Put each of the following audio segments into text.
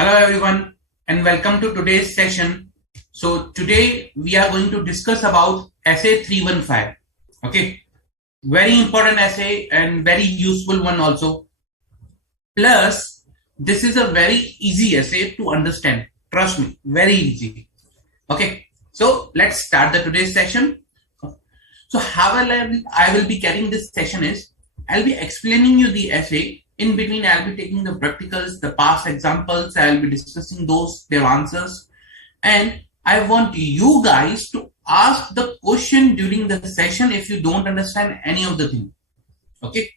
Hello everyone and welcome to today's session. So today we are going to discuss about essay 315. Okay, very important essay and very useful one also. Plus, this is a very easy essay to understand. Trust me, very easy. Okay, so let's start the today's session. So how I will be carrying this session is I'll be explaining you the essay. In between, I'll be taking the practicals, the past examples. I'll be discussing those, their answers, and I want you guys to ask the question during the session if you don't understand any of the thing. Okay,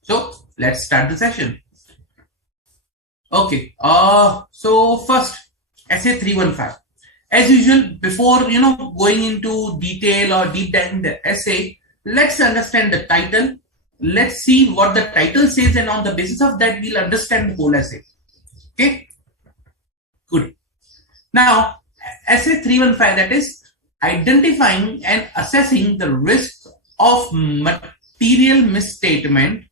so let's start the session. Okay, so first essay 315. As usual, before going into detail or deep dive in the essay, let's understand the title. Let's see what the title says, and on the basis of that, we'll understand the whole essay. Okay, good. Now, essay 315, that is identifying and assessing the risk of material misstatement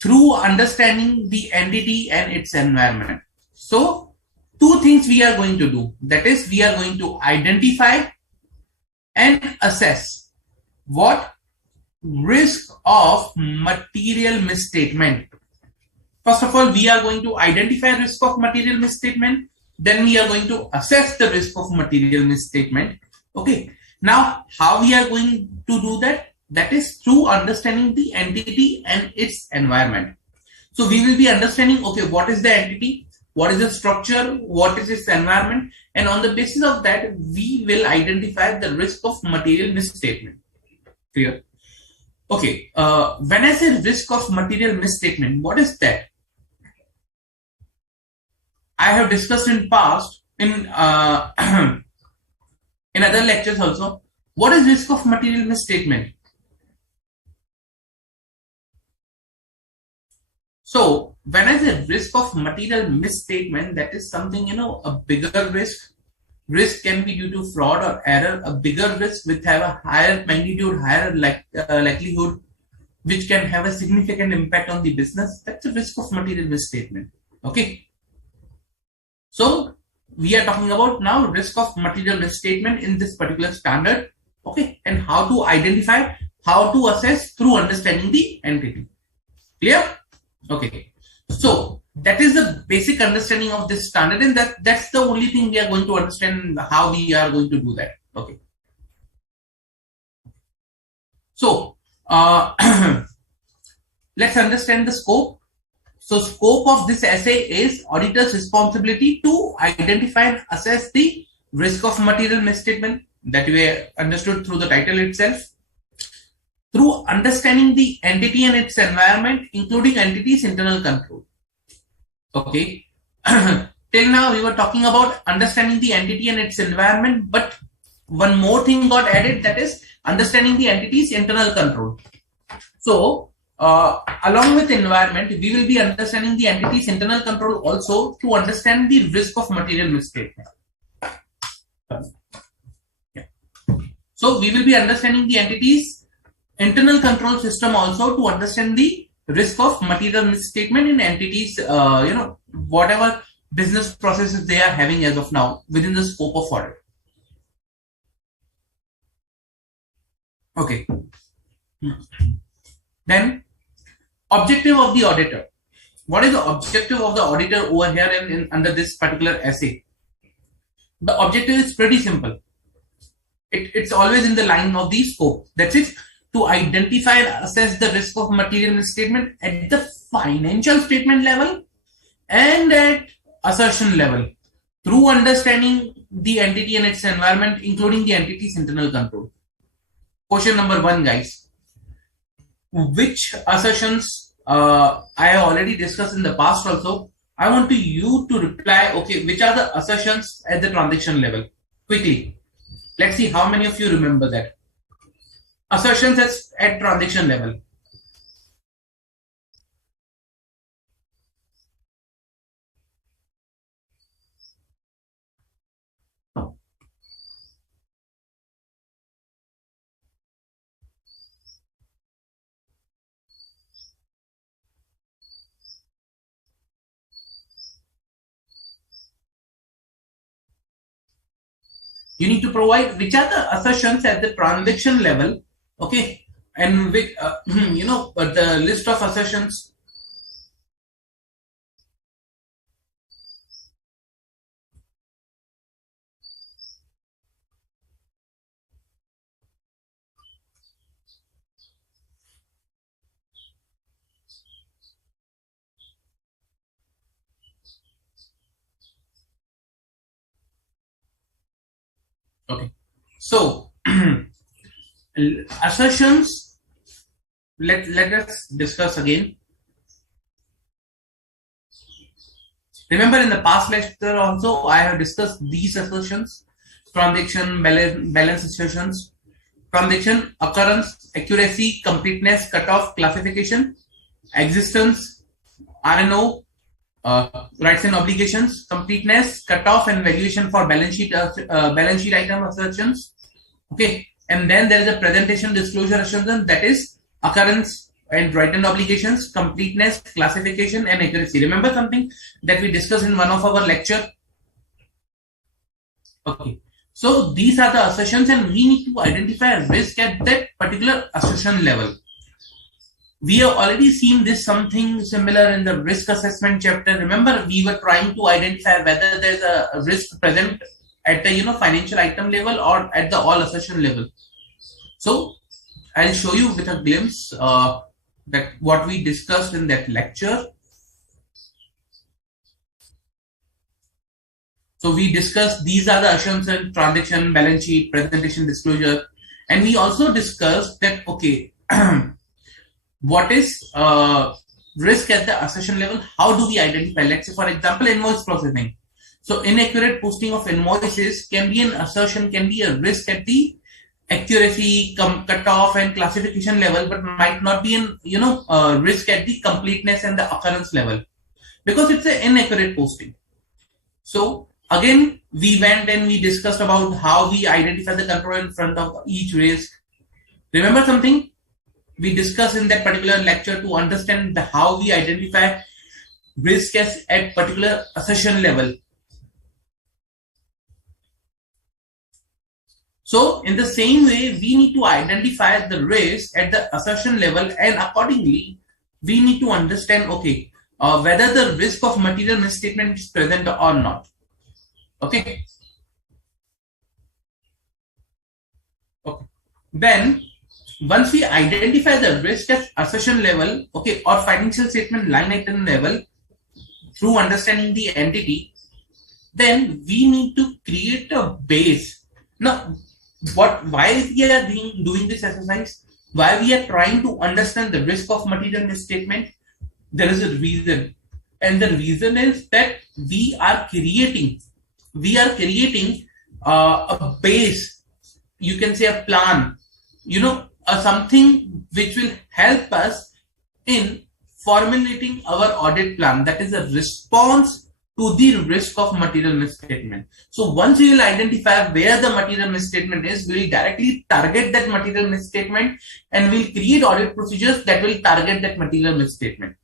through understanding the entity and its environment. So, two things we are going to do. That is, we are going to identify and assess what risk of material misstatement. First of all, we are going to identify risk of material misstatement. Then we are going to assess the risk of material misstatement. Okay. Now, how we are going to do that? That is through understanding the entity and its environment. So we will be understanding, okay, what is the entity? What is the structure? What is its environment? And on the basis of that, we will identify the risk of material misstatement. Clear? Okay. When I say risk of material misstatement, what is that? I have discussed in past in in other lectures also. What is risk of material misstatement? So when I say risk of material misstatement, that is something, a bigger risk. Risk can be due to fraud or error. A bigger risk which have a higher magnitude, higher likelihood, which can have a significant impact on the business. That's a risk of material misstatement. Okay. So we are talking about now risk of material misstatement in this particular standard. Okay. And how to identify, how to assess through understanding the entity. Clear? Okay. So that is the basic understanding of this standard, and that's the only thing we are going to understand how we are going to do that. Okay. So let's understand the scope. So scope of this essay is auditor's responsibility to identify and assess the risk of material misstatement that we understood through the title itself. Through understanding the entity and its environment, including entity's internal control. Okay. Till now, we were talking about understanding the entity and its environment, but one more thing got added, that is understanding the entity's internal control. So, along with environment, we will be understanding the entity's internal control also to understand the risk of material misstatement. Yeah. So, we will be understanding the entity's internal control system also to understand the risk of material misstatement in entities, whatever business processes they are having as of now within the scope of audit. Okay. Then, objective of the auditor. What is the objective of the auditor over here under this particular essay? The objective is pretty simple. It's always in the line of the scope. That's it. To identify and assess the risk of material misstatement at the financial statement level and at assertion level through understanding the entity and its environment, including the entity's internal control. Question number 1, guys. Which assertions I have already discussed in the past also. I want you to reply, okay, which are the assertions at the transaction level? Quickly. Let's see how many of you remember that. Assertions at transaction level. You need to provide which are the assertions at the transaction level, okay, and with the list of assertions. Okay, so assertions. Let us discuss again. Remember in the past lecture also I have discussed these assertions: transaction, balance assertions, transaction, occurrence, accuracy, completeness, cutoff, classification, existence, RNO, rights and obligations, completeness, cutoff, and valuation for balance sheet item assertions. Okay, and then there is a presentation disclosure assertion, that is occurrence and right and obligations, completeness, classification, and accuracy. Remember something that we discussed in one of our lecture. Okay, so these are the assertions, and we need to identify a risk at that particular assertion level. We have already seen this something similar in the risk assessment chapter. Remember, we were trying to identify whether there's a risk present at the financial item level or at the all assertion level. So I'll show you with a glimpse that what we discussed in that lecture. So we discussed these are the assumptions: transaction, balance sheet, presentation, disclosure, and we also discussed that okay. What is risk at the assertion level? How do we identify? Let's say, for example, invoice processing. So inaccurate posting of invoices can be an assertion, can be a risk at the accuracy, cutoff, and classification level, but might not be an risk at the completeness and the occurrence level because it's an inaccurate posting. So again, we went and we discussed about how we identify the control in front of each risk. Remember something? We discussed in that particular lecture to understand how we identify risk as at particular assertion level. So in the same way, we need to identify the risk at the assertion level, and accordingly, we need to understand okay whether the risk of material misstatement is present or not. Okay. Okay. Then once we identify the risk at assertion level, okay, or financial statement line item level through understanding the entity, then we need to create a base. Now, why we are doing this exercise? Why we are trying to understand the risk of material misstatement? There is a reason, and the reason is that we are creating a base. You can say a plan. Something which will help us in formulating our audit plan, that is a response to the risk of material misstatement. So once we will identify where the material misstatement is, we will directly target that material misstatement and we'll create audit procedures that will target that material misstatement.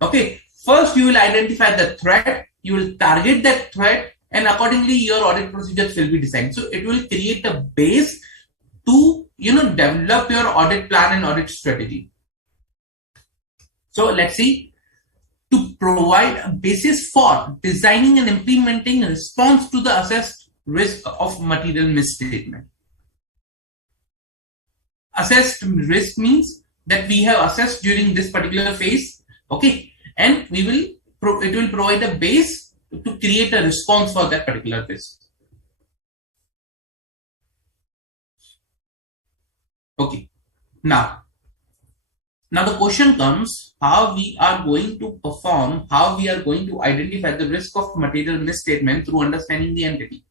Okay, first you will identify the threat, you will target that threat, and accordingly your audit procedures will be designed. So it will create a base to develop your audit plan and audit strategy. So let's see, to provide a basis for designing and implementing a response to the assessed risk of material misstatement. Assessed risk means that we have assessed during this particular phase, okay, and it will provide a base to create a response for that particular risk. Okay, now the question comes, how we are going to perform, how we are going to identify the risk of material misstatement through understanding the entity.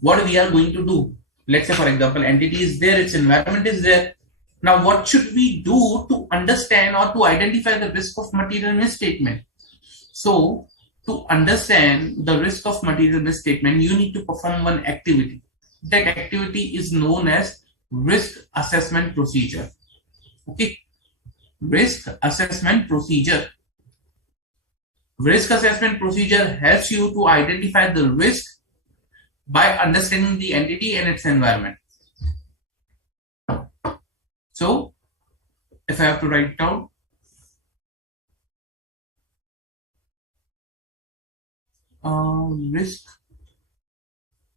What we are going to do? Let's say, for example, entity is there, its environment is there. Now, what should we do to understand or to identify the risk of material misstatement? So, to understand the risk of material misstatement, you need to perform one activity. That activity is known as risk assessment procedure. Okay, risk assessment procedure. Risk assessment procedure helps you to identify the risk by understanding the entity and its environment. So if I have to write down, risk,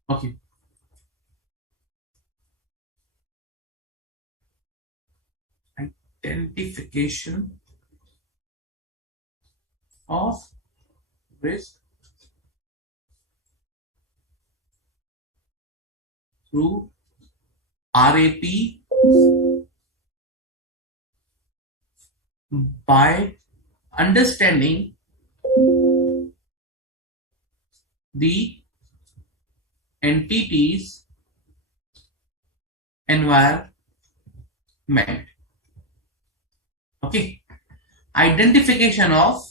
okay, identification of risk through RAP by understanding the entity's environment. Okay, identification of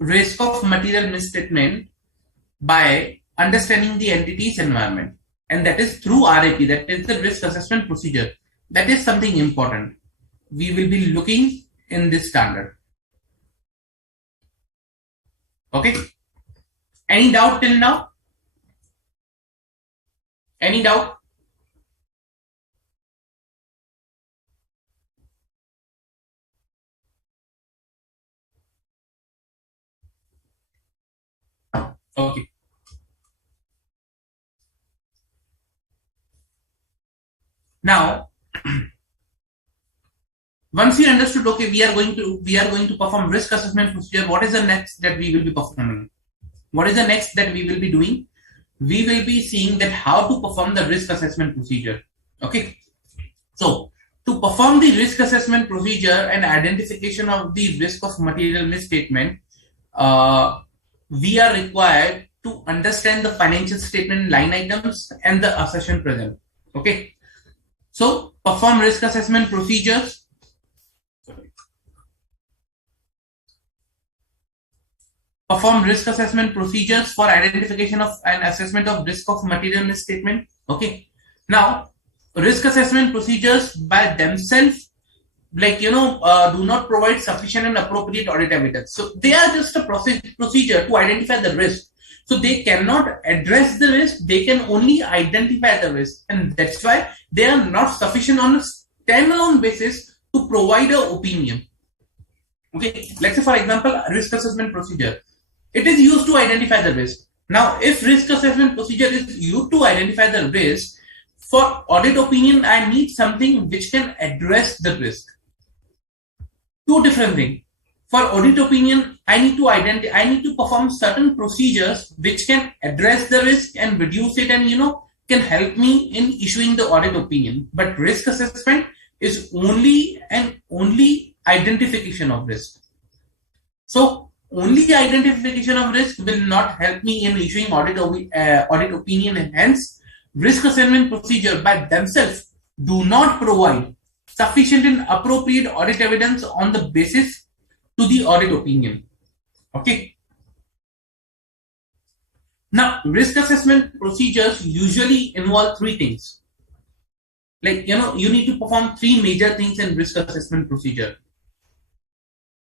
risk of material misstatement by understanding the entity's environment, and that is through RAP, that is the risk assessment procedure. That is something important we will be looking in this standard. Okay, any doubt till now? Any doubt? Okay. Now, once you understood, okay, we are going to perform risk assessment procedure. What is the next that we will be performing? What is the next that we will be doing? We will be seeing that how to perform the risk assessment procedure. Okay. So to perform the risk assessment procedure and identification of the risk of material misstatement, we are required to understand the financial statement line items and the assertion present. Okay. So perform risk assessment procedures. Perform risk assessment procedures for identification of and assessment of risk of material misstatement. Okay. Now, risk assessment procedures by themselves, like, do not provide sufficient and appropriate audit evidence. So they are just a procedure to identify the risk. So they cannot address the risk. They can only identify the risk. And that's why they are not sufficient on a standalone basis to provide an opinion. Okay. Let's say, for example, risk assessment procedure. It is used to identify the risk. Now, if risk assessment procedure is used to identify the risk, for audit opinion, I need something which can address the risk. Two different things. For audit opinion, I need to perform certain procedures which can address the risk and reduce it, and can help me in issuing the audit opinion. But risk assessment is only identification of risk. So only identification of risk will not help me in issuing audit opinion, and hence risk assessment procedure by themselves do not provide sufficient and appropriate audit evidence on the basis to the audit opinion. Okay. Now, risk assessment procedures usually involve three things. Like, you need to perform three major things in risk assessment procedure.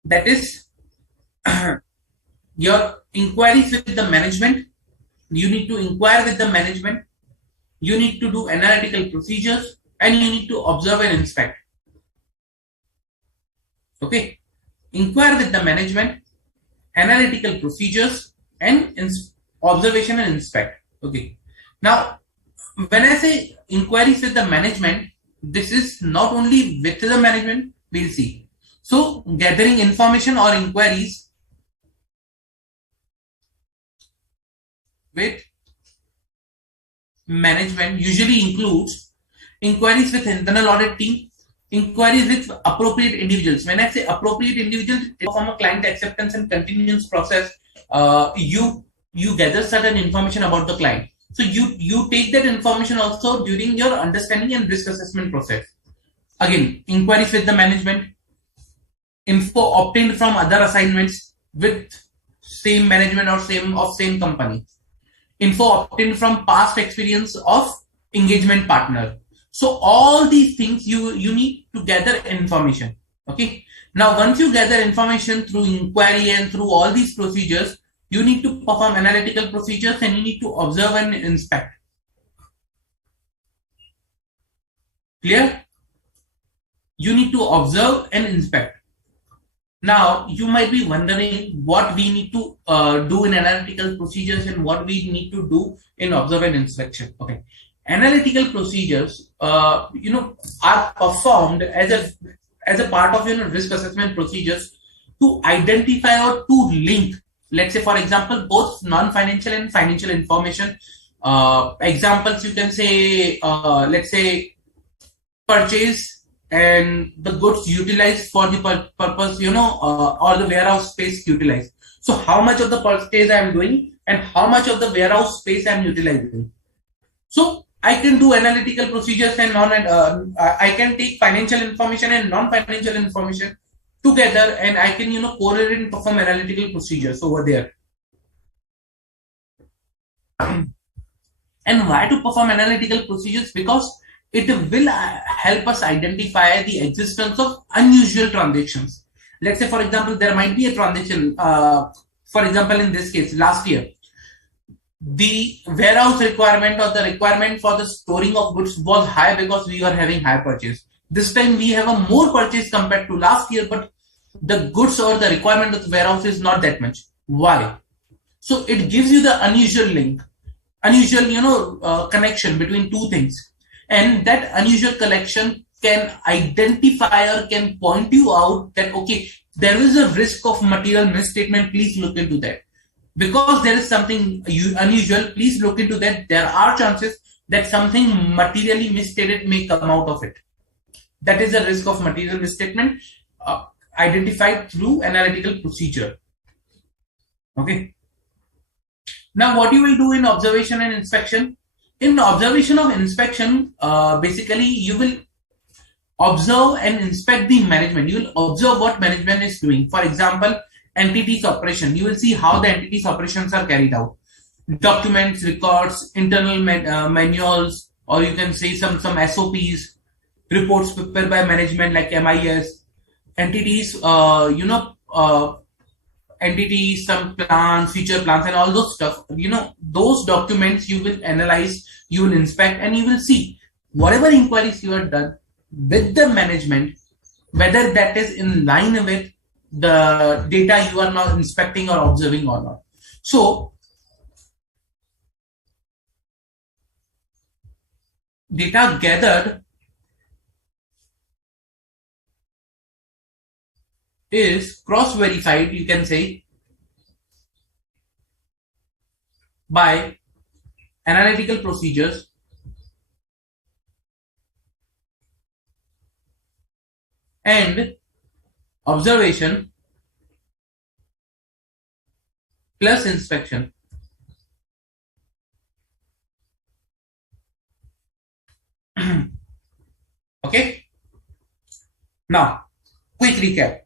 That is, your inquiries with the management. You need to inquire with the management. You need to do analytical procedures, and you need to observe and inspect. Okay. Inquire with the management, analytical procedures, and observation and inspect. Okay. Now, when I say inquiries with the management, this is not only with the management, we'll see. So gathering information or inquiries with management usually includes inquiries with internal audit team, inquiries with appropriate individuals. When I say appropriate individuals, from a client acceptance and continuance process, you gather certain information about the client. So you take that information also during your understanding and risk assessment process. Again, inquiries with the management, info obtained from other assignments with same management or same company, info obtained from past experience of engagement partner. So all these things you need to gather information. Okay. Now, once you gather information through inquiry and through all these procedures, you need to perform analytical procedures, and you need to observe and inspect. Clear? You need to observe and inspect. Now, you might be wondering what we need to do in analytical procedures and what we need to do in observe and inspection. Okay, analytical procedures, are performed as a part of risk assessment procedures to identify or to link. Let's say, for example, both non-financial and financial information. Examples you can say, let's say, purchase and the goods utilized for the purpose, or the warehouse space utilized. So how much of the purchase I am doing and how much of the warehouse space I am utilizing. So I can do analytical procedures and I can take financial information and non-financial information together, and I can correlate and perform analytical procedures over there. And why to perform analytical procedures? Because it will help us identify the existence of unusual transactions. Let's say, for example, there might be a transaction. For example, in this case, last year, the warehouse requirement or the requirement for the storing of goods was high because we were having high purchase. This time we have a more purchase compared to last year, but the goods or the requirement of the warehouse is not that much. Why? So it gives you the unusual link, unusual, connection between two things. And that unusual collection can identify or can point you out that, okay, there is a risk of material misstatement. Please look into that. Because there is something unusual, please look into that. There are chances that something materially misstated may come out of it. That is a risk of material misstatement identified through analytical procedure. Okay. Now, what you will do in observation and inspection? In observation of inspection, basically you will observe and inspect the management. You will observe what management is doing. For example, entities operation. You will see how the entities operations are carried out. Documents, records, internal manuals, or you can say some SOPs, reports prepared by management like MIS, entities, entities, some plans, future plans, and all those stuff. Those documents you will analyze, you will inspect, and you will see whatever inquiries you have done with the management, whether that is in line with the data you are now inspecting or observing or not. So, data gathered is cross-verified, you can say, by analytical procedures and observation plus inspection. Okay. Now, quick recap.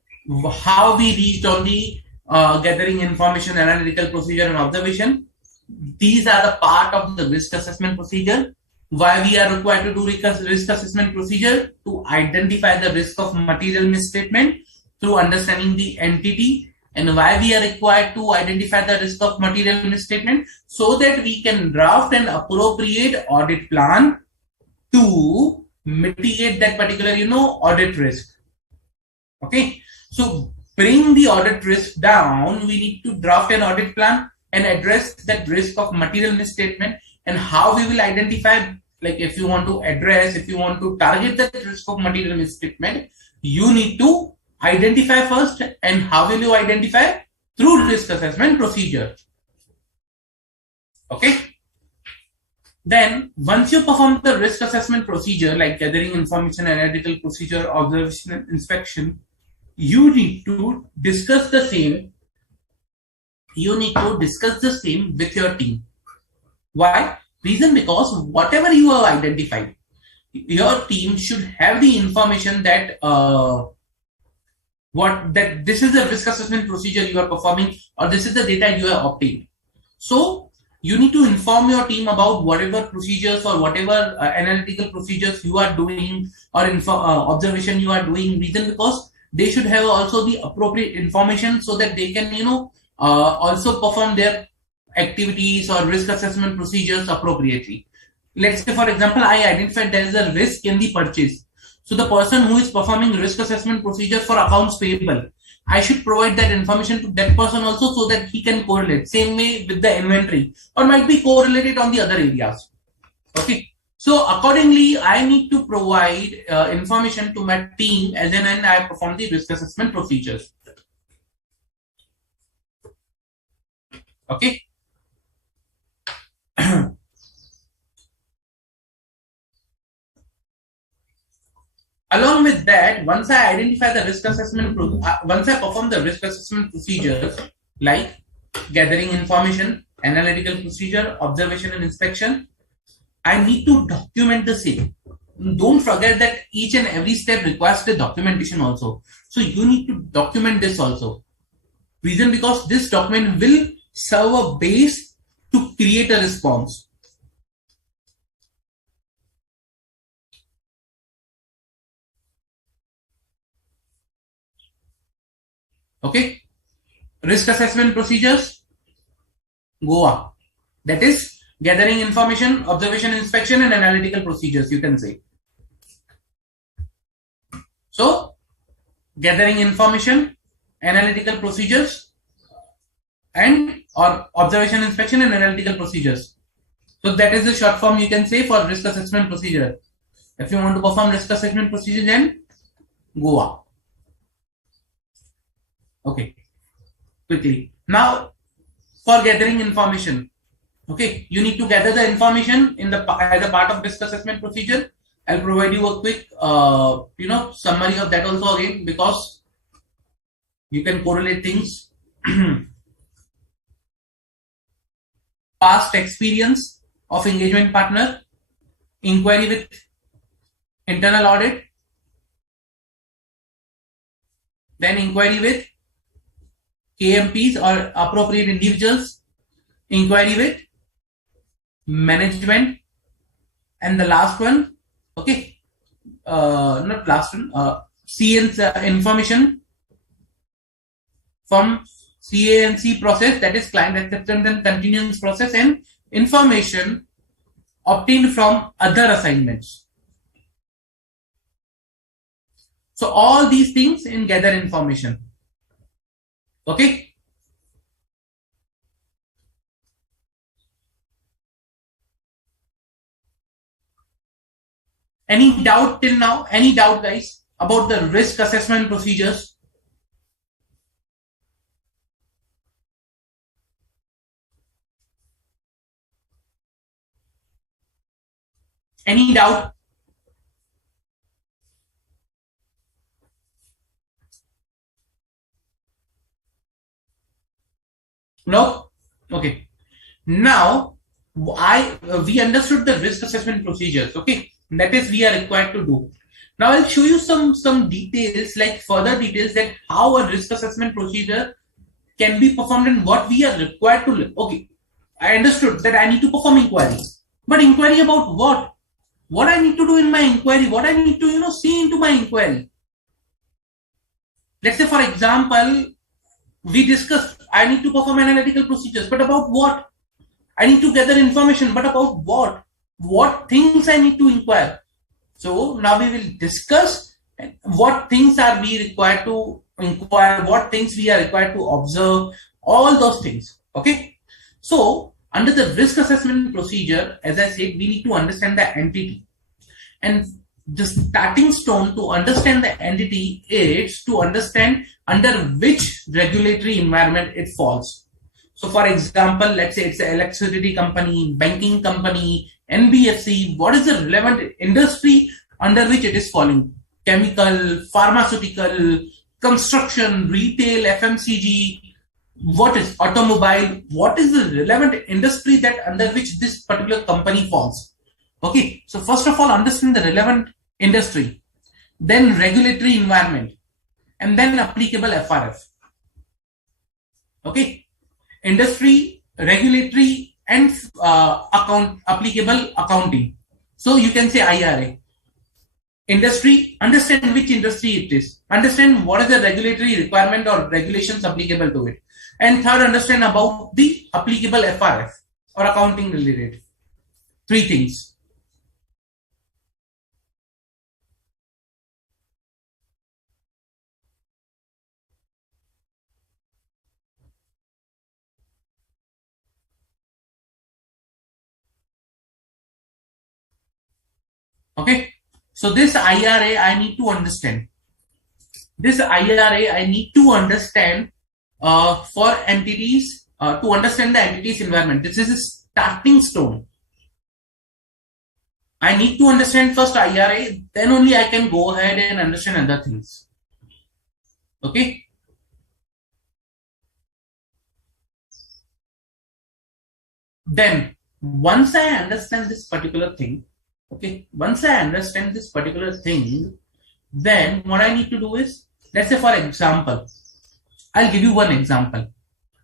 How we reached on the gathering information, analytical procedure, and observation. These are the part of the risk assessment procedure. Why we are required to do risk assessment procedure? To identify the risk of material misstatement through understanding the entity. And why we are required to identify the risk of material misstatement? So that we can draft an appropriate audit plan to mitigate that particular, audit risk. Okay. So bring the audit risk down, we need to draft an audit plan and address that risk of material misstatement, and how we will identify, like if you want to target that risk of material misstatement, you need to identify first. And how will you identify? Through risk assessment procedure. Okay. Then once you perform the risk assessment procedure, like gathering information, analytical procedure, observation, and inspection, you need to discuss the same. You need to discuss the same with your team. Why? Reason because whatever you have identified, your team should have the information that this is the risk assessment procedure you are performing, or this is the data you have obtained. So you need to inform your team about whatever procedures or whatever analytical procedures you are doing, or observation you are doing. Reason because they should have also the appropriate information so that they can, also perform their activities or risk assessment procedures appropriately. Let's say, for example, I identified there is a risk in the purchase. So the person who is performing risk assessment procedures for accounts payable, I should provide that information to that person also so that he can correlate. Same way with the inventory, or might be correlated on the other areas. Okay. So accordingly, I need to provide information to my team as and when I perform the risk assessment procedures. Okay. Along with that, once I identify the risk assessment, once I perform the risk assessment procedures like gathering information, analytical procedure, observation and inspection, I need to document the same. Don't forget that each and every step requires the documentation also. So you need to document this also. Reason because this document will serve a base to create a response. Okay. Risk assessment procedures, Goa. That is gathering information, observation, inspection, and analytical procedures, you can say. So, gathering information, analytical procedures, and or observation, inspection, and analytical procedures. So that is the short form you can say for risk assessment procedure. If you want to perform risk assessment procedure, then Goa. Okay, quickly. Now, for gathering information, okay, you need to gather the information in the as a part of risk assessment procedure. I'll provide you a quick, summary of that also again because you can correlate things. Past experience of engagement partner, inquiry with internal audit, then inquiry with KMPs or appropriate individuals, inquiry with management, and the last one, okay, not last one, CN's information from CANC process, that is client acceptance and continuance process, and information obtained from other assignments. So all these things in gather information. Okay. Any doubt till now? Any doubt, guys, about the risk assessment procedures? Any doubt? No? Okay. Now, we understood the risk assessment procedures. Okay. That is we are required to do. Now I'll show you some details, like further details that how a risk assessment procedure can be performed and what we are required to live. Okay. I understood that I need to perform inquiries. But inquiry about what? What I need to do in my inquiry? What I need to, see into my inquiry? Let's say, for example, we discussed I need to perform analytical procedures, but about what? I need to gather information, but about what? What things I need to inquire? So now we will discuss what things are we required to inquire, what things we are required to observe, all those things. Okay. So under the risk assessment procedure, as I said, we need to understand the entity. And the starting stone to understand the entity is to understand under which regulatory environment it falls. So for example, let's say it's an electricity company, banking company, NBFC, what is the relevant industry under which it is falling? Chemical, pharmaceutical, construction, retail, FMCG, what is automobile, what is the relevant industry that under which this particular company falls? Okay, so first of all, understand the relevant industry, then regulatory environment, and then applicable FRF. Okay, industry, regulatory, and applicable accounting. So you can say IRA. Industry, understand which industry it is. Understand what is the regulatory requirement or regulations applicable to it. And third, understand about the applicable FRF or accounting related. Three things. Okay. So this IRA, I need to understand. This IRA, I need to understand for entities, to understand the entity's environment. This is a starting stone. I need to understand first IRA, then only I can go ahead and understand other things. Okay. Then once I understand this particular thing, okay, once I understand this particular thing, then what I need to do is, let's say for example, I'll give you one example,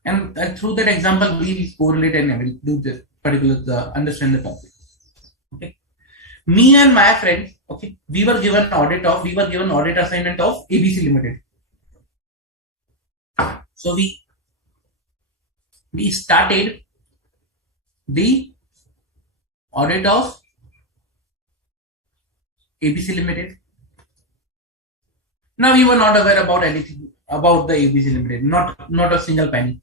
and through that example we'll correlate and I will do this particular understand the topic. Okay, me and my friend, okay, we were given audit assignment of ABC Limited. So we started the audit of ABC Limited. Now we were not aware about anything about the ABC Limited, not a single penny.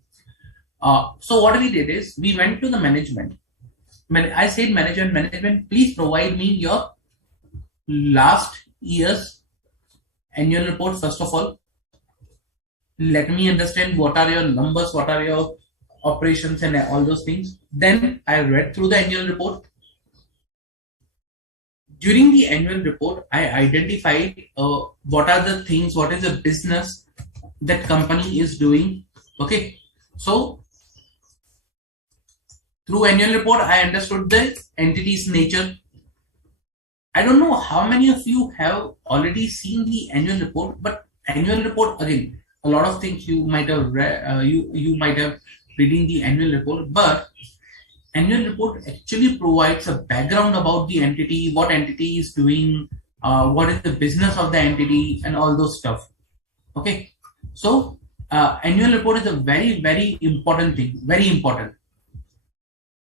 So what we did is we went to the management. I said, management, please provide me your last year's annual report first of all. Let me understand what are your numbers, what are your operations and all those things. Then I read through the annual report. During the annual report, I identified what are the things, what is the business that company is doing. Okay, so through annual report, I understood the entity's nature. I don't know how many of you have already seen the annual report, but annual report, again, a lot of things you might have read, you might have reading the annual report, but annual report actually provides a background about the entity, what entity is doing, what is the business of the entity, and all those stuff. Okay, so annual report is a very important thing, very important.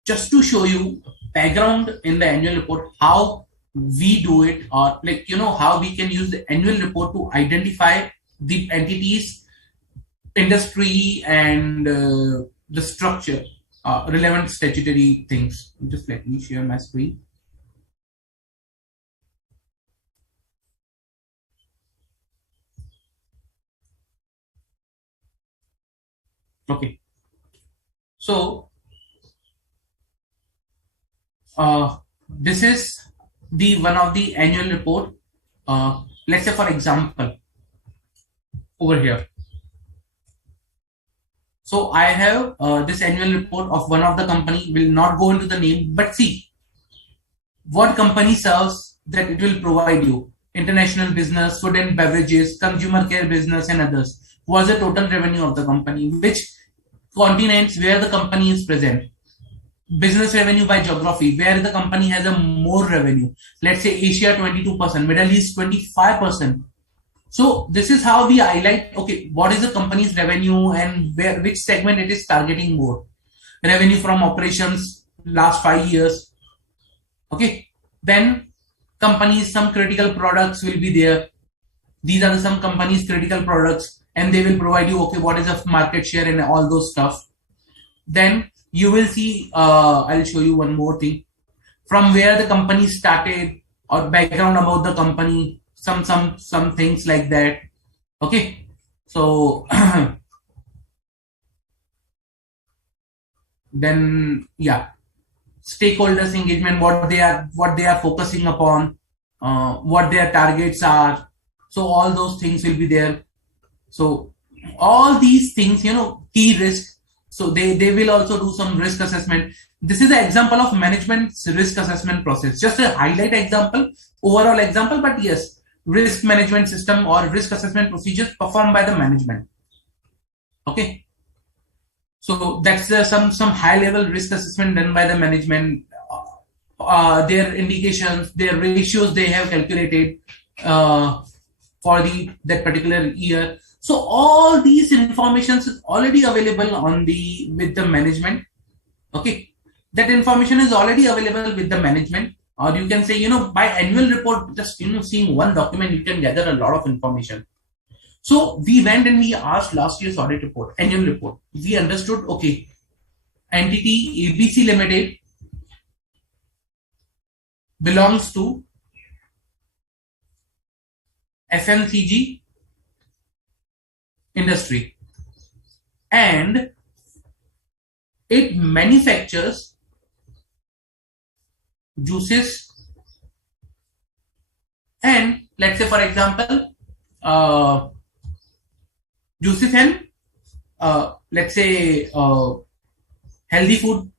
Just to show you background in the annual report, how we do it, or like how we can use the annual report to identify the entity's industry and the structure. Relevant statutory things. Just let me share my screen. Okay. So this is the one of the annual report. Let's say for example, over here. So I have this annual report of one of the company, will not go into the name, but see what company serves, that it will provide you. International business, food and beverages, consumer care business and others. Was the total revenue of the company, which continents where the company is present. Business revenue by geography, where the company has a more revenue. Let's say Asia 22%, Middle East 25%. So this is how we highlight, okay, what is the company's revenue and which segment it is targeting more. Revenue from operations last 5 years. Okay, then companies, some critical products will be there. These are some companies' critical products, and they will provide you, okay, what is the market share and all those stuff. Then you will see, I'll show you one more thing, from where the company started or background about the company, some things like that. Okay, so then yeah, stakeholders engagement, what they are focusing upon, what their targets are. So all those things will be there. So all these things, key risk. So they will also do some risk assessment. This is an example of management's risk assessment process. Just a highlight example, overall example, but yes, risk management system or risk assessment procedures performed by the management. Okay. So that's some high level risk assessment done by the management. Their indications, their ratios they have calculated for that particular year. So all these informations is already available on the with the management. Okay, that information is already available with the management, or you can say, by annual report, just seeing one document, you can gather a lot of information. So we went and we asked last year's audit report, annual report. We understood, okay, entity ABC Limited belongs to FMCG industry, and it manufactures juices, and let's say, for example, uh, juices and let's say healthy food,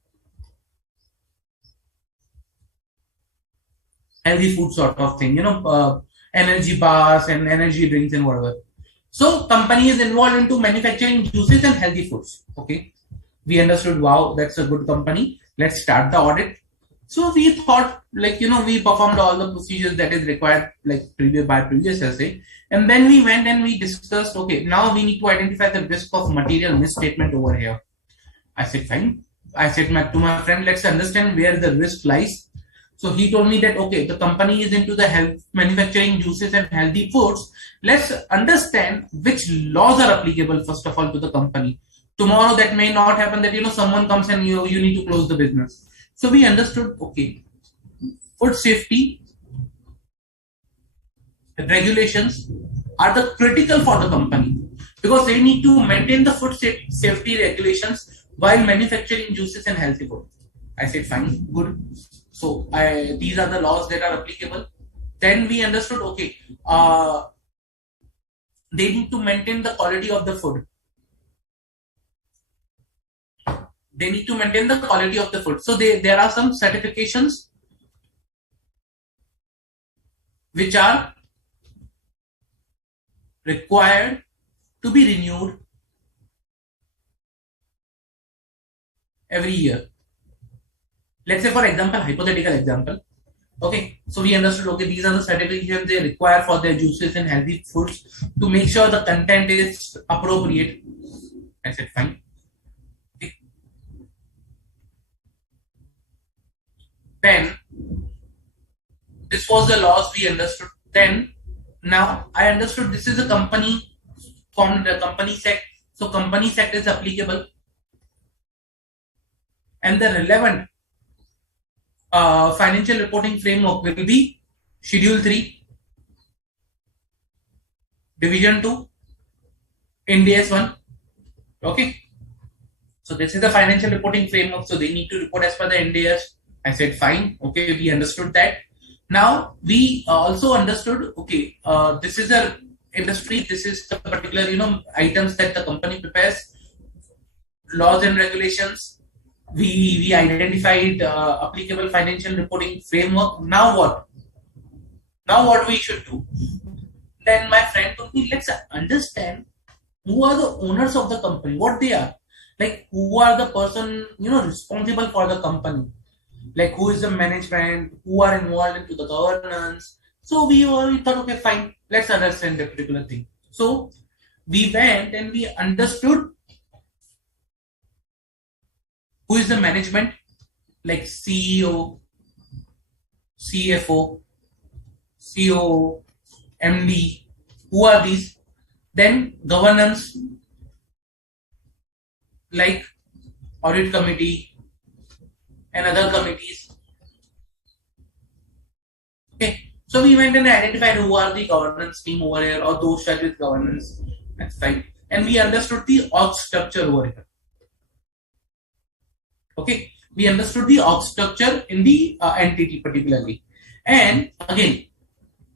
sort of thing, energy bars and energy drinks and whatever. So company is involved into manufacturing juices and healthy foods. Okay, we understood, wow, that's a good company, let's start the audit. So we thought, like, we performed all the procedures that is required, like previous essay, and then we went and we discussed, okay, now we need to identify the risk of material misstatement over here. I said, fine. I said to my friend, let's understand where the risk lies. So he told me that, okay, the company is into the health manufacturing juices and healthy foods. Let's understand which laws are applicable, first of all, to the company. Tomorrow that may not happen, that, someone comes and you need to close the business. So we understood, okay, food safety regulations are the critical for the company, because they need to maintain the food safety regulations while manufacturing juices and healthy food. I said, fine, good. So these are the laws that are applicable. Then we understood, okay, they need to maintain the quality of the food. They need to maintain the quality of the food. So there are some certifications which are required to be renewed every year. Let's say, for example, hypothetical example. Okay, so we understood, okay, these are the certifications they require for their juices and healthy foods to make sure the content is appropriate. I said, fine. Okay. Then, this was the laws we understood. Then, now I understood this is a company formed, the company sect. So, company sect is applicable, and the relevant financial reporting framework will be Schedule 3, Division 2, Ind AS 1. Okay. So this is the financial reporting framework. So they need to report as per the Ind AS. I said, fine. Okay, we understood that. Now we also understood, okay, this is a industry. This is the particular, items that the company prepares, laws and regulations. We identified applicable financial reporting framework. Now what? Now what we should do? Then my friend told me, let's understand who are the owners of the company, what they are, like who are the person, responsible for the company, like who is the management, who are involved into the governance. So we thought, okay, fine, let's understand the particular thing. So we went and we understood who is the management, like CEO, CFO, CO, MD, who are these. Then governance, like audit committee and other committees. Okay, so we went and identified who are the governance team over here, or those charged with governance. That's right. And we understood the org structure over here. Okay, we understood the org structure in the entity particularly. And again,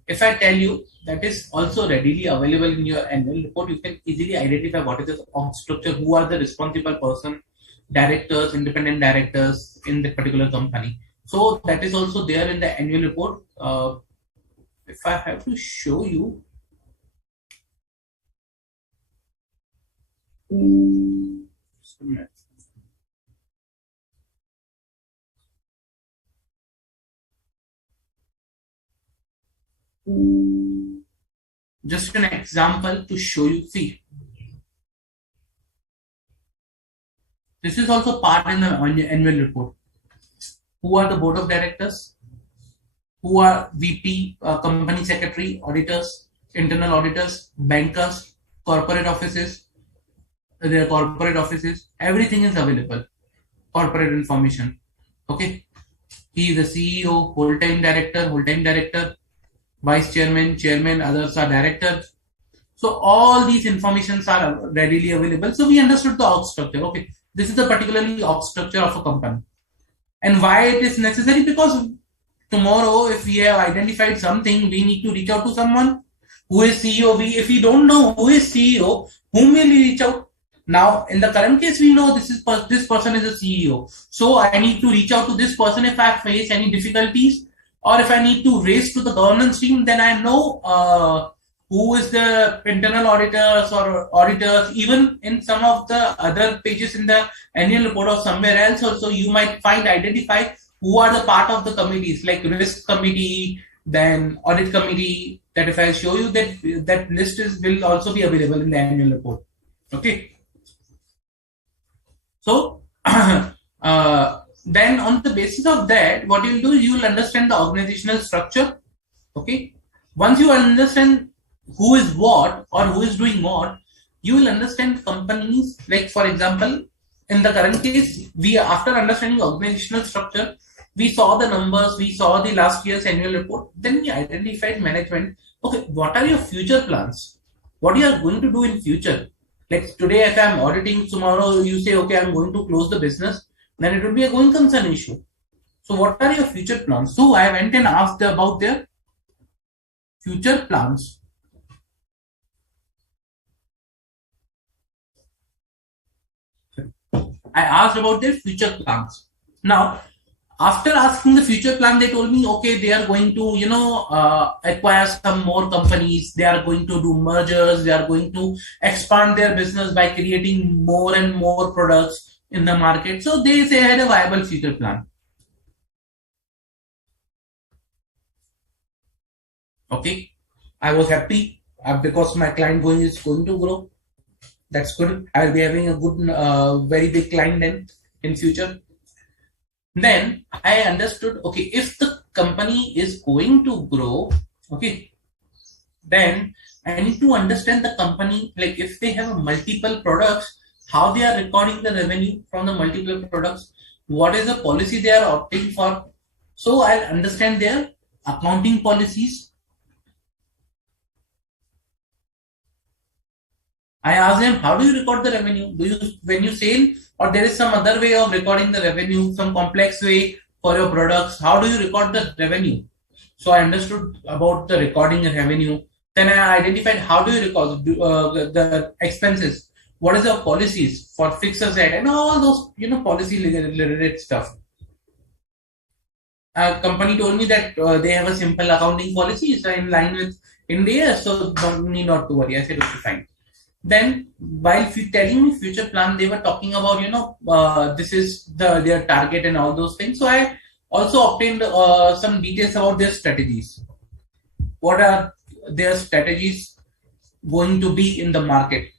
if I tell you that is also readily available in your annual report, you can easily identify what is the org structure, who are the responsible person, directors, independent directors in the particular company. So that is also there in the annual report. If I have to show you, just a minute. just an example to show you. See, this is also part in the annual report. Who are the board of directors? Who are VP, company secretary, auditors, internal auditors, bankers, corporate offices, their corporate offices, everything is available. Corporate information. Okay. He is the CEO, whole-time director, vice chairman, chairman, others are directors. So all these informations are readily available. So we understood the org structure. Okay. This is the particularly org structure of a company. And why it is necessary? Because tomorrow, if we have identified something, we need to reach out to someone who is CEO. If we don't know who is CEO, whom will we reach out? Now, in the current case, we know this person is a CEO. So I need to reach out to this person if I face any difficulties, or if I need to raise to the governance team. Then I know who is the internal auditors or auditors. Even in some of the other pages in the annual report or somewhere else also, you might identify who are the part of the committees, like risk committee, then audit committee. That if I show you that list will also be available in the annual report. Okay. So then on the basis of that, what you'll do, you will understand the organizational structure. Okay. Once you understand who is what or who is doing what, you will understand companies. Like for example, in the current case, we, after understanding organizational structure, we saw the numbers, we saw the last year's annual report, then we identified management. Okay, what are your future plans? What you are going to do in future? Like today, if I'm auditing, tomorrow you say, okay, I'm going to close the business, then it will be a going concern issue. So what are your future plans? So I went and asked about their future plans. I asked about their future plans. Now, after asking the future plan, they told me, okay, they are going to, acquire some more companies. They are going to do mergers. They are going to expand their business by creating more and more products in the market. So they say had a viable future plan. Okay, I was happy because my client is going to grow. That's good. I will be having a good, very big client then in future. Then I understood, okay, if the company is going to grow, okay, then I need to understand the company, like if they have multiple products, how they are recording the revenue from the multiple products, what is the policy they are opting for. So I'll understand their accounting policies. I asked them, how do you record the revenue? Do you, when you sell, or there is some other way of recording the revenue, some complex way for your products? How do you record the revenue? So I understood about the recording of revenue. Then I identified how do you record the expenses? What is the policies for fixed asset and all those policy related stuff. A company told me that they have a simple accounting policy, so in line with India, so don't need not to worry. I said okay, fine. Then while telling me future plan, they were talking about this is their target and all those things. So I also obtained some details about their strategies. What are their strategies going to be in the market?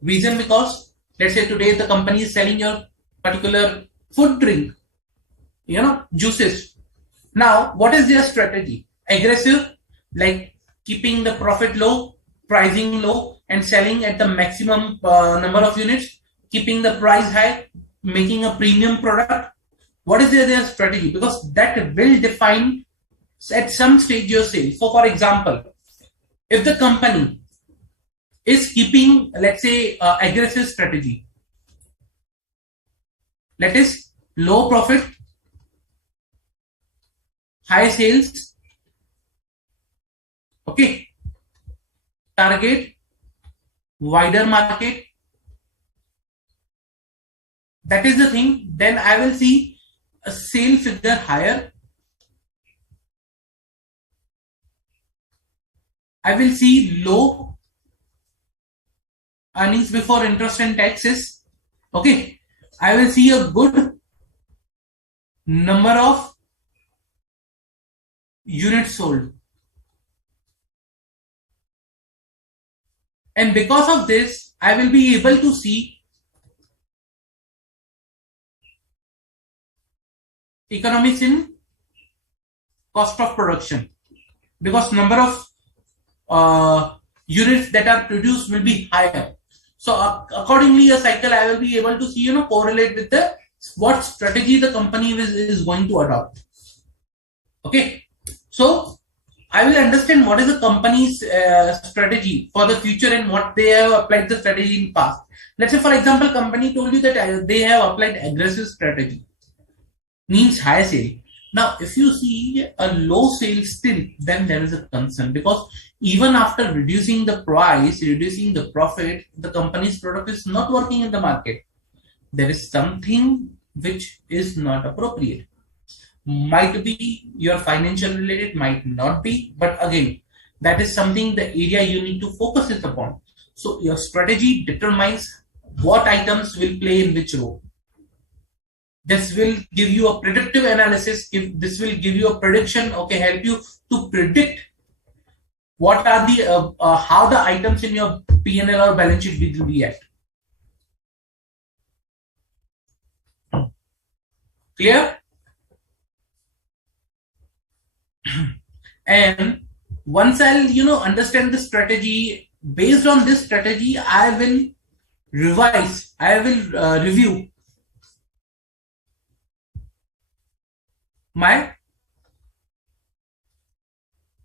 Reason, because let's say today the company is selling your particular food drink, juices. Now what is their strategy? Aggressive, like keeping the profit low, pricing low, and selling at the maximum number of units, keeping the price high, making a premium product. What is their strategy? Because that will define at some stage your sales. So for example, if the company is keeping, let's say, aggressive strategy, that is low profit, high sales, okay, target wider market, that is the thing, then I will see a sale figure higher. I will see low earnings before interest and taxes. Okay, I will see a good number of units sold. And because of this, I will be able to see economics in cost of production, because number of units that are produced will be higher. So accordingly, a cycle I will be able to see, correlate with the what strategy the company is going to adopt. Okay, so I will understand what is the company's strategy for the future and what they have applied the strategy in past. Let's say, for example, company told you that they have applied aggressive strategy, means high sale. Now, if you see a low sale still, then there is a concern, because even after reducing the price, reducing the profit, the company's product is not working in the market. There is something which is not appropriate. Might be your financial related, might not be, but again, that is something the area you need to focus it upon. So your strategy determines what items will play in which role. This will give you a predictive analysis. If this will give you a prediction, okay, help you to predict what are the how the items in your P&L or balance sheet will be at. Clear? And once I'll understand the strategy, based on this strategy, I will revise. I will review my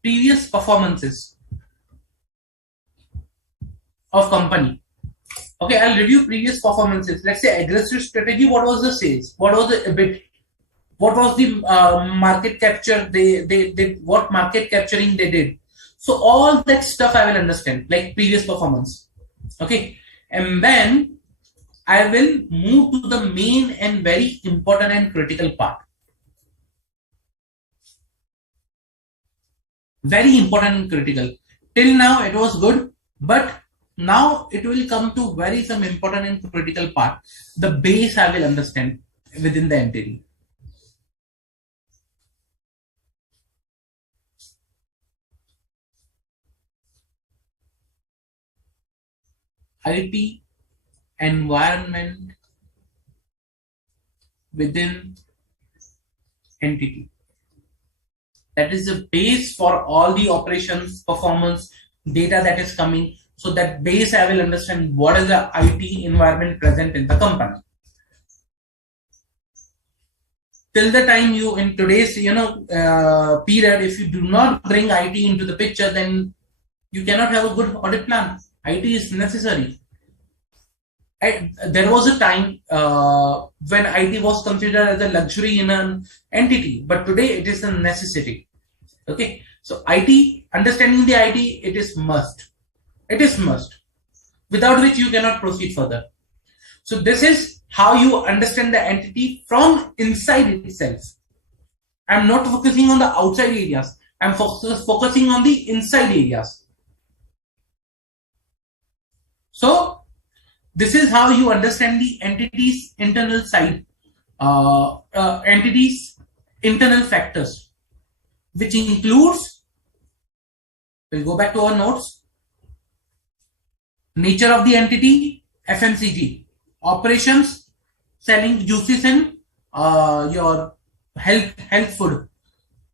previous performances of company. Okay, I'll review previous performances. Let's say aggressive strategy. What was the sales? What was the EBIT? What was the market capture? They what market capturing they did. So all that stuff I will understand, like previous performance. Okay, and then I will move to the main and very important and critical part. Very important and critical. Till now it was good, but now it will come to very some important and critical part. The base I will understand within the entity. IT environment within entity. That is the base for all the operations, performance, data that is coming. So that base I will understand what is the IT environment present in the company. Till the time you in today's period, if you do not bring IT into the picture, then you cannot have a good audit plan. IT is necessary. There was a time when IT was considered as a luxury in an entity, but today it is a necessity. Okay, so IT, understanding the IT, it is must. It is must, without which you cannot proceed further. So this is how you understand the entity from inside itself. I'm not focusing on the outside areas. I'm focusing on the inside areas. So this is how you understand the entity's internal side, entity's internal factors, which includes, we'll go back to our notes, nature of the entity, FMCG, operations, selling juices and your health food,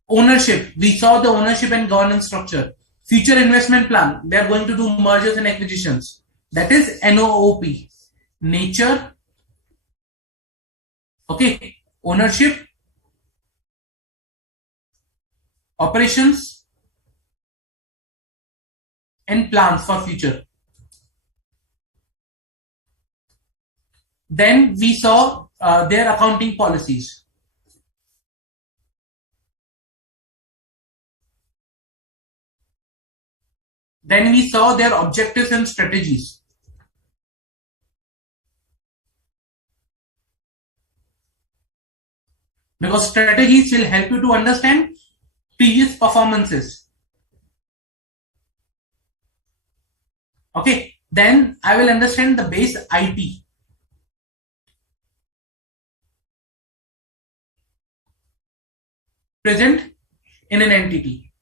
ownership, we saw the ownership and governance structure, future investment plan, they are going to do mergers and acquisitions. That is NOOP, nature, okay, ownership, operations, and plans for future. Then we saw their accounting policies. Then we saw their objectives and strategies. Because strategies will help you to understand previous performances. Okay, then I will understand the base IT. Present in an entity.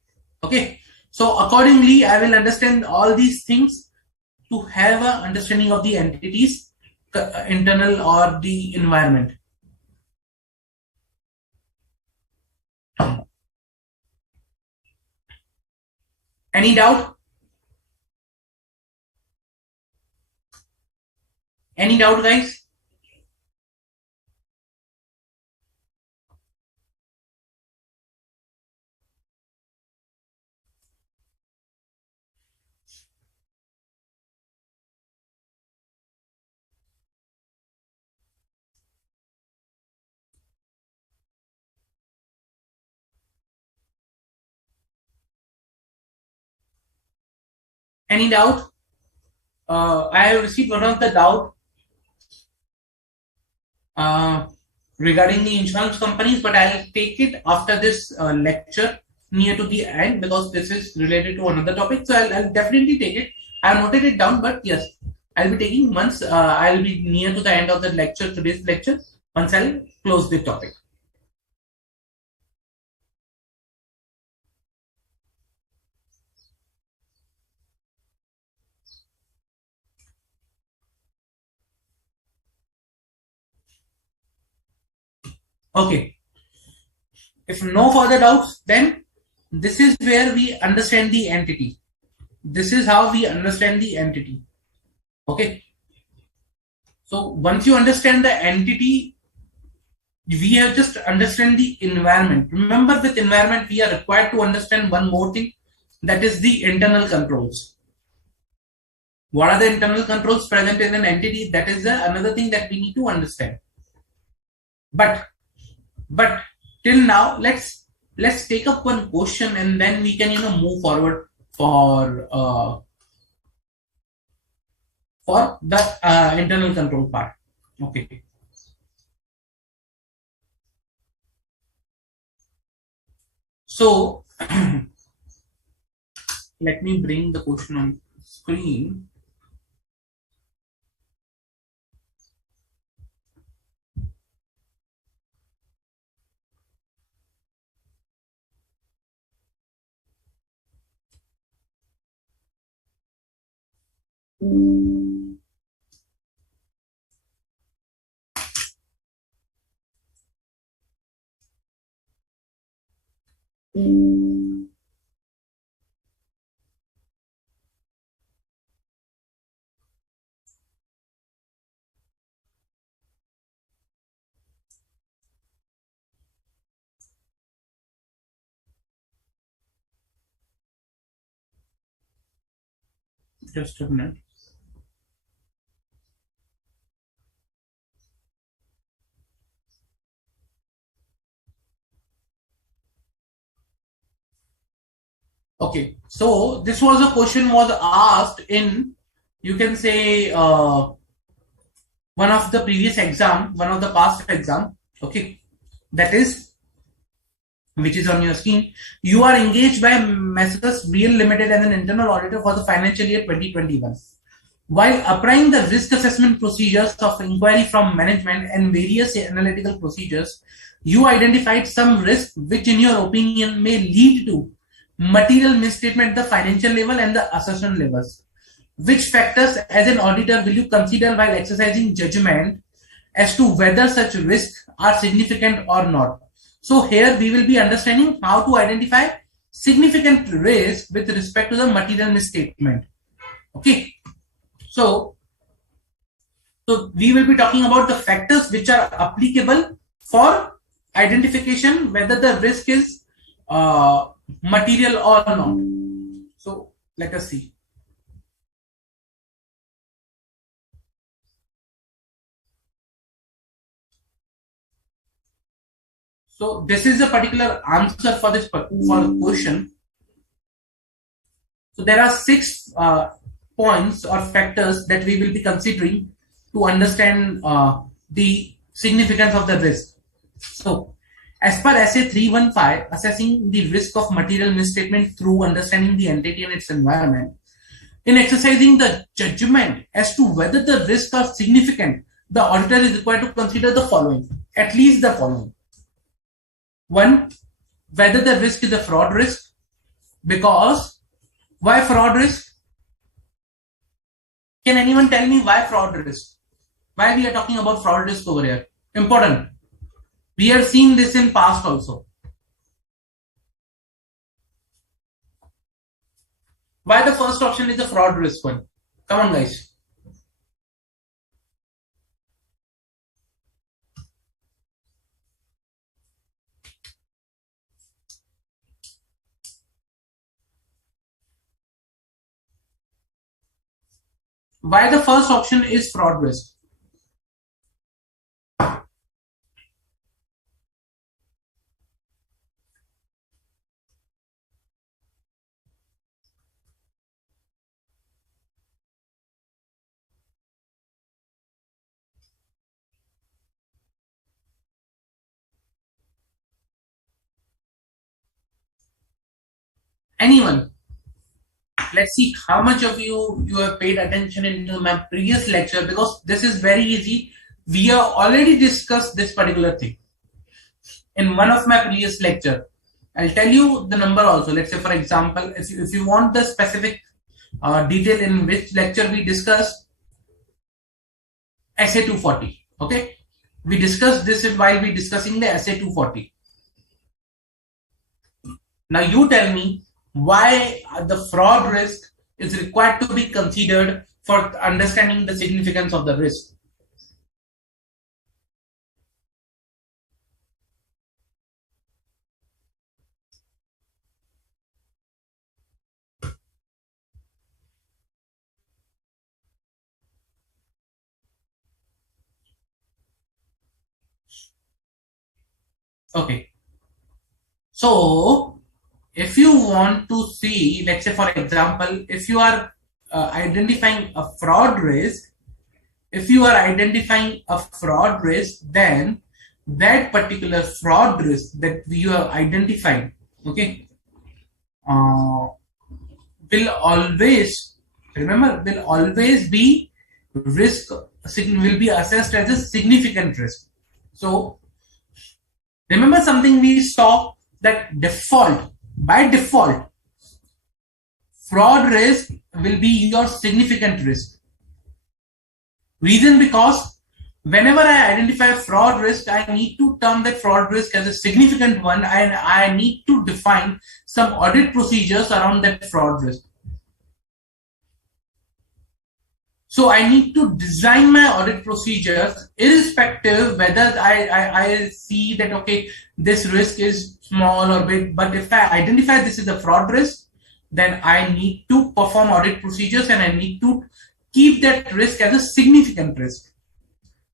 Okay, so accordingly, I will understand all these things to have a understanding of the entities, internal or the environment. Any doubt? Any doubt, guys? Any doubt? I have received one of the doubt uh, regarding the insurance companies, but I'll take it after this lecture near to the end because this is related to another topic. So I'll definitely take it. I've noted it down, but yes, I'll be taking once I'll be near to the end of the lecture, today's lecture, once I'll close the topic. Okay. If no further doubts, then this is where we understand the entity. This is how we understand the entity. Okay. So once you understand the entity, we have just understand the environment. Remember, with environment, we are required to understand one more thing, that is the internal controls. What are the internal controls present in an entity? That is another thing that we need to understand. But till now, let's take up one question and then we can move forward for the internal control part. Okay. So let me bring the question on screen. Just a minute. Okay, so this was a question was asked in, you can say, one of the previous exam, one of the past exam. Okay, that is, which is on your screen. You are engaged by Messrs. Real Limited as an internal auditor for the financial year 2021. While applying the risk assessment procedures of inquiry from management and various analytical procedures, you identified some risk which, in your opinion, may lead to material misstatement at the financial level and the assertion levels. Which factors, as an auditor, will you consider while exercising judgment as to whether such risks are significant or not? So here we will be understanding how to identify significant risk with respect to the material misstatement. Okay. So we will be talking about the factors which are applicable for identification whether the risk is material or not. So let us see. So this is a particular answer for this question. So there are 6 points or factors that we will be considering to understand the significance of the risk. So as per SA 315, assessing the risk of material misstatement through understanding the entity and its environment. In exercising the judgment as to whether the risks are significant, the auditor is required to consider the following, at least the following. 1, whether the risk is a fraud risk. Because why fraud risk? Can anyone tell me why fraud risk? Why we are talking about fraud risk over here? Important. We have seen this in past also. Why the first option is the fraud risk one? Come on, guys. Why the first option is fraud risk? Anyone? Let's see how much of you have paid attention into my previous lecture, because this is very easy. We have already discussed this particular thing in one of my previous lecture. I'll tell you the number also. Let's say, for example, if you want the specific detail in which lecture we discussed SA 240. Okay, we discussed this while we discussing the SA 240. Now you tell me why the fraud risk is required to be considered for understanding the significance of the risk. Okay, so if you want to see, let's say, for example, if you are identifying a fraud risk, then that particular fraud risk that you have identified, okay, will always, remember, will always be risk, will be assessed as a significant risk. So remember something we saw, that by default, fraud risk will be your significant risk. Reason, because whenever I identify fraud risk, I need to term that fraud risk as a significant one, and I need to define some audit procedures around that fraud risk. So I need to design my audit procedures irrespective whether I see that, okay, this risk is small or big, but if I identify this is a fraud risk, then I need to perform audit procedures and I need to keep that risk as a significant risk.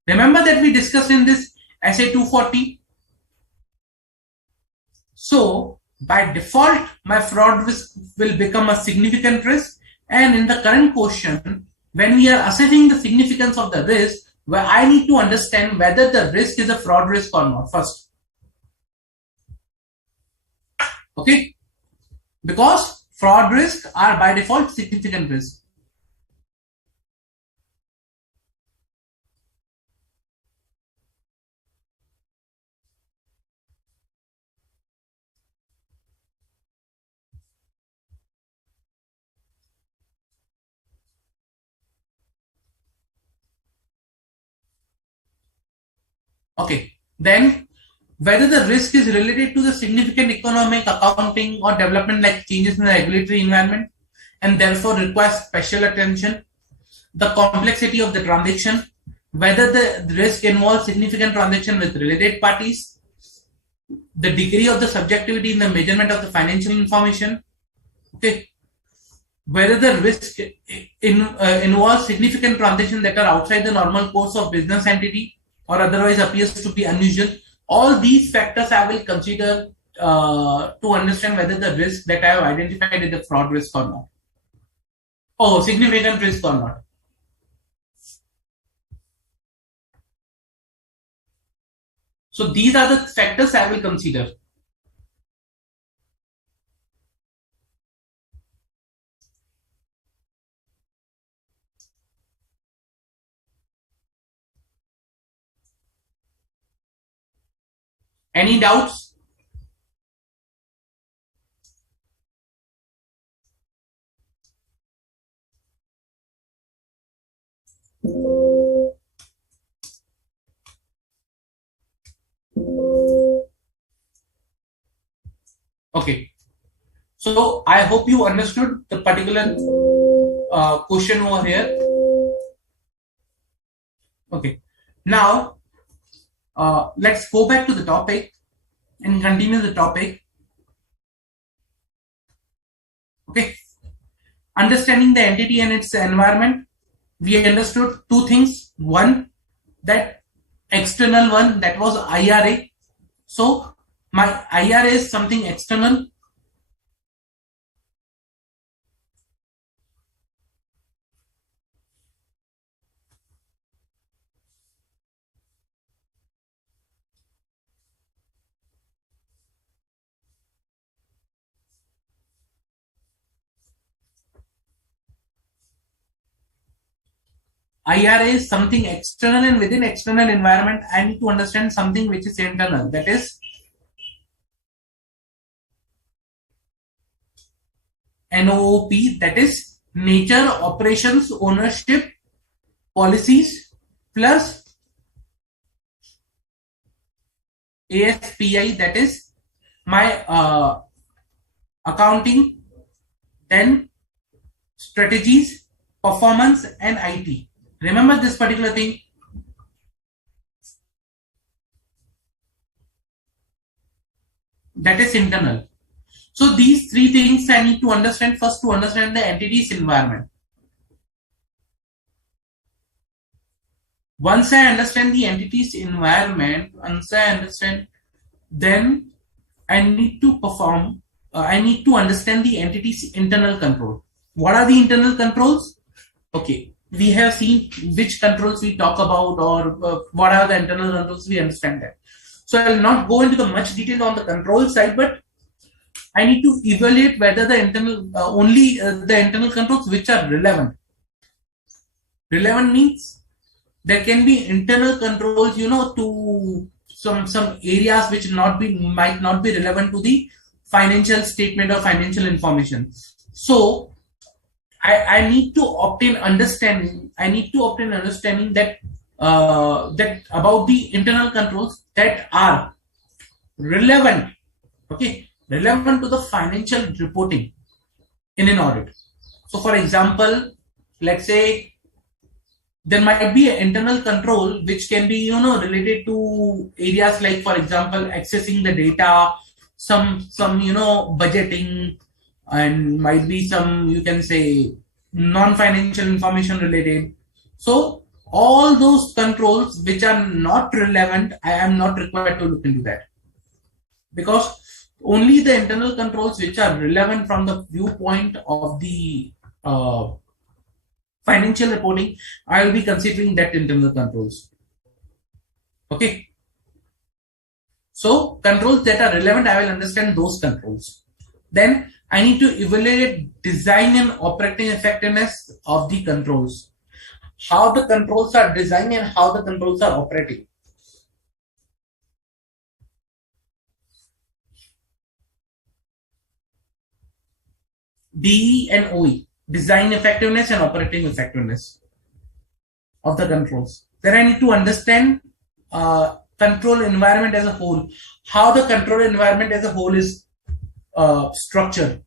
Remember that we discussed in this SA 240. So by default, my fraud risk will become a significant risk. And in the current question, when we are assessing the significance of the risk, where I need to understand whether the risk is a fraud risk or not first. Okay? Because fraud risks are by default significant risk. Okay, then whether the risk is related to the significant economic, accounting, or development like changes in the regulatory environment and therefore requires special attention, the complexity of the transaction, whether the risk involves significant transaction with related parties, the degree of the subjectivity in the measurement of the financial information, okay, whether the risk involves significant transactions that are outside the normal course of business entity or otherwise appears to be unusual. All these factors I will consider to understand whether the risk that I have identified is a fraud risk or not. Oh, significant risk or not. So these are the factors I will consider. Any doubts? Okay. So I hope you understood the particular question over here. Okay. Now let's go back to the topic and continue the topic. Okay. Understanding the entity and its environment. We understood two things. One, that external one, that was IRA. So my IRA is something external. IRA is something external, and within external environment, I need to understand something which is internal. That is NOOP, that is nature, operations, ownership, policies, plus ASPI, that is my accounting, then strategies, performance, and IT. Remember this particular thing. That is internal. So these three things I need to understand first to understand the entity's environment. Once I understand the entity's environment, then I need to perform, I need to understand the entity's internal control. What are the internal controls? Okay, we have seen which controls we talk about, or what are the internal controls, we understand that. So I will not go into the much detail on the control side, but I need to evaluate whether the internal, only the internal controls which are relevant. Relevant means there can be internal controls, to some areas which might not be relevant to the financial statement or financial information. So I need to obtain understanding. I need to obtain understanding that that about the internal controls that are relevant. Okay, relevant to the financial reporting in an audit. So, for example, let's say there might be an internal control which can be related to areas like, for example, accessing the data, some budgeting, and might be some, you can say, non-financial information related. So all those controls which are not relevant, I am not required to look into that, because only the internal controls which are relevant from the viewpoint of the financial reporting, I will be considering that internal controls. Okay. So controls that are relevant, I will understand those controls. Then I need to evaluate design and operating effectiveness of the controls. How the controls are designed and how the controls are operating. DE and OE, design effectiveness and operating effectiveness of the controls. Then I need to understand control environment as a whole, how the control environment as a whole is structured.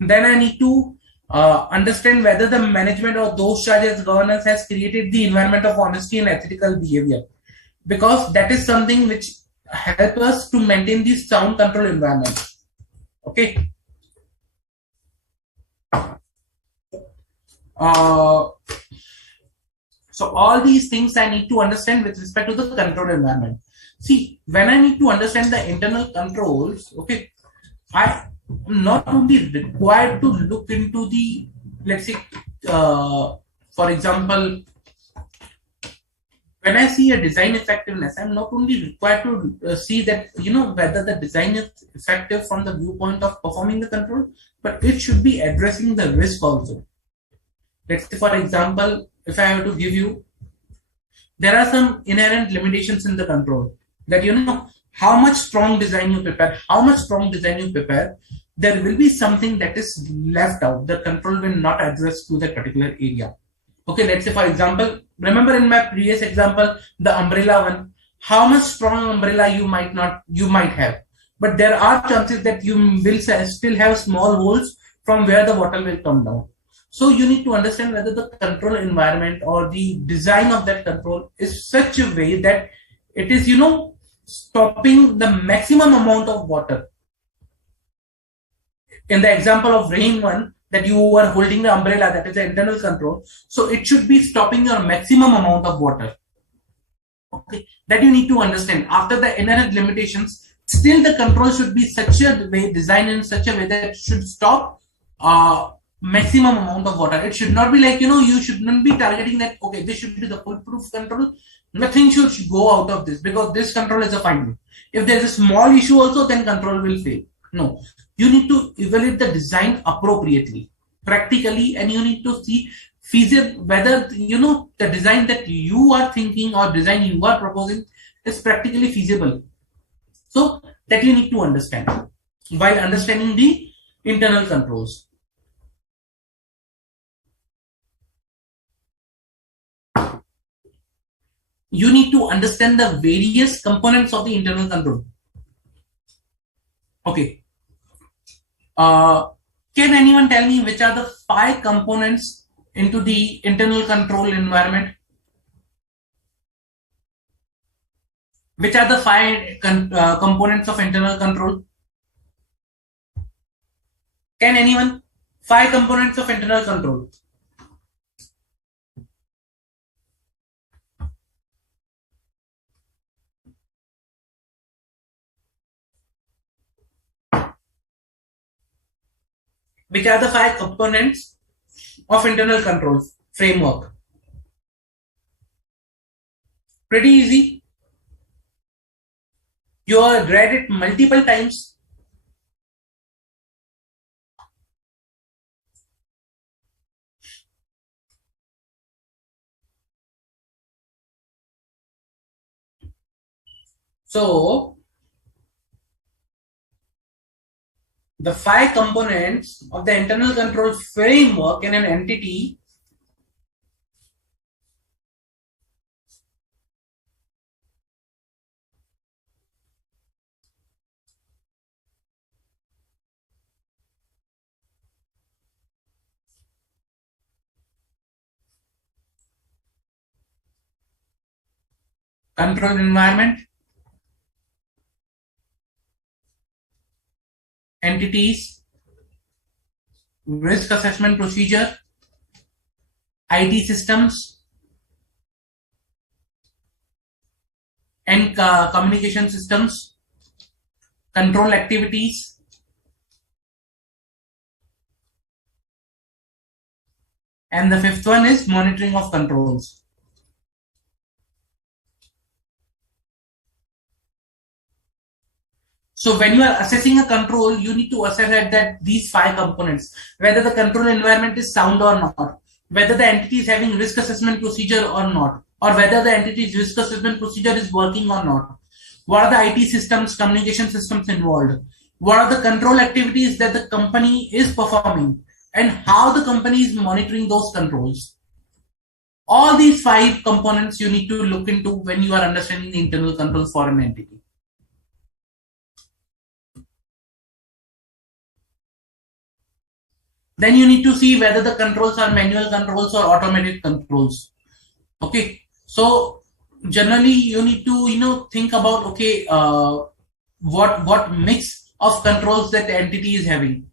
Then I need to understand whether the management or those charged as governance has created the environment of honesty and ethical behavior, because that is something which helps us to maintain the sound control environment. Okay. So all these things I need to understand with respect to the control environment. See, when I need to understand the internal controls, okay, I am not only required to look into the, let's say, for example, when I see a design effectiveness, I'm not only required to see that, whether the design is effective from the viewpoint of performing the control, but it should be addressing the risk also. Let's say, for example, if I have to give you, there are some inherent limitations in the control that, how much strong design you prepare, there will be something that is left out. The control will not address to that particular area. Okay, let's say for example, remember in my previous example, the umbrella one, how much strong umbrella you might have, but there are chances that you will still have small holes from where the water will come down. So you need to understand whether the control environment or the design of that control is such a way that it is, stopping the maximum amount of water. In the example of rain one, that you are holding the umbrella, that is the internal control, so it should be stopping your maximum amount of water. Okay, that you need to understand. After the inherent limitations, still the control should be such a way, designed in such a way that it should stop maximum amount of water. It should not be like, you should not be targeting that, okay, this should be the foolproof control, nothing should go out of this because this control is a finding. If there's a small issue also, then control will fail. No, you need to evaluate the design appropriately, practically, and you need to see feasible whether the design that you are thinking or design you are proposing is practically feasible. So that you need to understand while understanding the internal controls. You need to understand the various components of the internal control. Okay. Can anyone tell me which are the 5 components into the internal control environment? Which are the 5 components of internal control? Can anyone? 5 components of internal control. Which are the 5 components of internal control framework? Pretty easy. You have read it multiple times. So the 5 components of the internal control framework in an entity control environment, entities, risk assessment procedure, IT systems, and communication systems, control activities, and the 5th one is monitoring of controls. So when you are assessing a control, you need to assess that these 5 components, whether the control environment is sound or not, whether the entity is having risk assessment procedure or not, or whether the entity's risk assessment procedure is working or not. What are the IT systems, communication systems involved? What are the control activities that the company is performing, and how the company is monitoring those controls? All these 5 components you need to look into when you are understanding the internal controls for an entity. Then you need to see whether the controls are manual controls or automated controls. Okay, so generally you need to think about, okay, what mix of controls that the entity is having.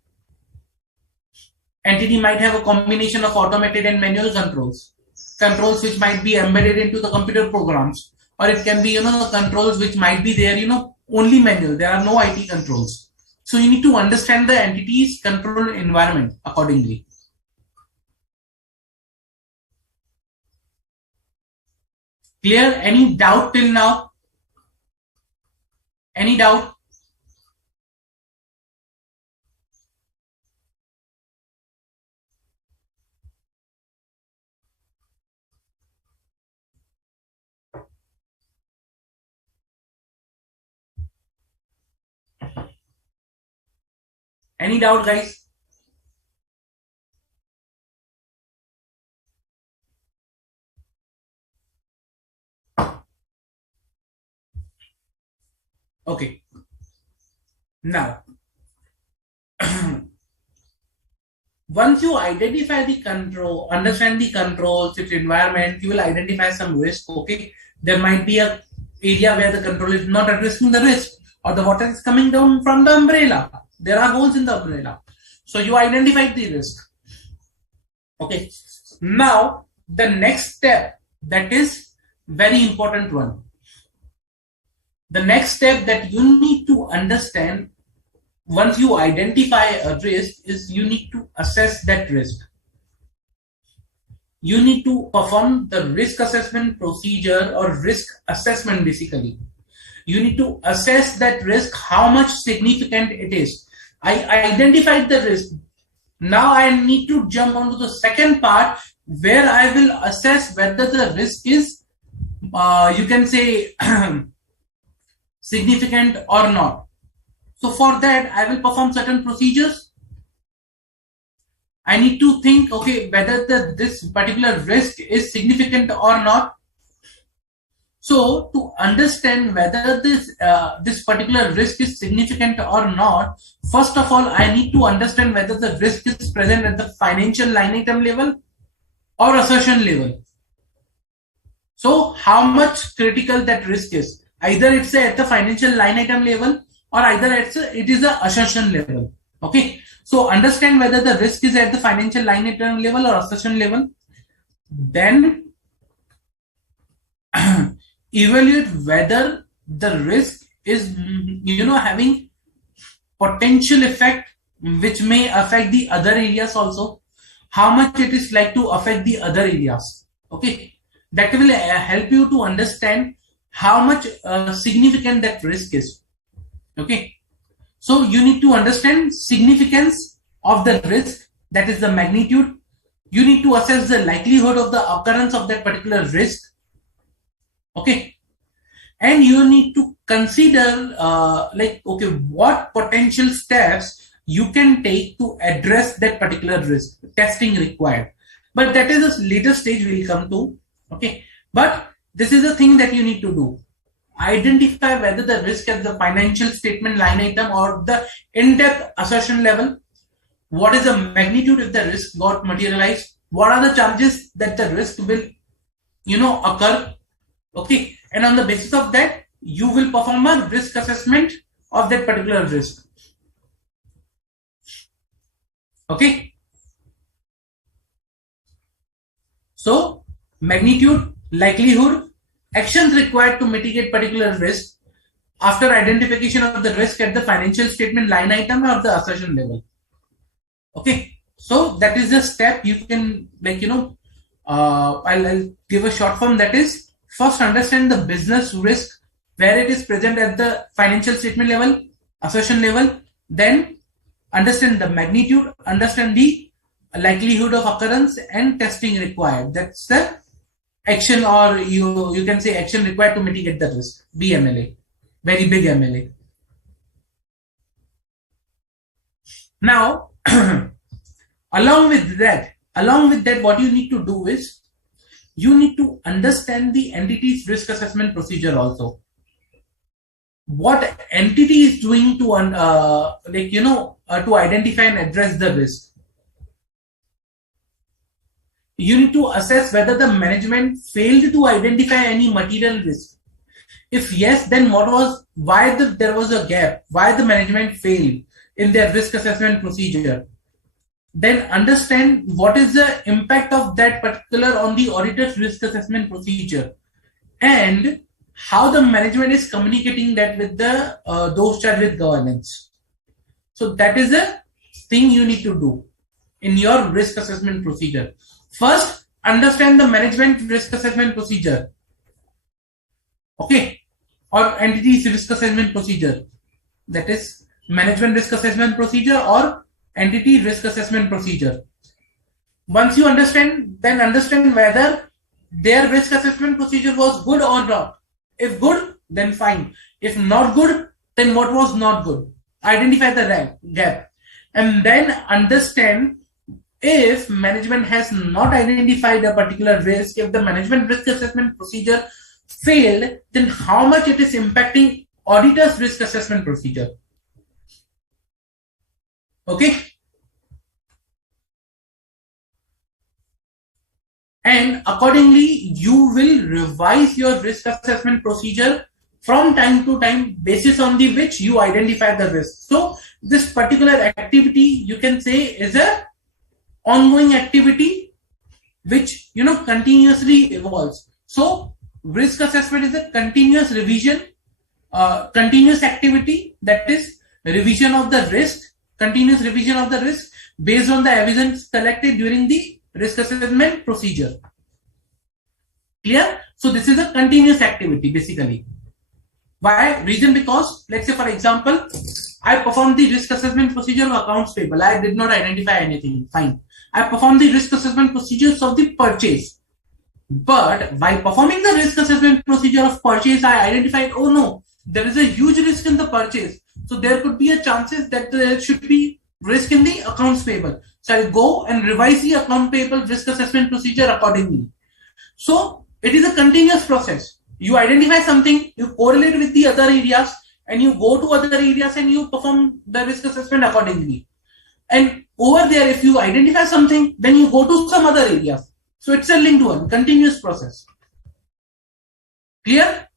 Entity might have a combination of automated and manual controls which might be embedded into the computer programs, or it can be controls which might be there only manual, there are no IT controls. So you need to understand the entity's control environment accordingly. Clear? Any doubt till now? Any doubt? Any doubt, guys? Okay. Now, once you identify the control, understand the controls, its environment, you will identify some risk. Okay, there might be a area where the control is not addressing the risk, or the water is coming down from the umbrella. There are holes in the umbrella, so you identify the risk. Okay, now the next step, that is very important one. The next step that you need to understand once you identify a risk is you need to assess that risk. You need to perform the risk assessment procedure or risk assessment basically. You need to assess that risk, how much significant it is. I identified the risk. Now I need to jump onto the second part where I will assess whether the risk is, you can say, significant or not. So for that, I will perform certain procedures. I need to think, okay, whether this particular risk is significant or not. So to understand whether this particular risk is significant or not, first of all, I need to understand whether the risk is present at the financial line item level or assertion level. So how much critical that risk is. Either it's at the financial line item level or either it is a assertion level. Okay. So understand whether the risk is at the financial line item level or assertion level. Then evaluate whether the risk is, having potential effect which may affect the other areas also. How much it is like to affect the other areas. Okay. That will help you to understand how much significant that risk is. Okay. So you need to understand significance of the risk, that is the magnitude. You need to assess the likelihood of the occurrence of that particular risk. Okay. And you need to consider okay, what potential steps you can take to address that particular risk, testing required. But that is a later stage we'll come to. Okay. But this is the thing that you need to do. Identify whether the risk at the financial statement line item or the in-depth assertion level. What is the magnitude if the risk got materialized? What are the chances that the risk will, occur? Okay. And on the basis of that, you will perform a risk assessment of that particular risk. Okay. So magnitude, likelihood, actions required to mitigate particular risk after identification of the risk at the financial statement line item or the assertion level. Okay. So that is the step you can I'll give a short form, that is, first understand the business risk where it is present at the financial statement level, assertion level. Then understand the magnitude, understand the likelihood of occurrence and testing required. That's the action, or you can say action required to mitigate the risk. BMLA, very big MLA. Now, along with that, what you need to do is you need to understand the entity's risk assessment procedure also. What entity is doing to to identify and address the risk. You need to assess whether the management failed to identify any material risk. If yes, then why there was a gap? Why the management failed in their risk assessment procedure? Then understand what is the impact of that particular on the auditor's risk assessment procedure, and how the management is communicating that with the those charged with governance. So that is a thing you need to do in your risk assessment procedure. First, understand the management risk assessment procedure. Okay. Or entity's risk assessment procedure. That is management risk assessment procedure or entity risk assessment procedure. Once you understand, then understand whether their risk assessment procedure was good or not. If good, then fine. If not good, then what was not good. Identify the gap. And then understand if management has not identified a particular risk, if the management risk assessment procedure failed, then how much it is impacting auditor's risk assessment procedure. Okay. And accordingly, you will revise your risk assessment procedure from time to time basis on the which you identify the risk. So this particular activity you can say is a ongoing activity which continuously evolves. So risk assessment is a continuous revision, continuous activity, that is revision of the risk, continuous revision of the risk based on the evidence collected during the risk assessment procedure. Clear? So this is a continuous activity basically. Why? Reason because, let's say for example, I performed the risk assessment procedure of accounts payable. I did not identify anything. Fine. I performed the risk assessment procedures of the purchase. But by performing the risk assessment procedure of purchase, I identified, oh no, there is a huge risk in the purchase. So there could be a chances that there should be risk in the accounts payable. So I'll go and revise the account payable risk assessment procedure accordingly. So it is a continuous process. You identify something, you correlate with the other areas, and you go to other areas and you perform the risk assessment accordingly. And over there, if you identify something, then you go to some other areas. So it's a linked one, continuous process. Clear?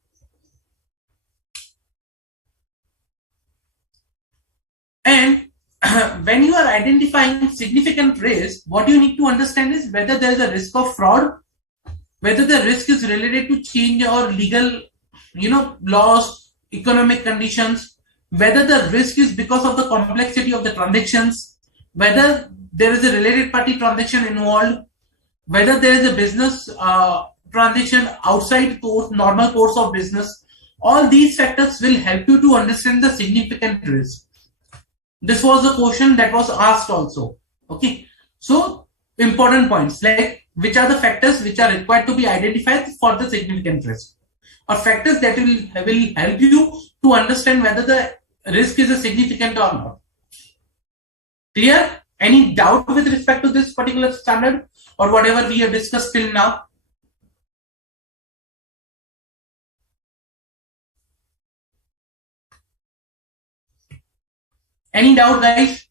And when you are identifying significant risk, what you need to understand is whether there is a risk of fraud, whether the risk is related to change or legal, laws, economic conditions, whether the risk is because of the complexity of the transactions, whether there is a related party transaction involved, whether there is a business transaction outside normal course of business. All these factors will help you to understand the significant risk. This was a question that was asked also. Okay. So important points like which are the factors which are required to be identified for the significant risk, or factors that will help you to understand whether the risk is a significant or not. Clear? Any doubt with respect to this particular standard or whatever we have discussed till now? Any doubt, guys?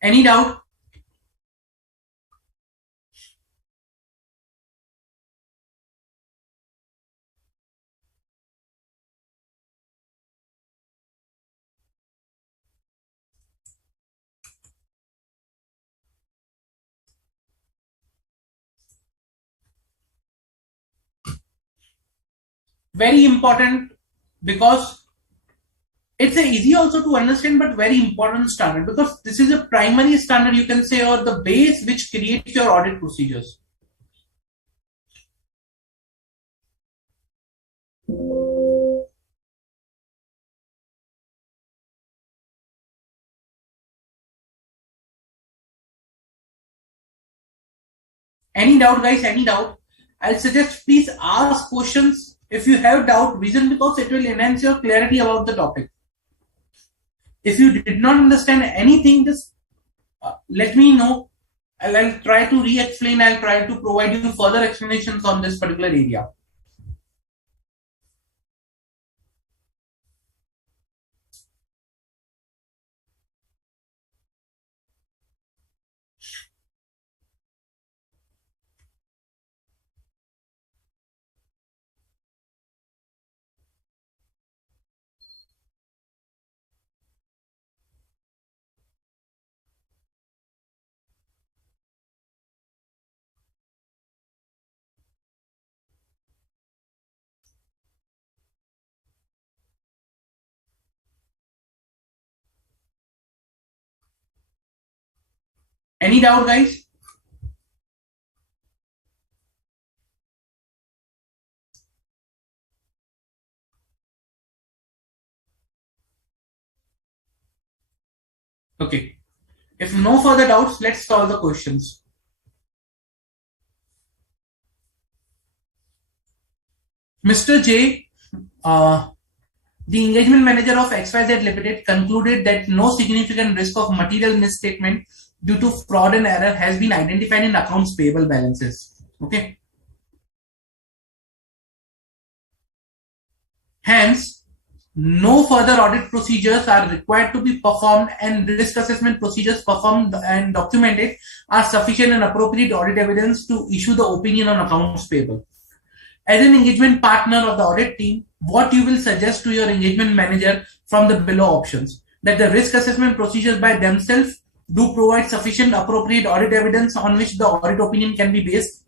Any doubt? Very important, because it's a easy also to understand but very important standard, because this is a primary standard you can say, or the base which creates your audit procedures. Any doubt, guys? Any doubt? I'll suggest please ask questions if you have doubt. Reason because it will enhance your clarity about the topic. If you did not understand anything, just let me know. I'll try to re-explain. I'll try to provide you further explanations on this particular area. Any doubt, guys? Okay. If no further doubts, let's solve the questions. Mr. J, The engagement manager of XYZ Limited concluded that no significant risk of material misstatement due to fraud and error has been identified in accounts payable balances. Okay. Hence, no further audit procedures are required to be performed, and risk assessment procedures performed and documented are sufficient and appropriate audit evidence to issue the opinion on accounts payable. As an engagement partner of the audit team, what you will suggest to your engagement manager from the below options: that the risk assessment procedures by themselves do provide sufficient appropriate audit evidence on which the audit opinion can be based.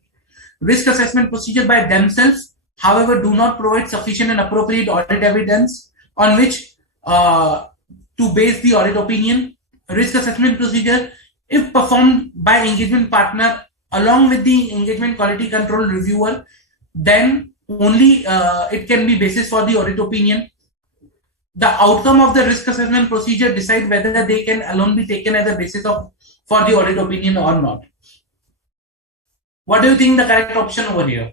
Risk assessment procedures by themselves, however, do not provide sufficient and appropriate audit evidence on which to base the audit opinion. Risk assessment procedure, if performed by engagement partner along with the engagement quality control reviewer, then only it can be basis for the audit opinion. The outcome of the risk assessment procedure decide whether they can alone be taken as a basis of for the audit opinion or not. What do you think the correct option over here?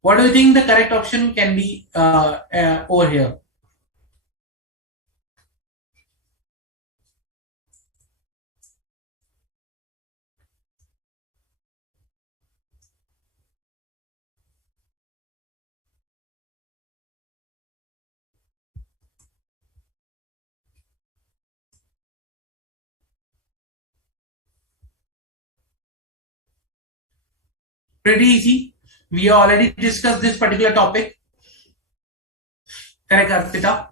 What do you think the correct option can be over here? Pretty easy. We already discussed this particular topic. Correct, Arpita?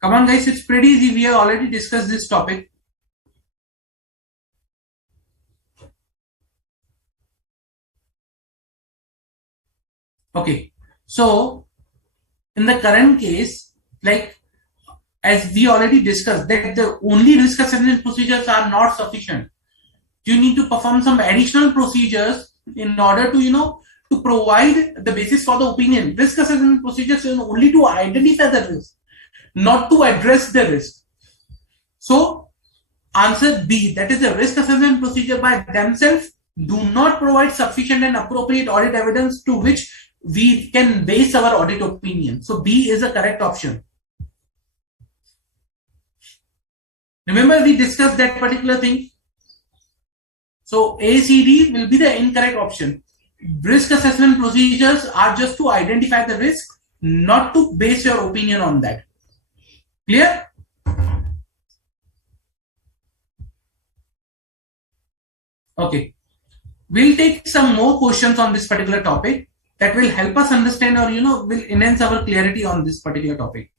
Come on, guys, it's pretty easy. We have already discussed this topic. Okay, so in the current case, like as we already discussed, that the only risk assessment procedures are not sufficient. You need to perform some additional procedures in order to, to provide the basis for the opinion. Risk assessment procedures are only to identify the risk, not to address the risk. So, answer B, that is the risk assessment procedure by themselves do not provide sufficient and appropriate audit evidence to which we can base our audit opinion. So, B is the correct option. Remember, we discussed that particular thing. So, A, C, D will be the incorrect option. Risk assessment procedures are just to identify the risk, not to base your opinion on that. Clear? Okay. We'll take some more questions on this particular topic that will help us understand or, will enhance our clarity on this particular topic.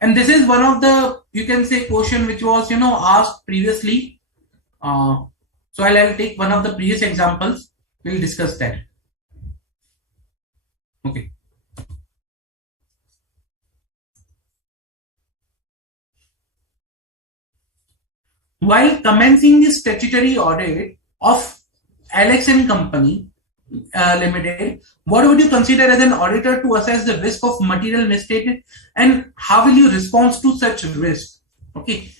And this is one of the, you can say, question which was, asked previously. So I'll take one of the previous examples. We'll discuss that. Okay. While commencing the statutory audit of Alex and Company Limited, what would you consider as an auditor to assess the risk of material misstatement, and how will you respond to such risk? Okay.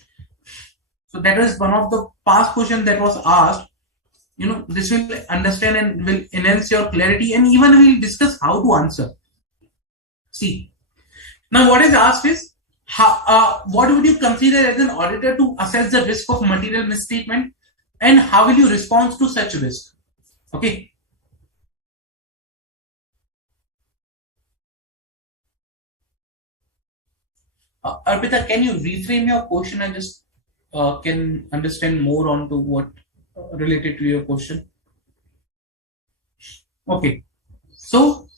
So that is one of the past questions that was asked. This will understand and will enhance your clarity, and even we'll discuss how to answer. See, now what is asked is, what would you consider as an auditor to assess the risk of material misstatement, and how will you respond to such risk? Okay. Arpita, can you reframe your question and just can understand more onto what related to your question? Okay. So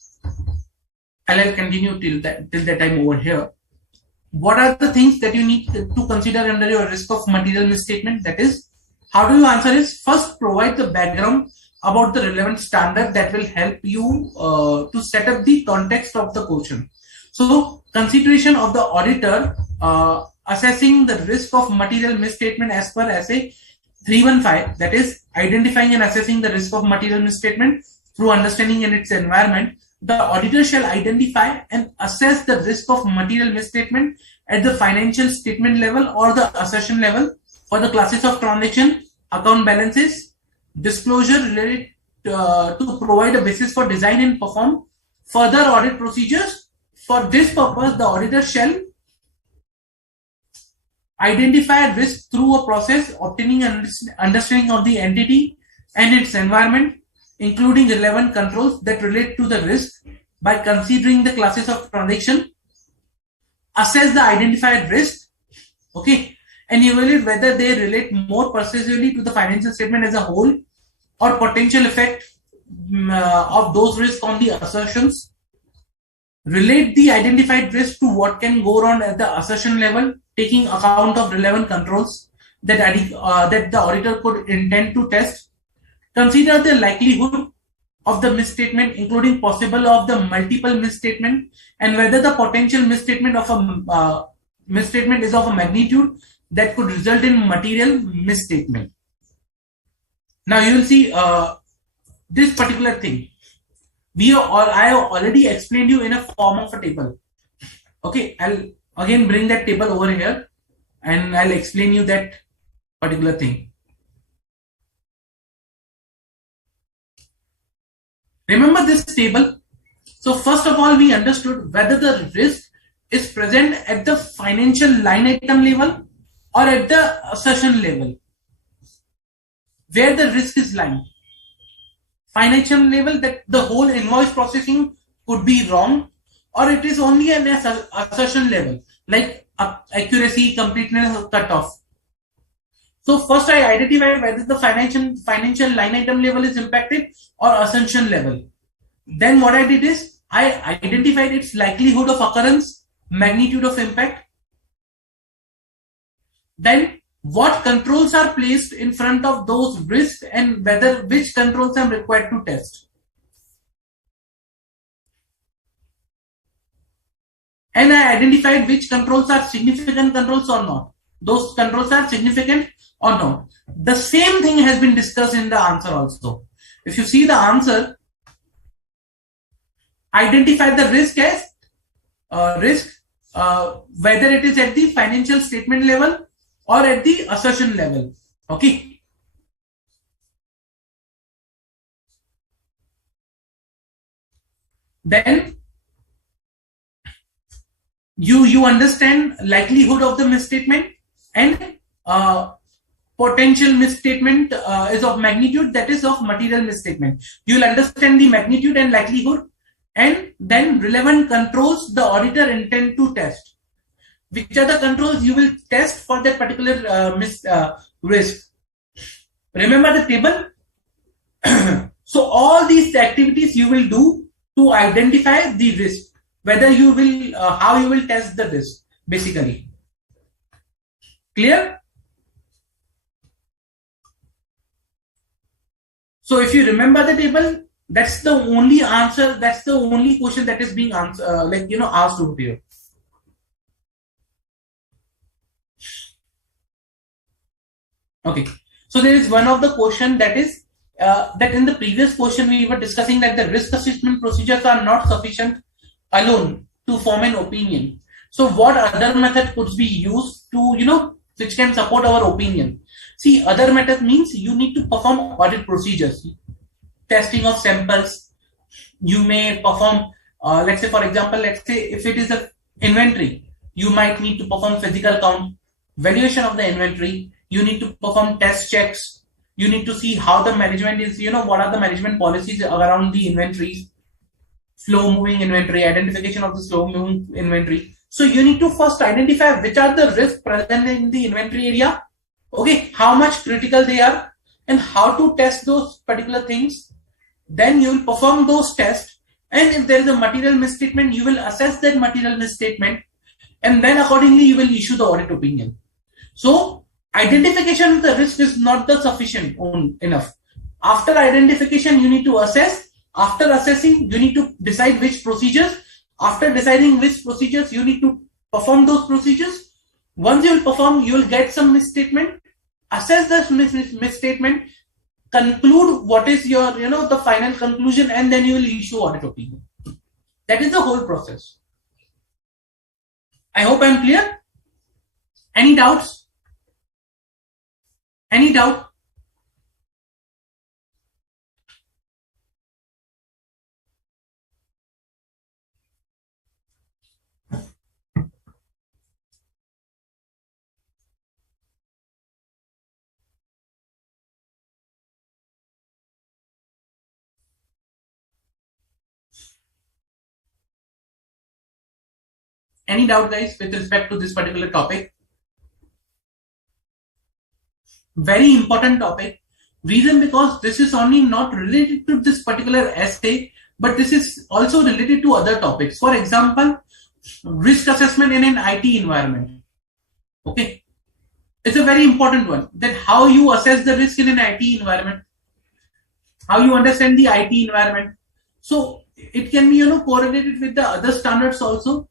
I'll continue till that time over here. What are the things that you need to consider under your risk of material misstatement? That is, How do you answer is first provide the background about the relevant standard that will help you to set up the context of the question. So consideration of the auditor assessing the risk of material misstatement as per SA 315, that is identifying and assessing the risk of material misstatement through understanding in its environment. The auditor shall identify and assess the risk of material misstatement at the financial statement level or the assertion level for the classes of transaction, account balances, disclosure related to provide a basis for design and perform further audit procedures. For this purpose, the auditor shall identify risk through a process obtaining an understanding of the entity and its environment, including relevant controls that relate to the risk by considering the classes of transaction, assess the identified risk, okay, and evaluate whether they relate more persuasively to the financial statement as a whole or potential effect of those risks on the assertions. Relate the identified risk to what can go wrong at the assertion level, taking account of relevant controls that the auditor could intend to test. Consider the likelihood of the misstatement, including possible of the multiple misstatement, and whether the potential misstatement of a misstatement is of a magnitude that could result in material misstatement. Now you will see this particular thing. I have already explained you in a form of a table. Okay, I'll again bring that table over here and I'll explain you that particular thing. Remember this table? So first of all, we understood whether the risk is present at the financial line item level or at the assertion level. Where the risk is lying. Financial level, that the whole invoice processing could be wrong, or it is only an assertion level, like accuracy, completeness, cutoff. So first I identify whether the financial line item level is impacted or assumption level. Then what I did is I identified its likelihood of occurrence, magnitude of impact. Then what controls are placed in front of those risks and which controls I'm required to test. And I identified which controls are significant controls or not. Those controls are significant or not. The same thing has been discussed in the answer also. If you see the answer, identify the risk as whether it is at the financial statement level or at the assertion level. Okay. Then you understand likelihood of the misstatement and potential misstatement is of magnitude, that is of material misstatement. You will understand the magnitude and likelihood, and then relevant controls the auditor intend to test. Which are the controls you will test for that particular risk? Remember the table? So all these activities you will do to identify the risk, whether you will, how you will test the risk, basically. Clear? So if you remember the table, that's the only answer, that's the only question that is being asked over here. Okay, so there is one of the question that is that in the previous question we were discussing that the risk assessment procedures are not sufficient alone to form an opinion. So what other method could be used to, which can support our opinion? See, other method means you need to perform audit procedures, testing of samples. You may perform, let's say for example, if it is a inventory, you might need to perform physical count, valuation of the inventory. You need to perform test checks. You need to see how the management is, what are the management policies around the inventories, slow moving inventory, identification of the slow moving inventory. So you need to first identify which are the risks present in the inventory area, okay, how much critical they are, and how to test those particular things. Then you will perform those tests, and if there is a material misstatement, you will assess that material misstatement, and then accordingly you will issue the audit opinion. So Identification of the risk is not the sufficient enough. After identification, you need to assess. After assessing, you need to decide which procedures. After deciding which procedures, you need to perform those procedures. Once you will perform, you will get some misstatement. Assess the misstatement. Conclude what is your, the final conclusion, and then you will issue audit opinion. That is the whole process. I hope I am clear. Any doubts? Any doubt? Any doubt, guys, with respect to this particular topic? Very important topic. Reason because this is only not related to this particular essay, but this is also related to other topics. For example, risk assessment in an IT environment. Okay, it's a very important one. That how you assess the risk in an IT environment, how you understand the IT environment. So it can be correlated with the other standards also,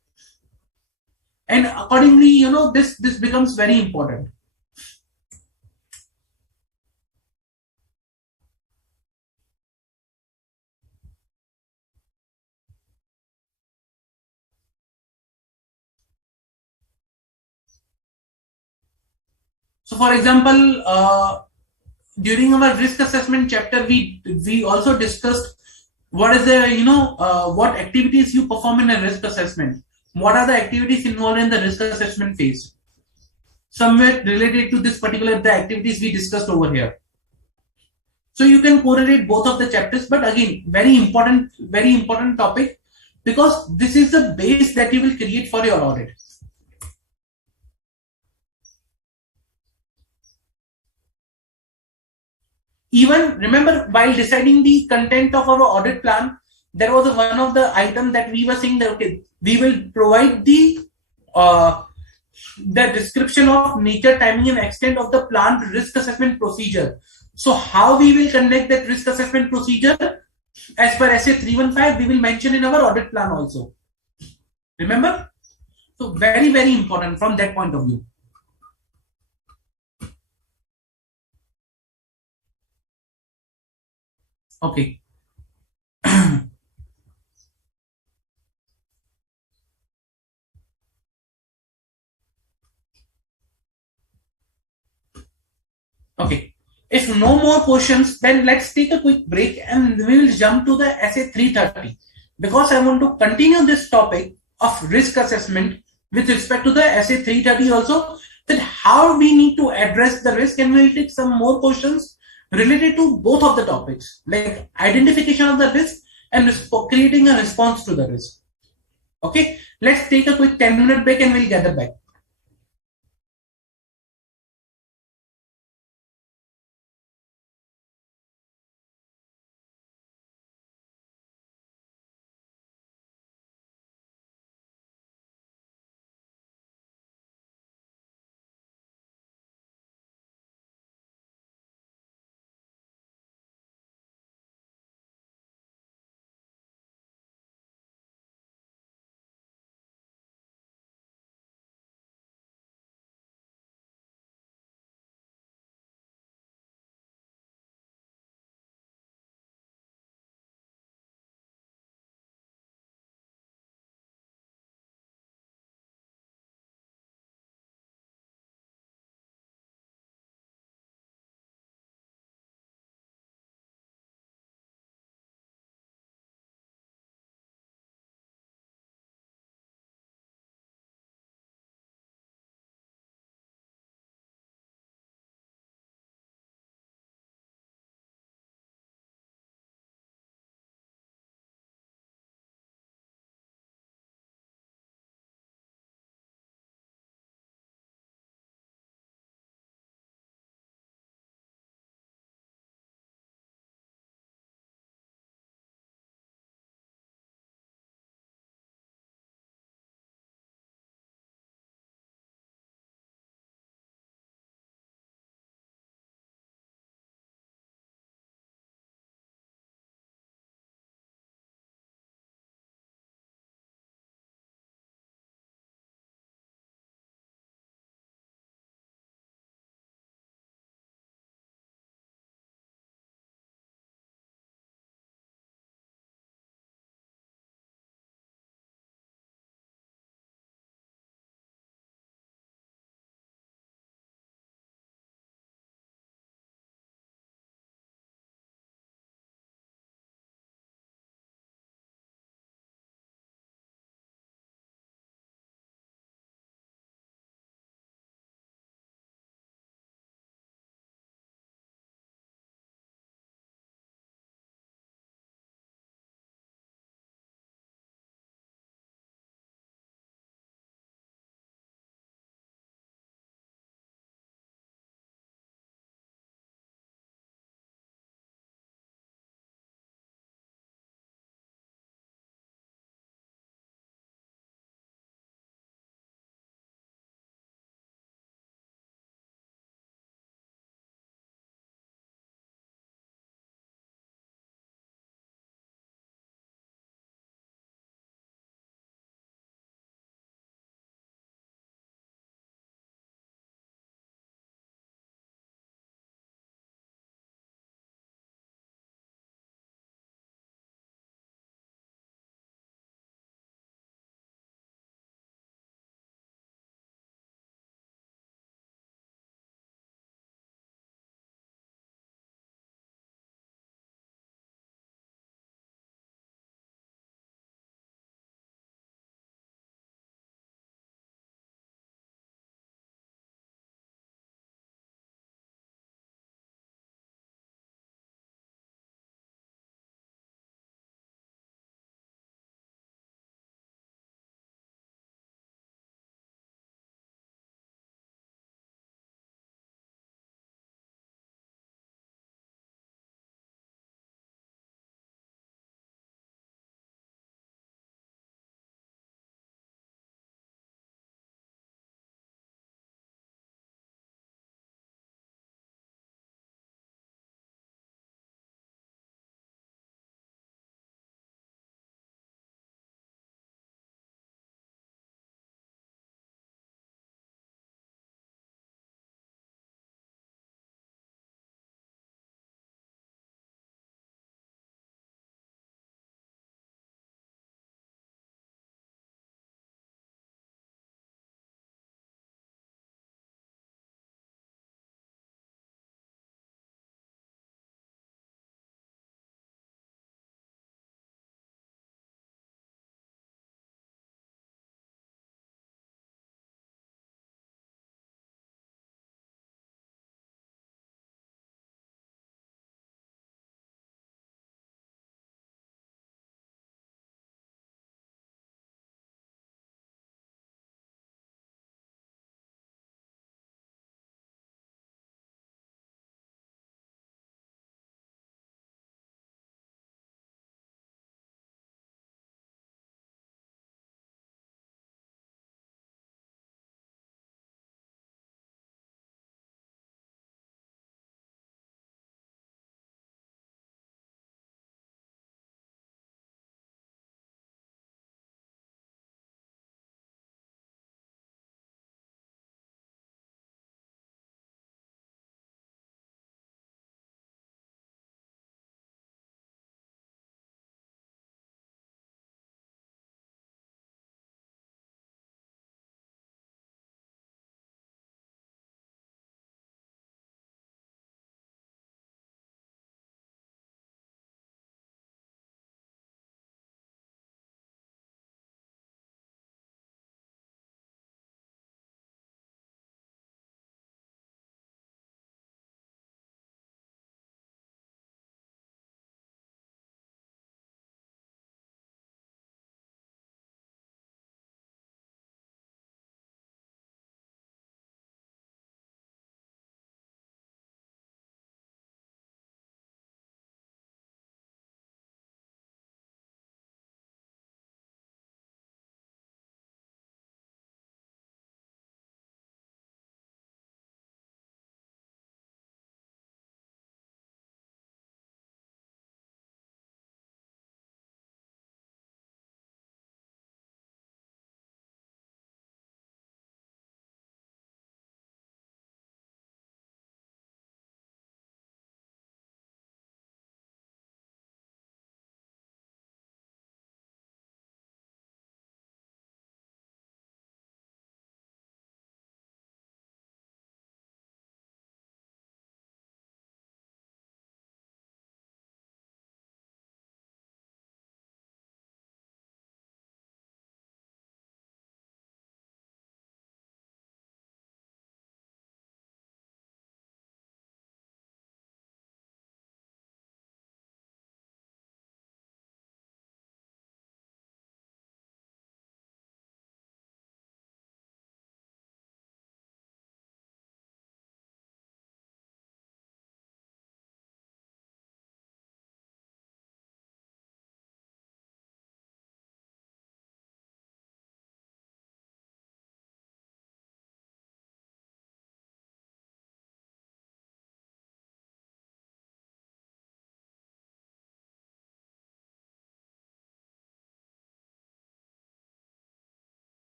and accordingly this becomes very important. So, for example, during our risk assessment chapter, we also discussed what is the what activities you perform in a risk assessment. What are the activities involved in the risk assessment phase? Somewhere related to this particular the activities we discussed over here. So you can correlate both of the chapters, but again, very important topic because this is the base that you will create for your audit. Even remember, while deciding the content of our audit plan, there was one of the item that we were saying that okay, we will provide the description of nature, timing, and extent of the planned risk assessment procedure. So how we will conduct that risk assessment procedure as per SA 315, we will mention in our audit plan also. Remember? So very important from that point of view. Okay. Okay. If no more questions, then let's take a quick break and we will jump to the SA 330 because I want to continue this topic of risk assessment with respect to the SA 330 also, that how we need to address the risk, and we'll take some more questions related to both of the topics like identification of the risk and creating a response to the risk. Okay, let's take a quick 10-minute break and we'll gather back.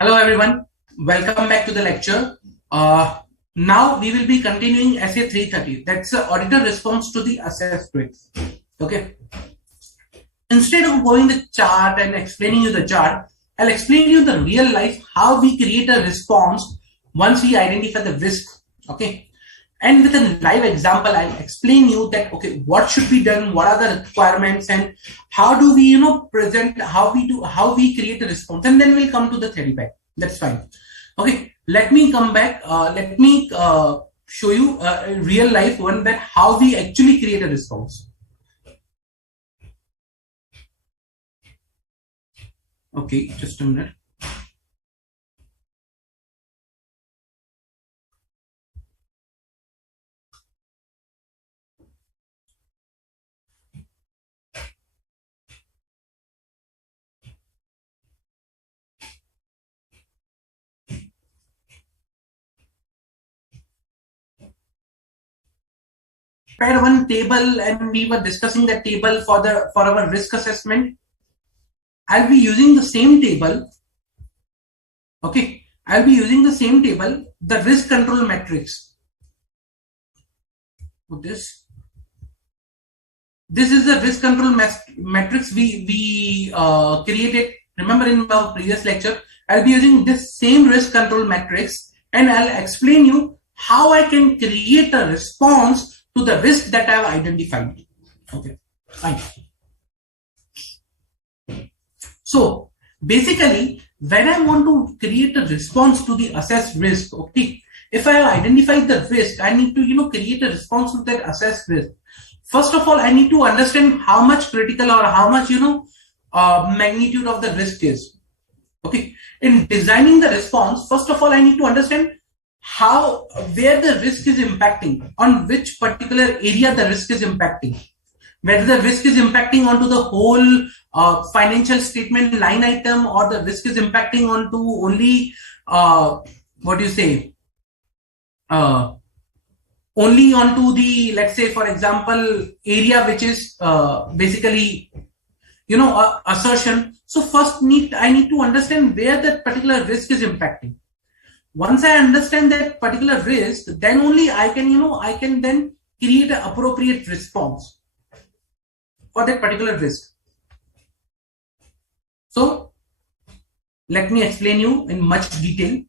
Hello everyone, welcome back to the lecture. Now we will be continuing essay 330. That's the auditor response to the assessed risk. Okay. Instead of going the chart and explaining you the chart, I'll explain you the real life how we create a response once we identify the risk. Okay. And with a live example, I'll explain you that okay, what should be done, what are the requirements, and how do we present how we create a response, and then we'll come to the theory back. That's fine. Okay, let me come back. Let me show you a real life one that how we actually create a response. Okay, just a minute. Prepared one table and we were discussing that table for our risk assessment. I'll be using the same table. Okay, I'll be using the same table, the risk control matrix. This is the risk control matrix we created. Remember in our previous lecture, I'll be using this same risk control matrix and I'll explain you how I can create a response to the risk that I've identified. Okay, fine. So basically, when I want to create a response to the assessed risk, okay, if I have identified the risk, I need to create a response to that assessed risk. First of all, I need to understand how much critical or how much magnitude of the risk is. Okay, in designing the response, first of all, I need to understand where the risk is impacting, on which particular area the risk is impacting, whether the risk is impacting onto the whole financial statement line item, or the risk is impacting onto only only onto the, let's say for example, area which is basically assertion. So first I need to understand where that particular risk is impacting. Once I understand that particular risk, then only I can then create an appropriate response for that particular risk. So let me explain you in much detail.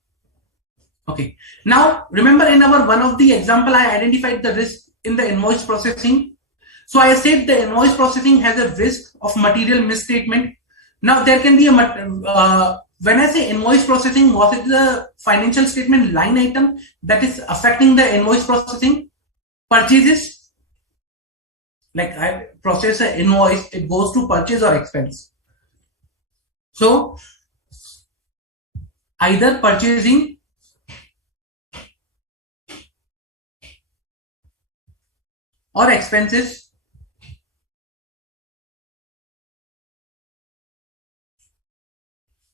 Okay, now remember in our one of the example, I identified the risk in the invoice processing. So I said the invoice processing has a risk of material misstatement. Now there can be a when I say invoice processing, what is the financial statement line item that is affecting the invoice processing? Purchases, like I process an invoice, it goes to purchase or expense. So either purchasing or expenses.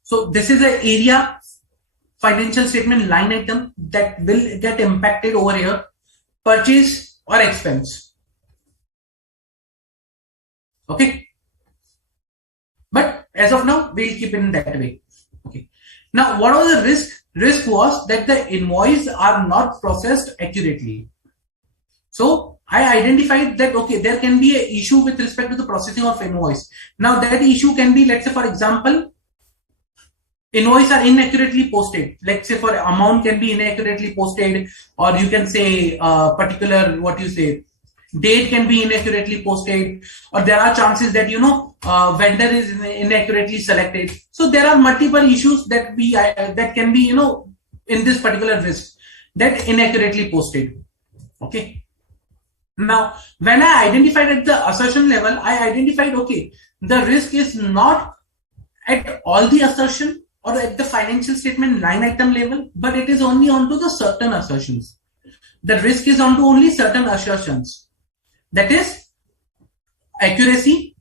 So this is an area financial statement line item that will get impacted over here, purchase or expense. Okay, but as of now we'll keep it in that way. Okay, now what was the risk was that the invoice are not processed accurately. So I identified that okay, there can be an issue with respect to the processing of invoice. Now that issue can be, let's say for example, invoice are inaccurately posted. Let's say for amount can be inaccurately posted, or you can say particular date can be inaccurately posted, or there are chances that vendor is inaccurately selected. So there are multiple issues that that can be in this particular risk, that inaccurately posted. Okay. Now when I identified at the assertion level, I identified okay, the risk is not at all the assertion or at the financial statement line item level, but it is only onto the certain assertions. The risk is onto only certain assertions. That is accuracy,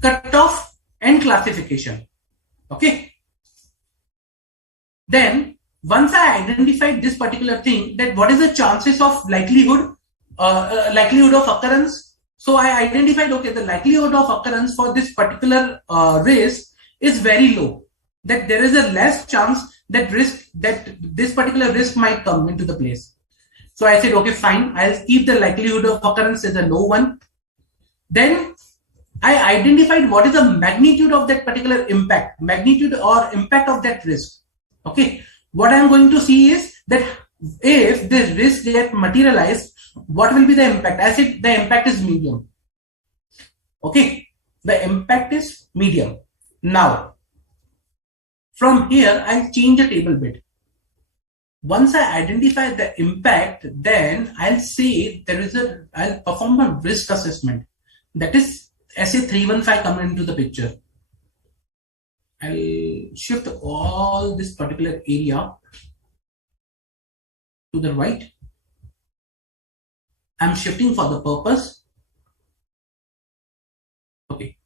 cutoff, and classification. Okay. Then once I identified this particular thing, that what is the chances of likelihood of occurrence. So I identified okay, the likelihood of occurrence for this particular risk is very low, that there is a less chance that this particular risk might come into the place. So I said, okay, fine, I'll keep the likelihood of occurrence as a low one. Then I identified what is the magnitude of that particular impact, magnitude or impact of that risk. Okay, what I'm going to see is that if the risk get materialized, what will be the impact? I said the impact is medium. Okay, the impact is medium. Now, from here, I'll change the table bit. Once I identify the impact, then I'll say I'll perform a risk assessment. That is SA315 coming into the picture. I'll shift all this particular area to the right. I'm shifting for the purpose. Okay.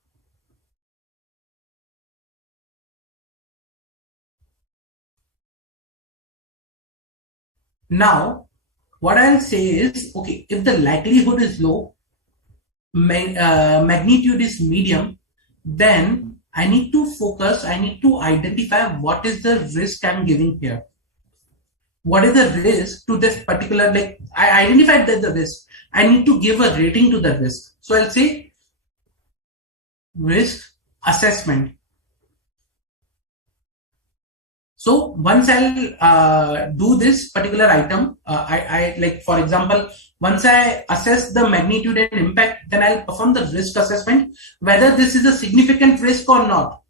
Now, what I'll say is, okay, if the likelihood is low, magnitude is medium, then I need to focus, I need to identify what is the risk I'm giving here. What is the risk to this particular, like I identified that the risk, I need to give a rating to the risk. So I'll say risk assessment. So once I'll do this particular item, I like, for example, once I assess the magnitude and impact, then I'll perform the risk assessment, whether this is a significant risk or not.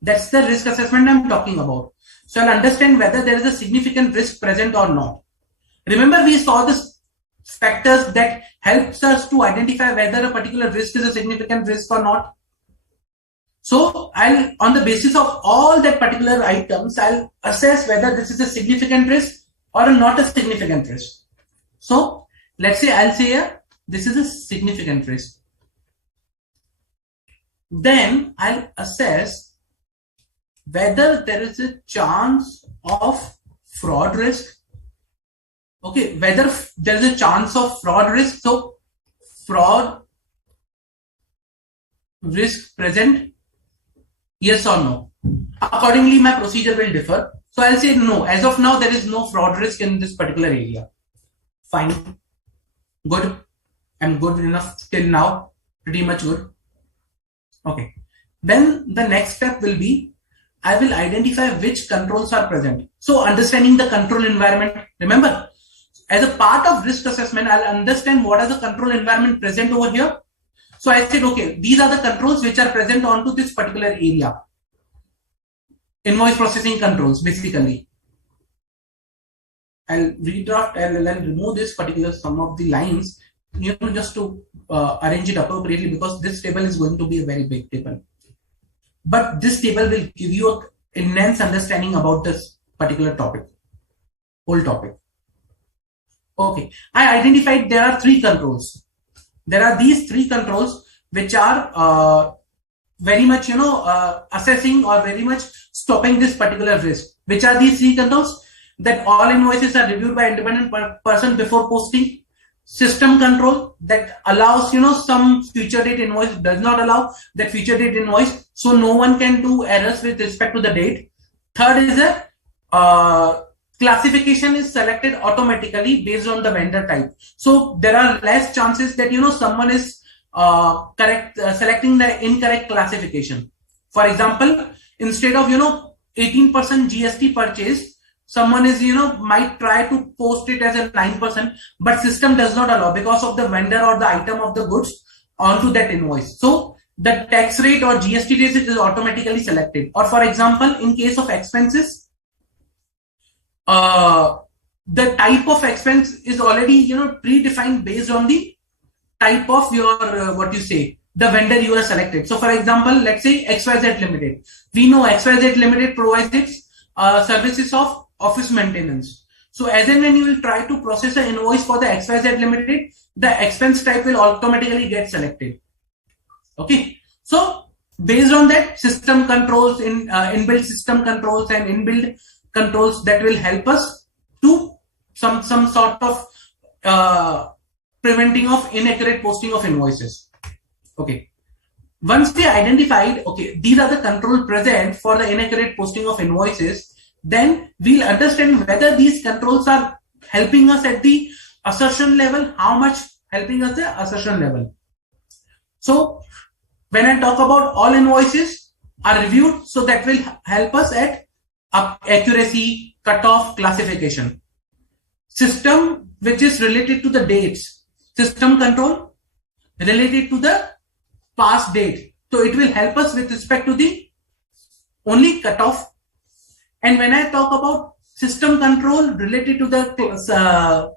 That's the risk assessment I'm talking about. So I'll understand whether there is a significant risk present or not. Remember, we saw the factors that helps us to identify whether a particular risk is a significant risk or not. So I'll, on the basis of all that particular items, I'll assess whether this is a significant risk or not a significant risk. So let's say I'll say this is a significant risk. Then I'll assess whether there is a chance of fraud risk. Okay, whether there is a chance of fraud risk. So fraud risk present, yes or no. Accordingly, my procedure will differ. So I'll say no. As of now, there is no fraud risk in this particular area. Fine. Good. I'm good enough till now. Pretty much good. Okay. Then the next step will be, I will identify which controls are present. So understanding the control environment. Remember, as a part of risk assessment, I'll understand what are the control environment present over here. So I said, okay, these are the controls which are present onto this particular area. Invoice processing controls, basically. I'll redraft, I'll remove this particular some of the lines, just to arrange it appropriately, because this table is going to be a very big table. But this table will give you an enhanced understanding about this particular topic, whole topic. Okay, I identified there are three controls. There are these three controls which are very much, assessing or very much stopping this particular risk. Which are these three controls? That all invoices are reviewed by independent person before posting. System control that allows, some future date invoice does not allow that future date invoice. So no one can do errors with respect to the date. Third is a classification is selected automatically based on the vendor type. So there are less chances that, someone is selecting the incorrect classification. For example, instead of, 18% GST purchase, someone is, might try to post it as a 9%, but system does not allow because of the vendor or the item of the goods onto that invoice. So the tax rate or GST rate is automatically selected. Or for example, in case of expenses, the type of expense is already, predefined based on the type of your, the vendor you are selected. So for example, let's say XYZ Limited. We know XYZ Limited provides its services of office maintenance. So as and when you will try to process an invoice for the XYZ Limited, the expense type will automatically get selected. Okay. So based on that, system controls, inbuilt system controls and inbuilt controls that will help us to some sort of preventing of inaccurate posting of invoices. Okay. Once we identified, okay, these are the controls present for the inaccurate posting of invoices, then we'll understand whether these controls are helping us at the assertion level, how much helping us at assertion level. So when I talk about all invoices are reviewed, so that will help us at accuracy, cutoff, classification. System which is related to the dates, system control related to the past date. So it will help us with respect to the only cutoff. And when I talk about system control related to the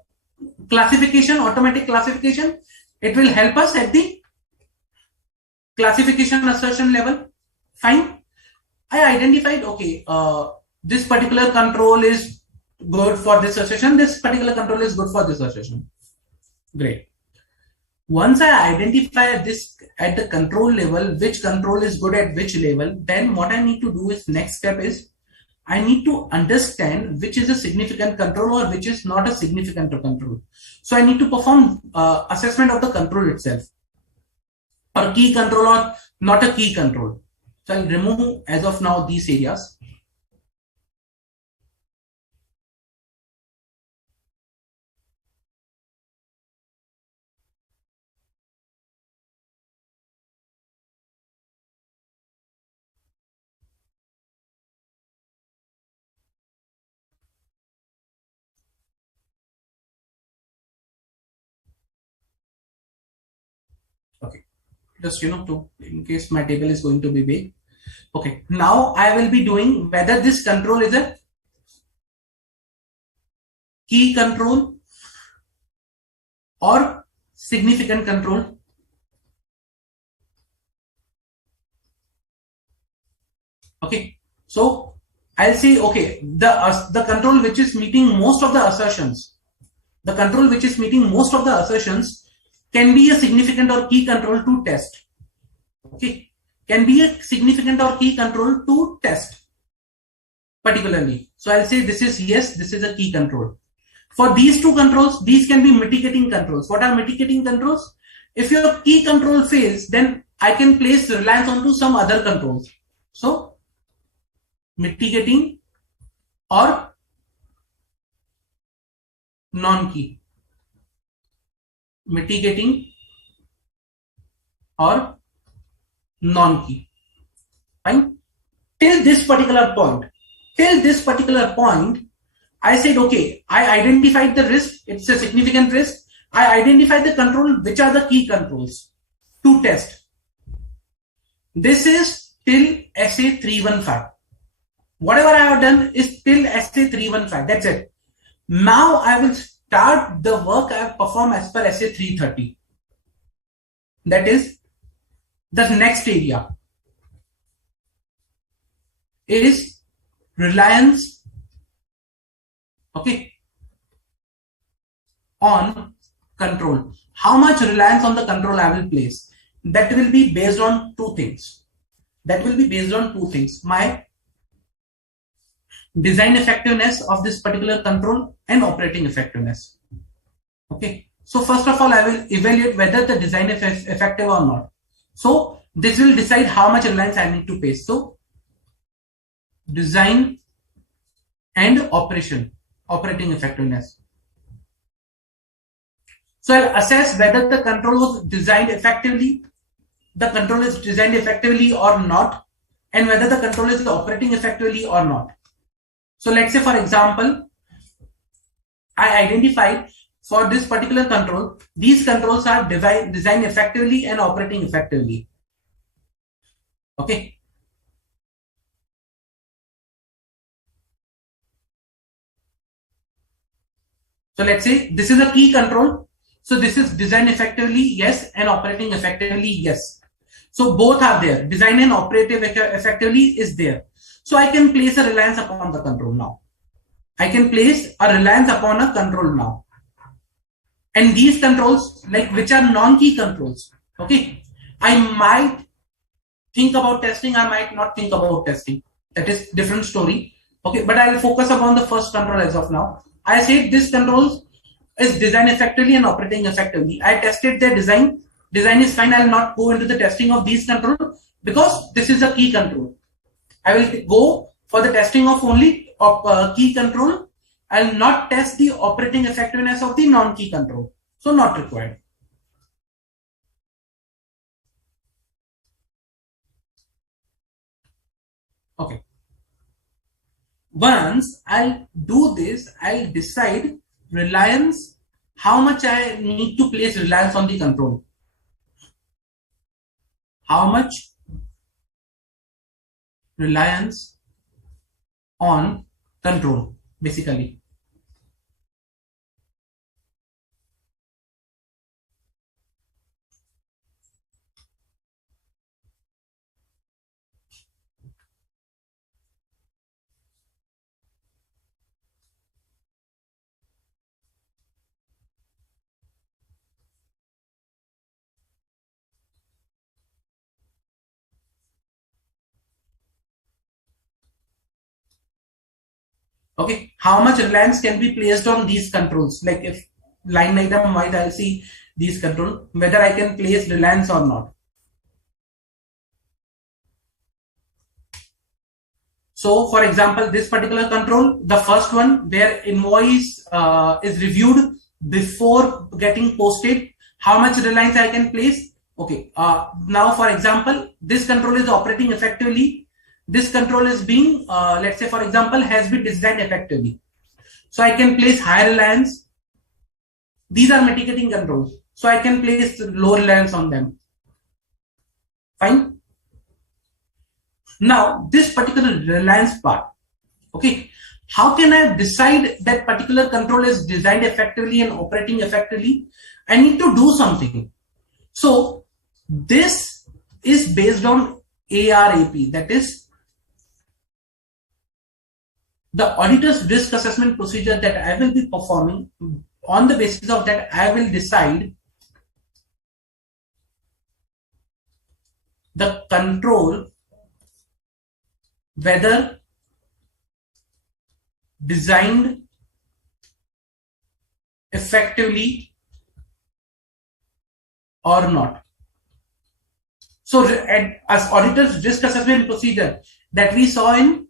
classification, automatic classification, it will help us at the classification assertion level. Fine. I identified, okay, this particular control is good for this assertion, this particular control is good for this assertion. Great. Once I identify this at the control level, which control is good at which level, then what I need to do is next step is I need to understand which is a significant control or which is not a significant control. So I need to perform assessment of the control itself, or key control or not a key control. So I'll remove as of now these areas. Okay, just to in case my table is going to be big. Okay, now I will be doing whether this control is a key control or significant control. Okay, so I'll say, okay, the control which is meeting most of the assertions, can be a significant or key control to test. Okay, can be a significant or key control to test particularly. So I'll say this is yes, this is a key control. For these two controls, these can be mitigating controls. What are mitigating controls? If your key control fails, then I can place reliance onto some other controls. So mitigating or non-key. Mitigating or non-key. Fine. Till this particular point, I said, okay, I identified the risk. It's a significant risk. I identified the control, which are the key controls to test. This is till SA 315. Whatever I have done is till SA 315. That's it. Now I will start the work I have performed as per SA 330. That is the next area is reliance, okay, on control. How much reliance on the control I will place? That will be based on two things. My design effectiveness of this particular control and operating effectiveness. Okay. So first of all, I will evaluate whether the design is effective or not. So this will decide how much reliance I need to pay. So design and operating effectiveness. So I'll assess whether the control was designed effectively, or not, and whether the control is operating effectively or not. So let's say, for example, I identified for this particular control, these controls are designed effectively and operating effectively. Okay. So let's say this is a key control. So this is designed effectively, yes, and operating effectively, yes. So both are there. Design and operative effectively is there. So I can place a reliance upon the control now. And these controls, like which are non-key controls, okay, I might think about testing, I might not think about testing. That is different story. Okay, but I will focus upon the first control as of now. I said this control is designed effectively and operating effectively. I tested their design. Design is fine. I will not go into the testing of these controls because this is a key control. I will go For the testing of only key control, I'll not test the operating effectiveness of the non-key control. So not required. Okay. Once I'll do this, I'll decide reliance, how much I need to place reliance on the control. How much reliance on control, basically. Okay, how much reliance can be placed on these controls? Like if line item wise, I'll see these control, whether I can place reliance or not. So for example, this particular control, the first one where invoice is reviewed before getting posted, how much reliance I can place? Okay, now for example, this control is operating effectively. This control is being, let's say for example, has been designed effectively. So I can place high reliance. These are mitigating controls. So I can place low reliance on them. Fine. Now, this particular reliance part, okay, how can I decide that particular control is designed effectively and operating effectively? I need to do something. So, this is based on AAPE, that is the auditor's risk assessment procedure that I will be performing. On the basis of that, I will decide the control whether designed effectively or not. So as auditor's risk assessment procedure that we saw in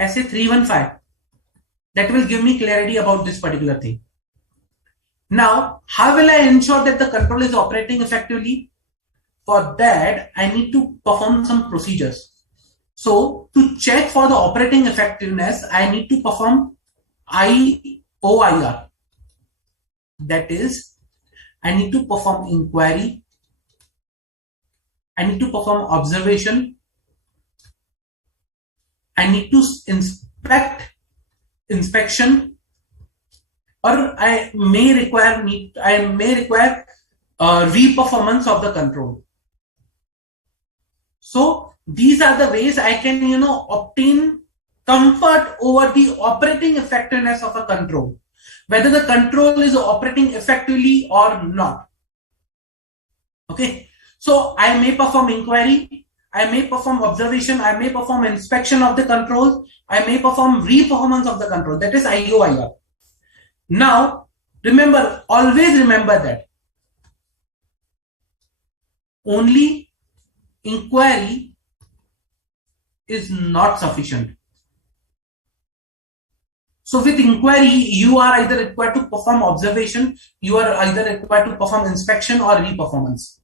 SA 315, that will give me clarity about this particular thing. Now, how will I ensure that the control is operating effectively? For that, I need to perform some procedures. So to check for the operating effectiveness, I need to perform IOIR. That is, I need to perform inquiry. I need to perform observation. I need to inspection, or I may require reperformance of the control. So these are the ways I can, obtain comfort over the operating effectiveness of a control, whether the control is operating effectively or not. Okay, so I may perform inquiry, I may perform observation, I may perform inspection of the controls, I may perform reperformance of the control, that is IOIR. Now, always remember that only inquiry is not sufficient. So with inquiry, you are either required to perform observation, you are either required to perform inspection or reperformance.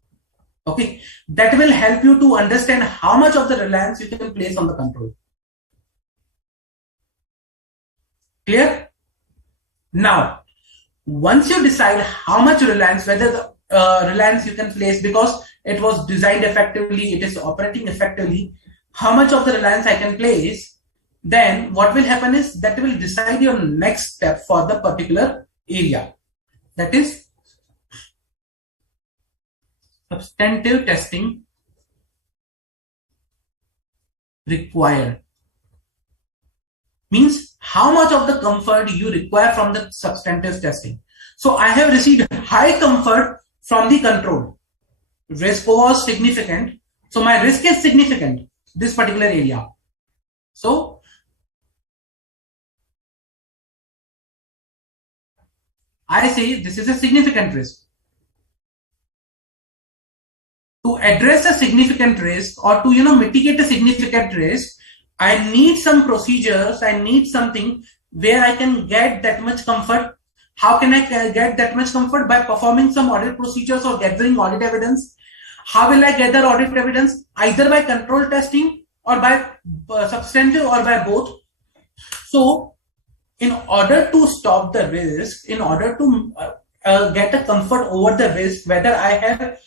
Okay, that will help you to understand how much of the reliance you can place on the control. Clear? Now, once you decide how much reliance, whether the reliance you can place because it was designed effectively, it is operating effectively, how much of the reliance I can place, then what will happen is that will decide your next step for the particular area. That is substantive testing required. Means how much of the comfort you require from the substantive testing. So I have received high comfort from the control. Risk was significant. So my risk is significant, this particular area. So I say this is a significant risk. to address a significant risk or to mitigate a significant risk, I need some procedures, I need something where I can get that much comfort. How can I get that much comfort? By performing some audit procedures or gathering audit evidence. How will I gather audit evidence? Either by control testing or by substantive or by both. So in order to stop the risk, in order to get a comfort over the risk, whether I have,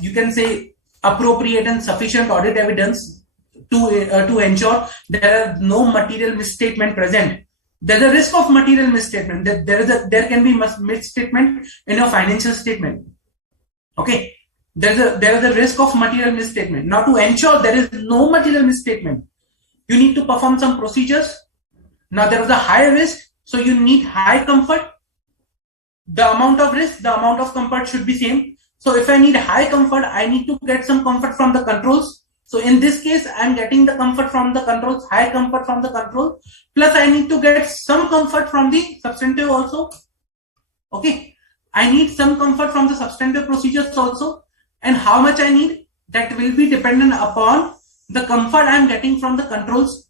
you can say, appropriate and sufficient audit evidence to ensure there are no material misstatement present. There's a risk of material misstatement. There can be misstatement in your financial statement. Okay, there is a risk of material misstatement. Now, to ensure there is no material misstatement, you need to perform some procedures. Now there is a high risk, so you need high comfort. The amount of risk, the amount of comfort should be same. So if I need high comfort, I need to get some comfort from the controls. So in this case, I'm getting the comfort from the controls, high comfort from the control. Plus I need to get some comfort from the substantive also. Okay, I need some comfort from the substantive procedures also. And how much I need, that will be dependent upon the comfort I'm getting from the controls.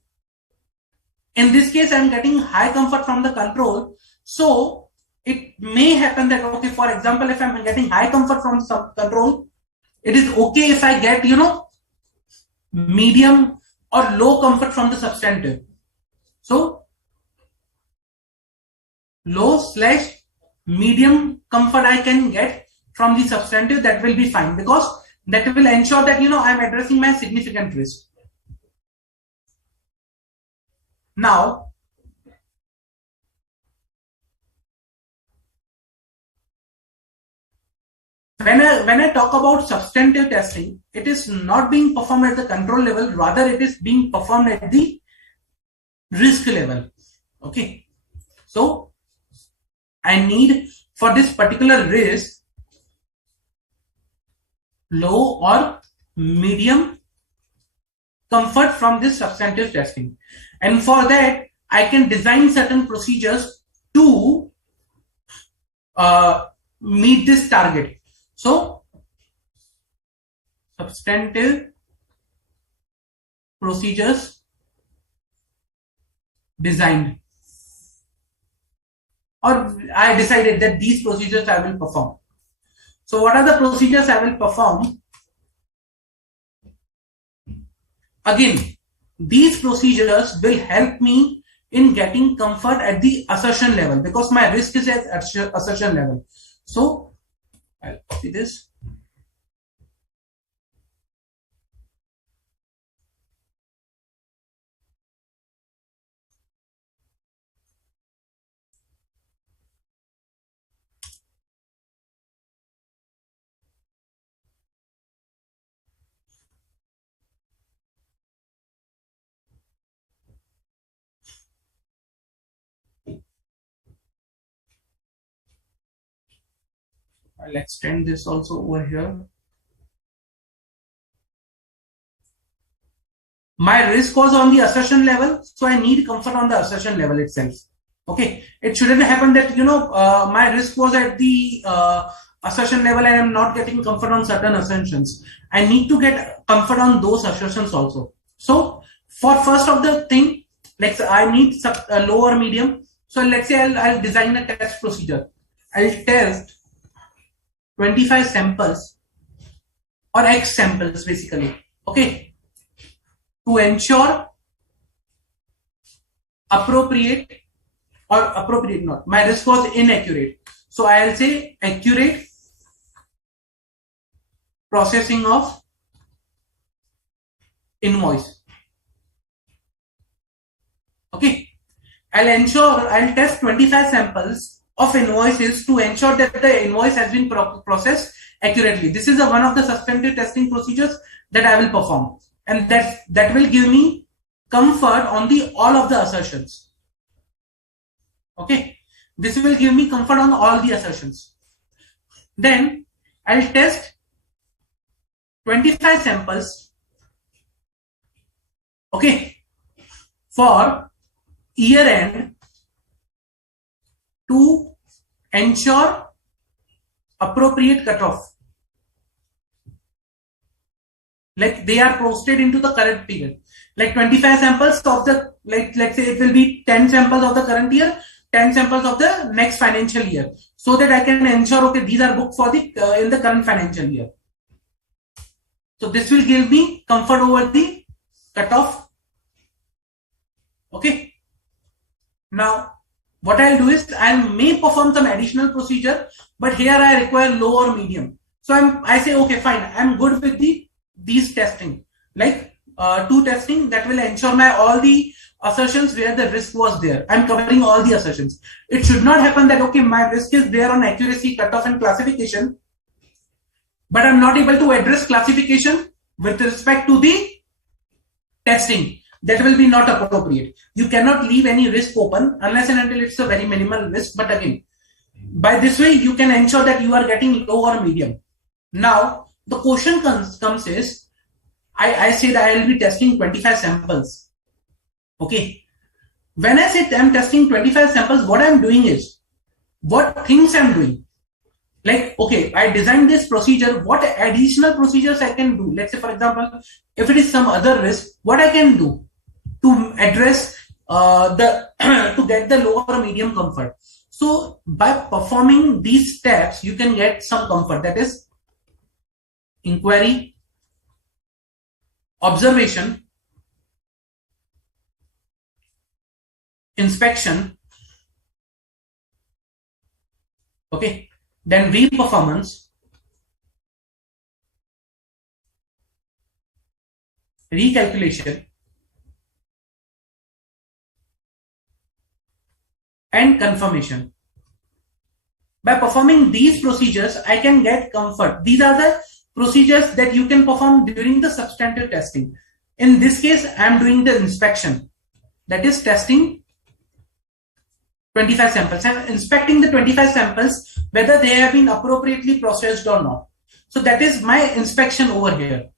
In this case, I'm getting high comfort from the control. So it may happen that, okay, for example, if I'm getting high comfort from some control, it is okay if I get, medium or low comfort from the substantive. So low/medium comfort I can get from the substantive, that will be fine, because that will ensure that, I'm addressing my significant risk. Now, when I talk about substantive testing, it is not being performed at the control level, rather it is being performed at the risk level. Okay, so I need for this particular risk low or medium comfort from this substantive testing, and for that I can design certain procedures to meet this target. So substantive procedures designed, or I decided that these procedures I will perform. So what are the procedures I will perform? Again, these procedures will help me in getting comfort at the assertion level, because my risk is at assertion level. So I'll copy this. I'll extend this also over here. My risk was on the assertion level, so I need comfort on the assertion level itself. Okay, it shouldn't happen that my risk was at the assertion level and I'm not getting comfort on certain assertions. I need to get comfort on those assertions also. So for first of the thing, like I need low or medium. So let's say I'll design a test procedure. I'll test 25 samples or X samples basically. Okay, to ensure appropriate not, my risk was inaccurate. So I'll say accurate processing of invoice. Okay, I'll test 25 samples of invoices to ensure that the invoice has been processed accurately. This is one of the substantive testing procedures that I will perform, and that will give me comfort on the all of the assertions. Okay, this will give me comfort on all the assertions. Then I'll test 25 samples, okay, for year end to ensure appropriate cutoff. Like they are posted into the current period. Like 25 samples of the, like let's say it will be 10 samples of the current year, 10 samples of the next financial year, so that I can ensure okay these are booked for the in the current financial year. So this will give me comfort over the cutoff. Okay. Now what I'll do is I may perform some additional procedure, but here I require low or medium. So I say okay fine, I'm good with these testing, like two testing that will ensure my all the assertions where the risk was there. I'm covering all the assertions. It should not happen that okay my risk is there on accuracy, cutoff and classification, but I'm not able to address classification with respect to the testing. That will be not appropriate. You cannot leave any risk open unless and until it's a very minimal risk. But again, by this way, you can ensure that you are getting low or medium. Now, the question comes is, I said I will be testing 25 samples. Okay. When I say I'm testing 25 samples, what I'm doing is, what things I'm doing. Like, okay, I designed this procedure, what additional procedures I can do. Let's say, for example, if it is some other risk, what I can do to address to get the lower or medium comfort. So by performing these steps, you can get some comfort. That is inquiry, observation, inspection, okay, then reperformance, recalculation, and confirmation. By performing these procedures, I can get comfort. These are the procedures that you can perform during the substantive testing. In this case, I am doing the inspection. That is testing 25 samples. I am inspecting the 25 samples, whether they have been appropriately processed or not. So that is my inspection over here.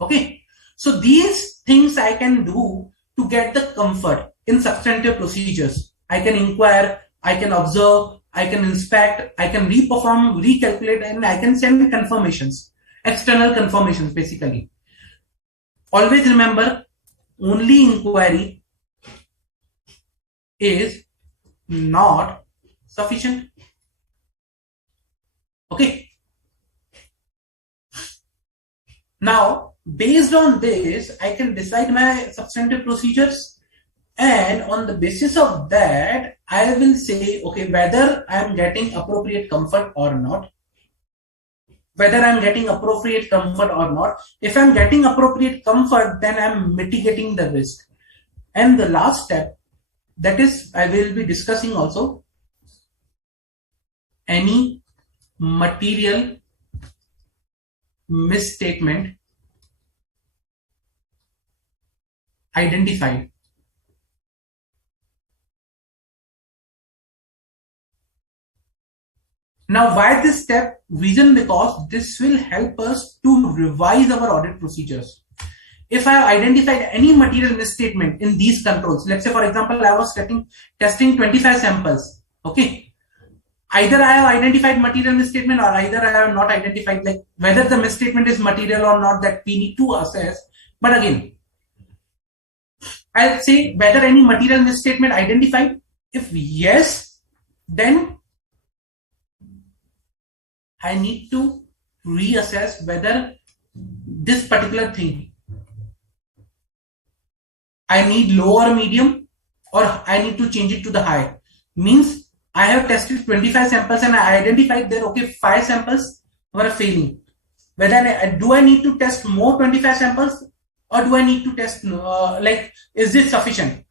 Okay. So these things I can do to get the comfort in substantive procedures. I can inquire, I can observe, I can inspect, I can reperform, recalculate, and I can send confirmations, external confirmations basically. Always remember, only inquiry is not sufficient. Okay. Now, based on this, I can decide my substantive procedures. And on the basis of that, I will say, okay, whether I'm getting appropriate comfort or not. Whether I'm getting appropriate comfort or not. If I'm getting appropriate comfort, then I'm mitigating the risk. And the last step, that is, I will be discussing also any material misstatement identified. Now, why this step? Reason because this will help us to revise our audit procedures. If I have identified any material misstatement in these controls, let's say for example, I was testing 25 samples. Okay. Either I have identified material misstatement or either I have not identified, like whether the misstatement is material or not, that we need to assess. But again, I'll say whether any material misstatement identified. If yes, then I need to reassess whether this particular thing I need low or medium, or I need to change it to the high. Means I have tested 25 samples and I identified that okay, 5 samples were failing. Whether do I need to test more 25 samples, or do I need to test like is this sufficient?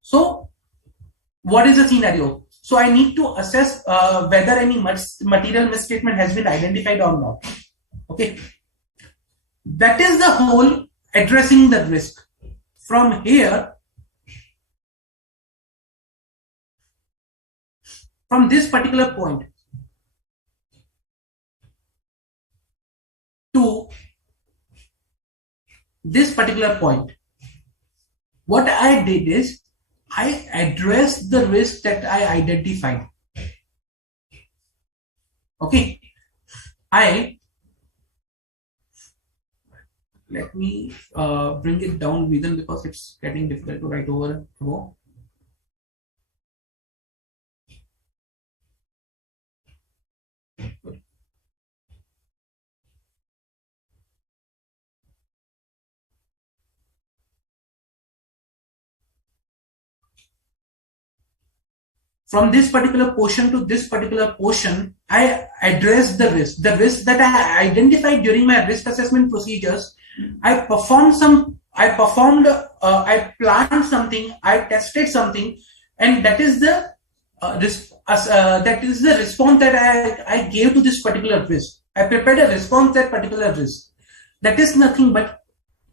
So what is the scenario? So I need to assess whether any material misstatement has been identified or not. Okay. That is the whole addressing the risk. From here, from this particular point to this particular point, what I did is I addressed the risk that I identified. Okay. Let me bring it down within because it's getting difficult to write over above. From this particular portion to this particular portion, I addressed the risk that I identified during my risk assessment procedures. I planned something, I tested something, and that is the response that I gave to this particular risk. I prepared a response to that particular risk. That is nothing but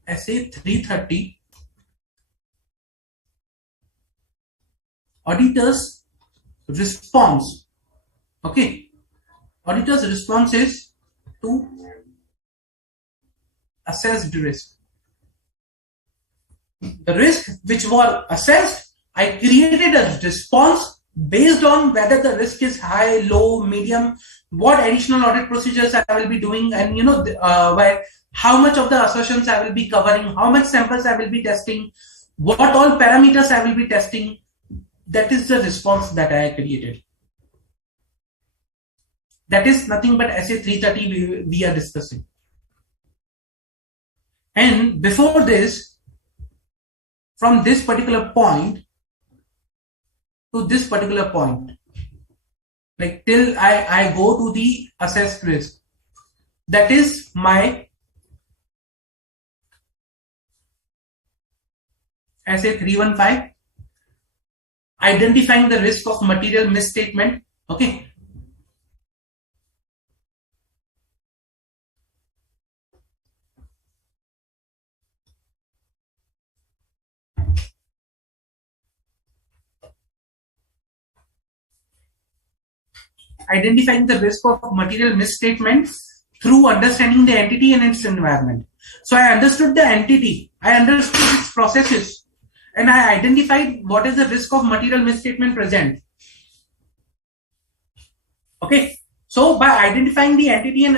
SA 330 auditors response. Okay, auditor's response is to assessed risk. The risk which were assessed, I created a response based on whether the risk is high, low, medium, what additional audit procedures I will be doing, and how much of the assertions I will be covering, how much samples I will be testing, what all parameters I will be testing. That is the response that I created. That is nothing but SA 330 we are discussing. And before this, from this particular point to this particular point, like till I go to the assessed risk, that is my SA 315. Identifying the risk of material misstatement. Okay. Identifying the risk of material misstatement through understanding the entity and its environment. So I understood the entity, I understood its processes, and I identified what is the risk of material misstatement present. Okay, so by identifying the entity and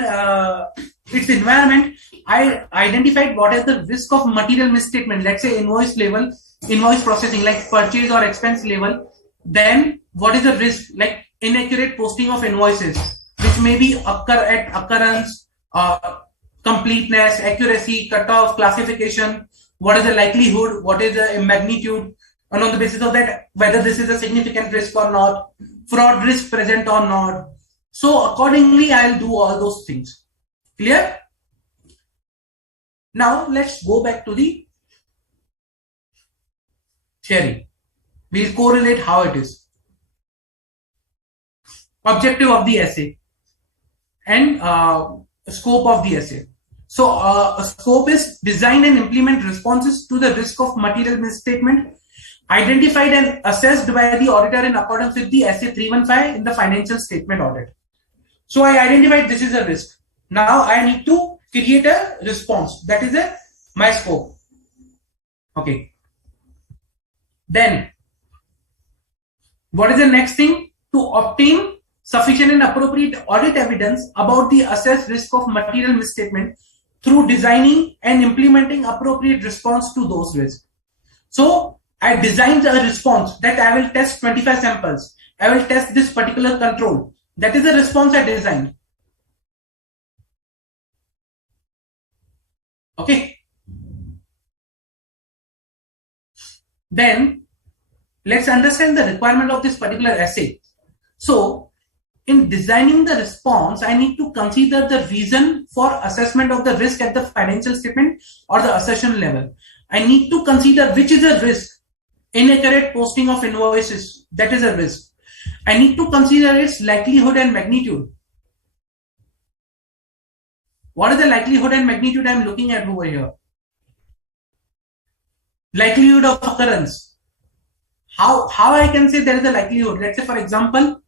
its environment, I identified what is the risk of material misstatement, let's say invoice level, invoice processing like purchase or expense level. Then what is the risk, like inaccurate posting of invoices, which may be occurrence, completeness, accuracy, cutoff, classification. What is the likelihood? What is the magnitude? And on the basis of that, whether this is a significant risk or not, fraud risk present or not. So accordingly, I'll do all those things. Clear? Now let's go back to the theory. We'll correlate how it is. Objective of the essay and scope of the essay. So a scope is design and implement responses to the risk of material misstatement identified and assessed by the auditor in accordance with the SA 315 in the financial statement audit. So I identified this is a risk. Now I need to create a response. That is my scope. Okay. Then what is the next thing? To obtain sufficient and appropriate audit evidence about the assessed risk of material misstatement through designing and implementing appropriate response to those risks. So I designed a response that I will test 25 samples. I will test this particular control. That is the response I designed. Okay. Then let's understand the requirement of this particular essay. So in designing the response, I need to consider the reason for assessment of the risk at the financial statement or the assertion level. I need to consider which is a risk. Inaccurate posting of invoices, that is a risk. I need to consider its likelihood and magnitude. What is the likelihood and magnitude I'm looking at over here? Likelihood of occurrence. How I can say there is a likelihood? Let's say, for example,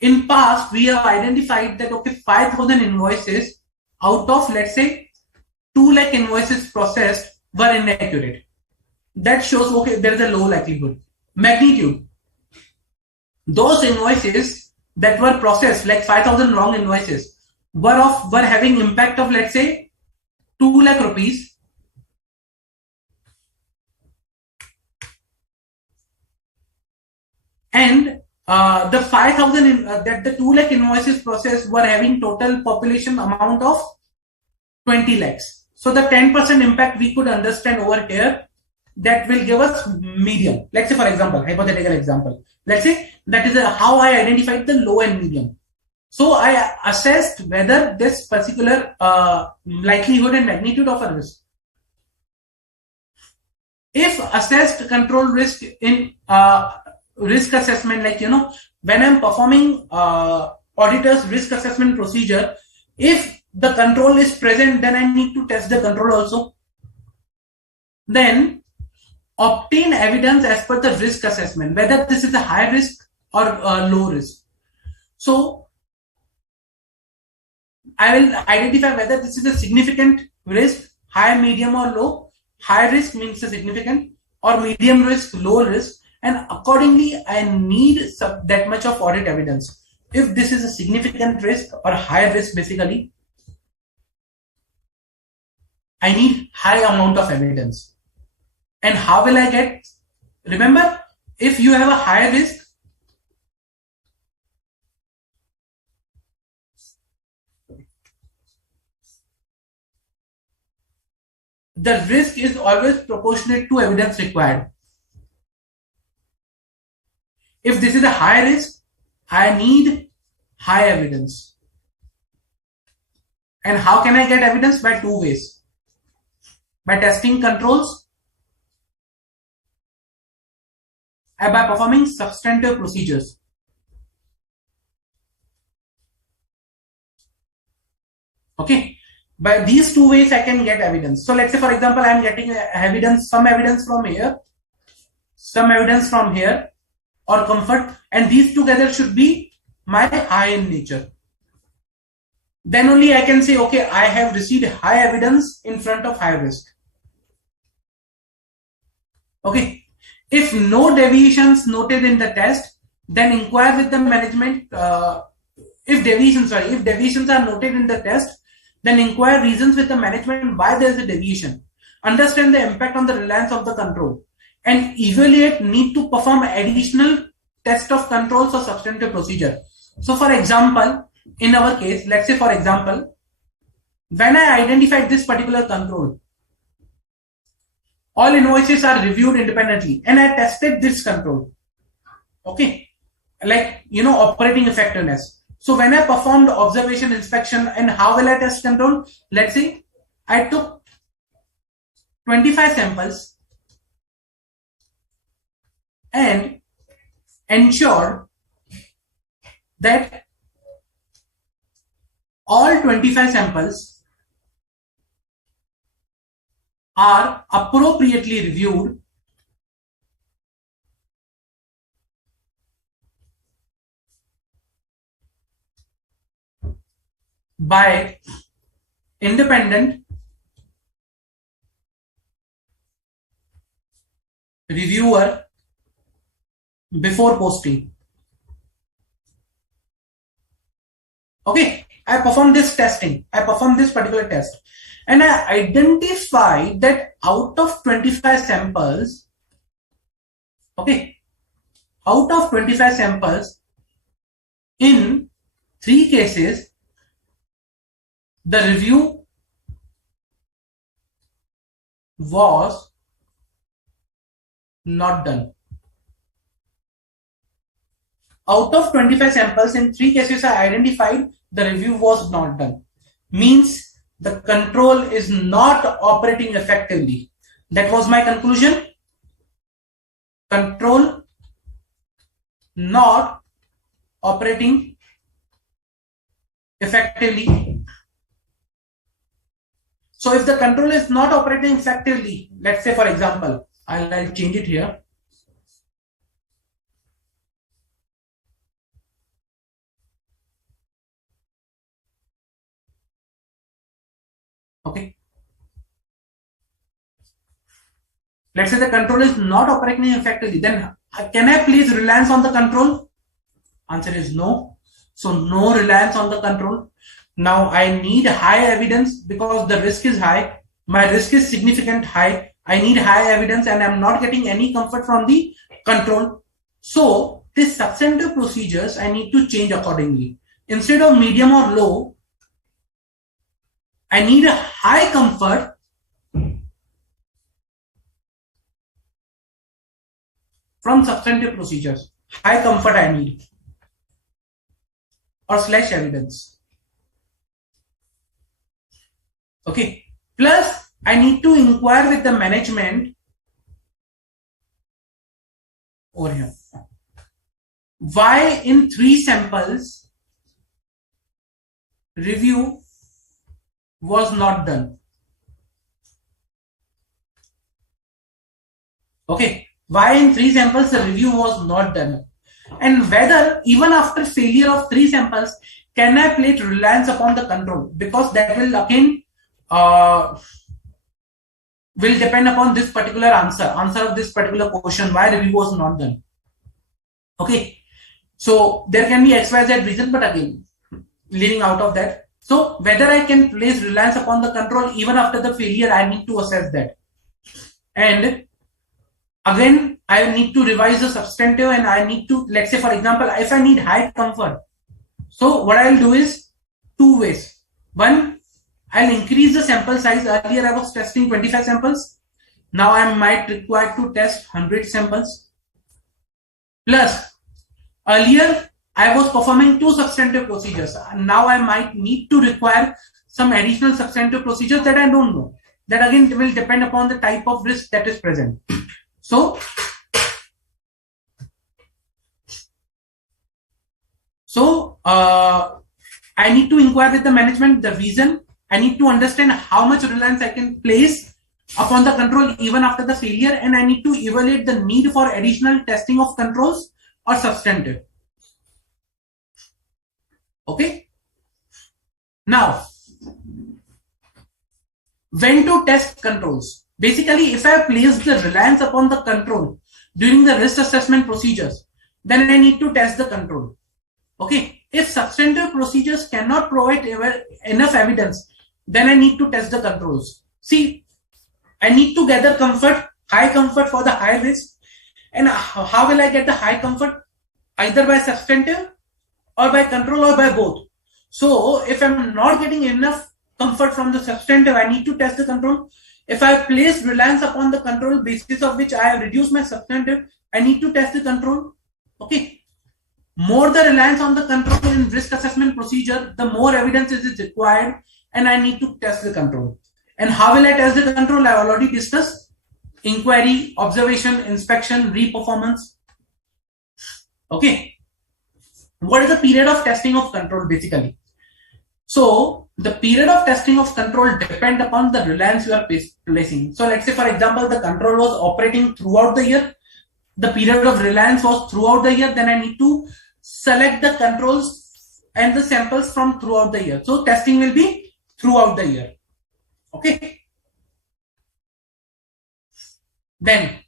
in past, we have identified that, okay, 5,000 invoices out of, let's say, 2 lakh invoices processed were inaccurate. That shows, okay, there is a low likelihood. Magnitude. Those invoices that were processed, like 5,000 wrong invoices, were having impact of, let's say, 2 lakh rupees. And the 5,000 that the 2 lakh invoices processed were having total population amount of 20 lakhs. So the 10% impact we could understand over here, that will give us medium. Let's say, for example, hypothetical example. Let's say that is how I identified the low and medium. So I assessed whether this particular likelihood and magnitude of a risk. If assessed control risk in risk assessment, like, when I'm performing auditor's risk assessment procedure, if the control is present, then I need to test the control also. Then obtain evidence as per the risk assessment, whether this is a high risk or a low risk. So I will identify whether this is a significant risk, high, medium, or low. High risk means a significant, or medium risk, low risk, and accordingly I need that much of audit evidence. If this is a significant risk or high risk, basically I need high amount of evidence. And how will I get? Remember, if you have a high risk, the risk is always proportionate to evidence required. If this is a high risk, I need high evidence. And how can I get evidence? By 2 ways. By testing controls and by performing substantive procedures. Okay. By these 2 ways I can get evidence. So let's say, for example, I am getting some evidence from here, some evidence from here, or comfort, and these together should be my high in nature. Then only I can say, okay, I have received high evidence in front of high risk. Okay. If no deviations noted in the test, then inquire with the management. If deviations are noted in the test, then inquire reasons with the management why there is a deviation. Understand the impact on the reliance of the control, and evaluate need to perform additional test of controls or substantive procedure. So for example, in our case, let's say, for example, when I identified this particular control, all invoices are reviewed independently and I tested this control. Okay. Like, operating effectiveness. So when I performed observation inspection, and how will I test control? Let's say I took 25 samples and ensured that all 25 samples are appropriately reviewed by independent reviewer before posting. Okay, I performed this testing. I performed this particular test, and I identified that out of 25 samples, okay, out of 25 samples, in 3 cases, the review was not done. Out of 25 samples, in 3 cases I identified the review was not done. Means the control is not operating effectively. That was my conclusion. Control not operating effectively. So if the control is not operating effectively, let's say, for example, I'll change it here. Okay. Let's say the control is not operating effectively. Then can I place reliance on the control? Answer is no. So no reliance on the control. Now I need high evidence because the risk is high. My risk is significant high. I need high evidence and I'm not getting any comfort from the control. So this substantive procedures I need to change accordingly. Instead of medium or low, I need a high comfort from substantive procedures. High comfort I need, or slash evidence. Okay. Plus, I need to inquire with the management over here. Why in 3 samples review was not done? Okay. Why in 3 samples the review was not done? And whether even after failure of 3 samples, can I place reliance upon the control? Because that will again will depend upon this particular answer of this particular question, why review was not done. Okay. So there can be XYZ reason, but again, leaving out of that. So whether I can place reliance upon the control even after the failure, I need to assess that. And again, I need to revise the substantive, and I need to, let's say for example, if I need high comfort, so what I'll do is 2 ways. One, I'll increase the sample size. Earlier I was testing 25 samples. Now I might require to test 100 samples. Plus, earlier I was performing 2 substantive procedures. Now I might need to require some additional substantive procedures that I don't know. That again will depend upon the type of risk that is present. So I need to inquire with the management the reason. I need to understand how much reliance I can place upon the control even after the failure, and I need to evaluate the need for additional testing of controls or substantive. Okay. Now, when to test controls? Basically, if I place the reliance upon the control during the risk assessment procedures, then I need to test the control. Okay. If substantive procedures cannot provide enough evidence, then I need to test the controls. See, I need to gather comfort, high comfort for the high risk. And how will I get the high comfort? Either by substantive or by control or by both. So if I'm not getting enough comfort from the substantive, I need to test the control. If I place reliance upon the control basis of which I have reduced my substantive, I need to test the control. Okay. More the reliance on the control in risk assessment procedure, the more evidence is required, and I need to test the control. And how will I test the control? I already discussed. Inquiry, observation, inspection, re-performance. Okay. What is the period of testing of control basically? So the period of testing of control depend upon the reliance you are placing. So let's say for example, the control was operating throughout the year. The period of reliance was throughout the year. Then I need to select the controls and the samples from throughout the year. So testing will be throughout the year. Okay. Then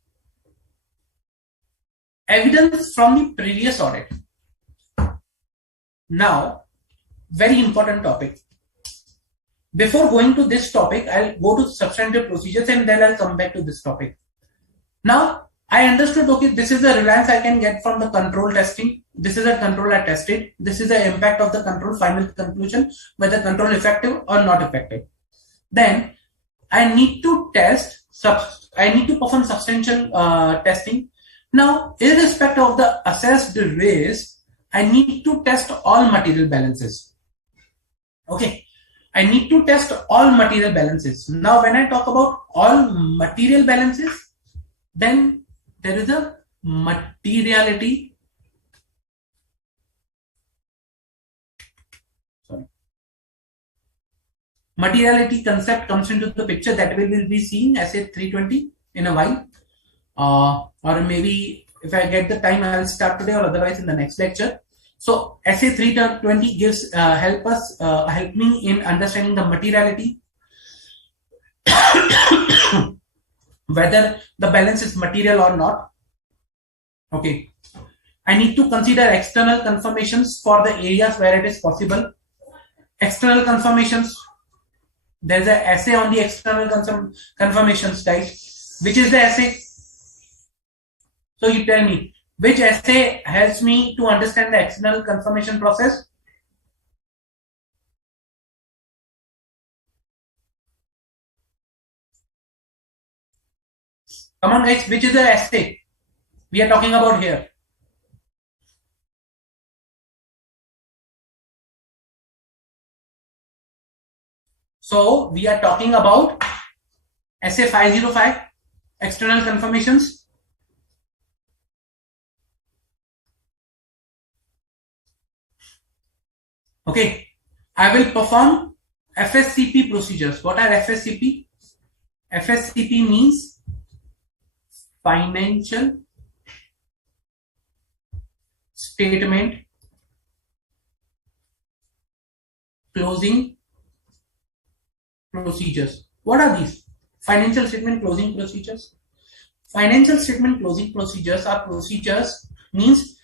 evidence from the previous audit. Now, very important topic. Before going to this topic, I'll go to substantive procedures and then I'll come back to this topic. Now, I understood, okay, this is the reliance I can get from the control testing. This is a control I tested. This is the impact of the control, final conclusion, whether control effective or not effective. Then I need to test, I need to perform substantial testing. Now, irrespective of the assessed risk, I need to test all material balances. Okay. I need to test all material balances. Now, when I talk about all material balances, then there is a materiality. Materiality concept comes into the picture that we will be seeing as a 320 in a while. Or maybe if I get the time, I'll start today or otherwise in the next lecture. So SA 320 gives help me in understanding the materiality, whether the balance is material or not. Okay. I need to consider external confirmations for the areas where it is possible. External confirmations. There's an essay on the external confirmations type. Which is the essay? So you tell me, Which essay helps me to understand the external confirmation process? Come on guys, which is the essay we are talking about here? So we are talking about essay 505, external confirmations. Okay, I will perform FSCP procedures. What are FSCP? FSCP means financial statement closing procedures. What are these? Financial statement closing procedures. Financial statement closing procedures are procedures means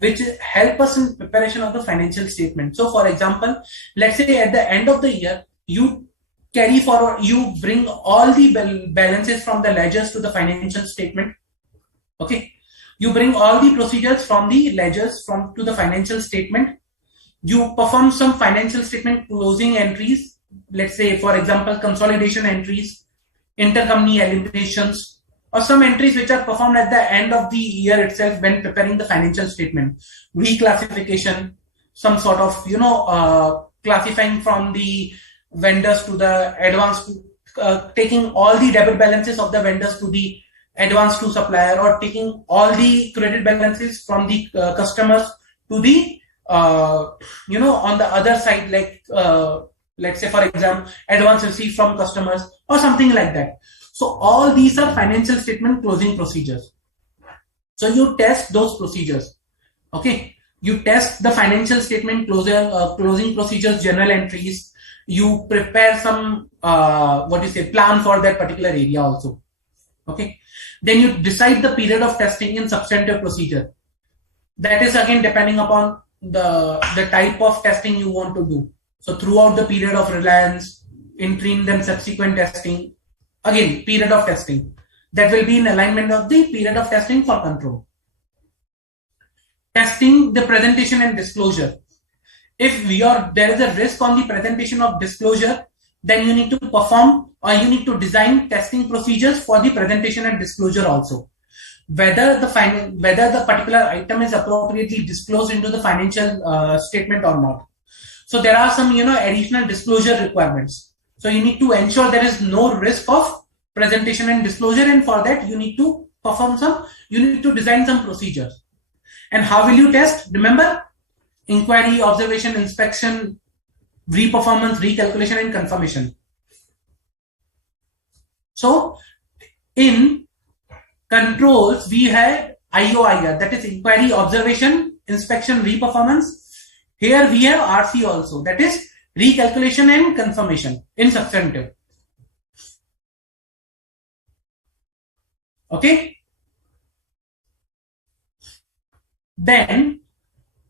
which help us in preparation of the financial statement. So for example, let's say at the end of the year, you carry forward, you bring all the balances from the ledgers to the financial statement. Okay. You bring all the procedures from the ledgers to the financial statement. You perform some financial statement closing entries. Let's say, for example, consolidation entries, intercompany eliminations, or some entries which are performed at the end of the year itself when preparing the financial statement. Reclassification, some sort of, classifying from the vendors to the advance, taking all the debit balances of the vendors to the advance to supplier, or taking all the credit balances from the customers to the, on the other side, like, let's say, for example, advance received from customers or something like that. So all these are financial statement closing procedures. So you test those procedures. Okay. You test the financial statement closing procedures, journal entries. You prepare some, plan for that particular area also. Okay. Then you decide the period of testing in substantive procedure. That is again depending upon the type of testing you want to do. So throughout the period of reliance, interim, then subsequent testing, again period of testing, that will be in alignment of the period of testing for control. Testing the presentation and disclosure. If there is a risk on the presentation of disclosure, then you need to perform, or you need to design testing procedures for the presentation and disclosure also. Whether the particular item is appropriately disclosed into the financial statement or not. So there are some additional disclosure requirements. So you need to ensure there is no risk of presentation and disclosure, and for that you need to design some procedures. And how will you test? Remember, inquiry, observation, inspection, reperformance, recalculation, and confirmation. So in controls, we had IOIR, that is inquiry, observation, inspection, reperformance. Here we have RC also, that is recalculation and confirmation in substantive. Okay. Then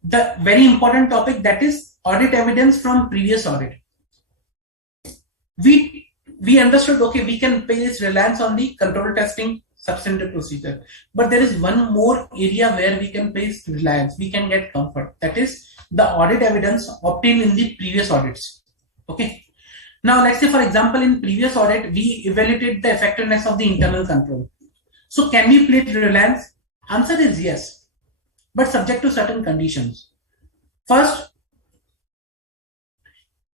the very important topic, that is audit evidence from previous audit. We understood, okay, we can place reliance on the control testing substantive procedure, but there is one more area where we can place reliance, we can get comfort, that is the audit evidence obtained in the previous audits. Okay. Now let's say, for example, in previous audit we evaluated the effectiveness of the internal control. So can we place reliance? Answer is yes, but subject to certain conditions. First,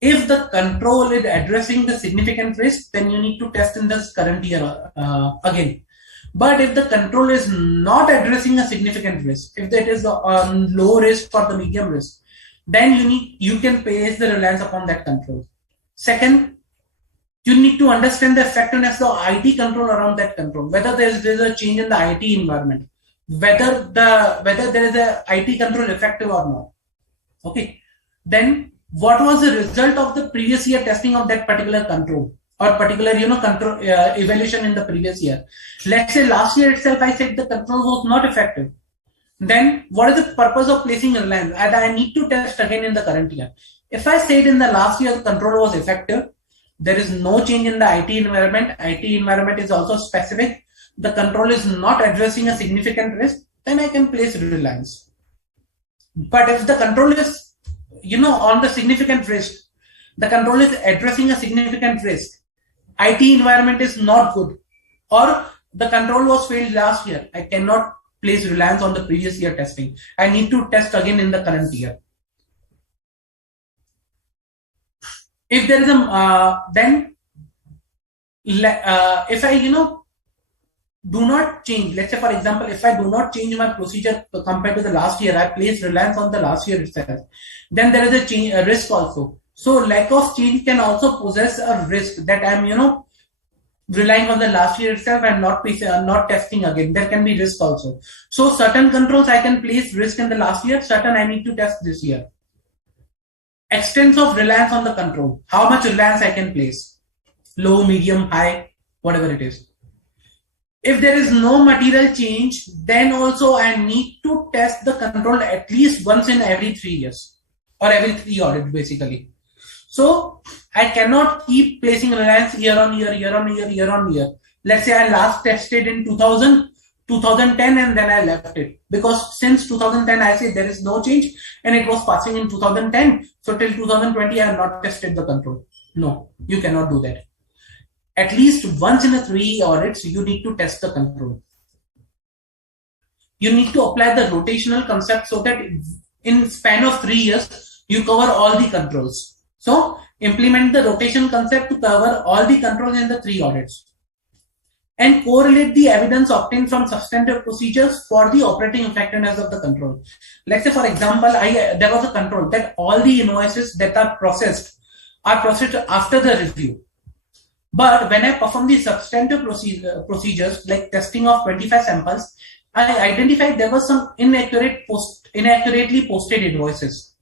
if the control is addressing the significant risk, then you need to test in this current year again. But if the control is not addressing a significant risk, if that is a low risk or the medium risk, then you can place the reliance upon that control. Second, you need to understand the effectiveness of IT control around that control, whether there is a change in the IT environment, whether there is a IT control effective or not. Okay. Then what was the result of the previous year testing of that particular control, or particular control evaluation in the previous year? Let's say last year itself I said the control was not effective. Then what is the purpose of placing reliance? And I need to test again in the current year. If I said in the last year the control was effective, there is no change in the IT environment. IT environment is also specific. The control is not addressing a significant risk. then I can place reliance. But if the control is, on the significant risk, the control is addressing a significant risk, IT environment is not good, or the control was failed last year, I cannot place reliance on the previous year testing. I need to test again in the current year. If there is if I, do not change, let's say for example, if I do not change my procedure compared to the last year, I place reliance on the last year itself, then there is a risk also. So lack of change can also possess a risk that I'm, relying on the last year itself and not testing again. There can be risk also. So certain controls I can place risk in the last year, certain I need to test this year. Extents of reliance on the control. How much reliance I can place? Low, medium, high, whatever it is. If there is no material change, then also I need to test the control at least once in every 3 years or every 3 audits basically. So I cannot keep placing reliance year on year. Let's say I last tested in 2010 and then I left it, because since 2010 I say there is no change and it was passing in 2010. So till 2020 I have not tested the control. No, you cannot do that. At least once in a 3 audits, you need to test the control. You need to apply the rotational concept so that in span of 3 years, you cover all the controls. So implement the rotation concept to cover all the controls in the 3 audits. And correlate the evidence obtained from substantive procedures for the operating effectiveness of the control. Let's say, for example, there was a control that all the invoices that are processed after the review. But when I perform the substantive procedures like testing of 25 samples, I identified there was some inaccurately posted invoices.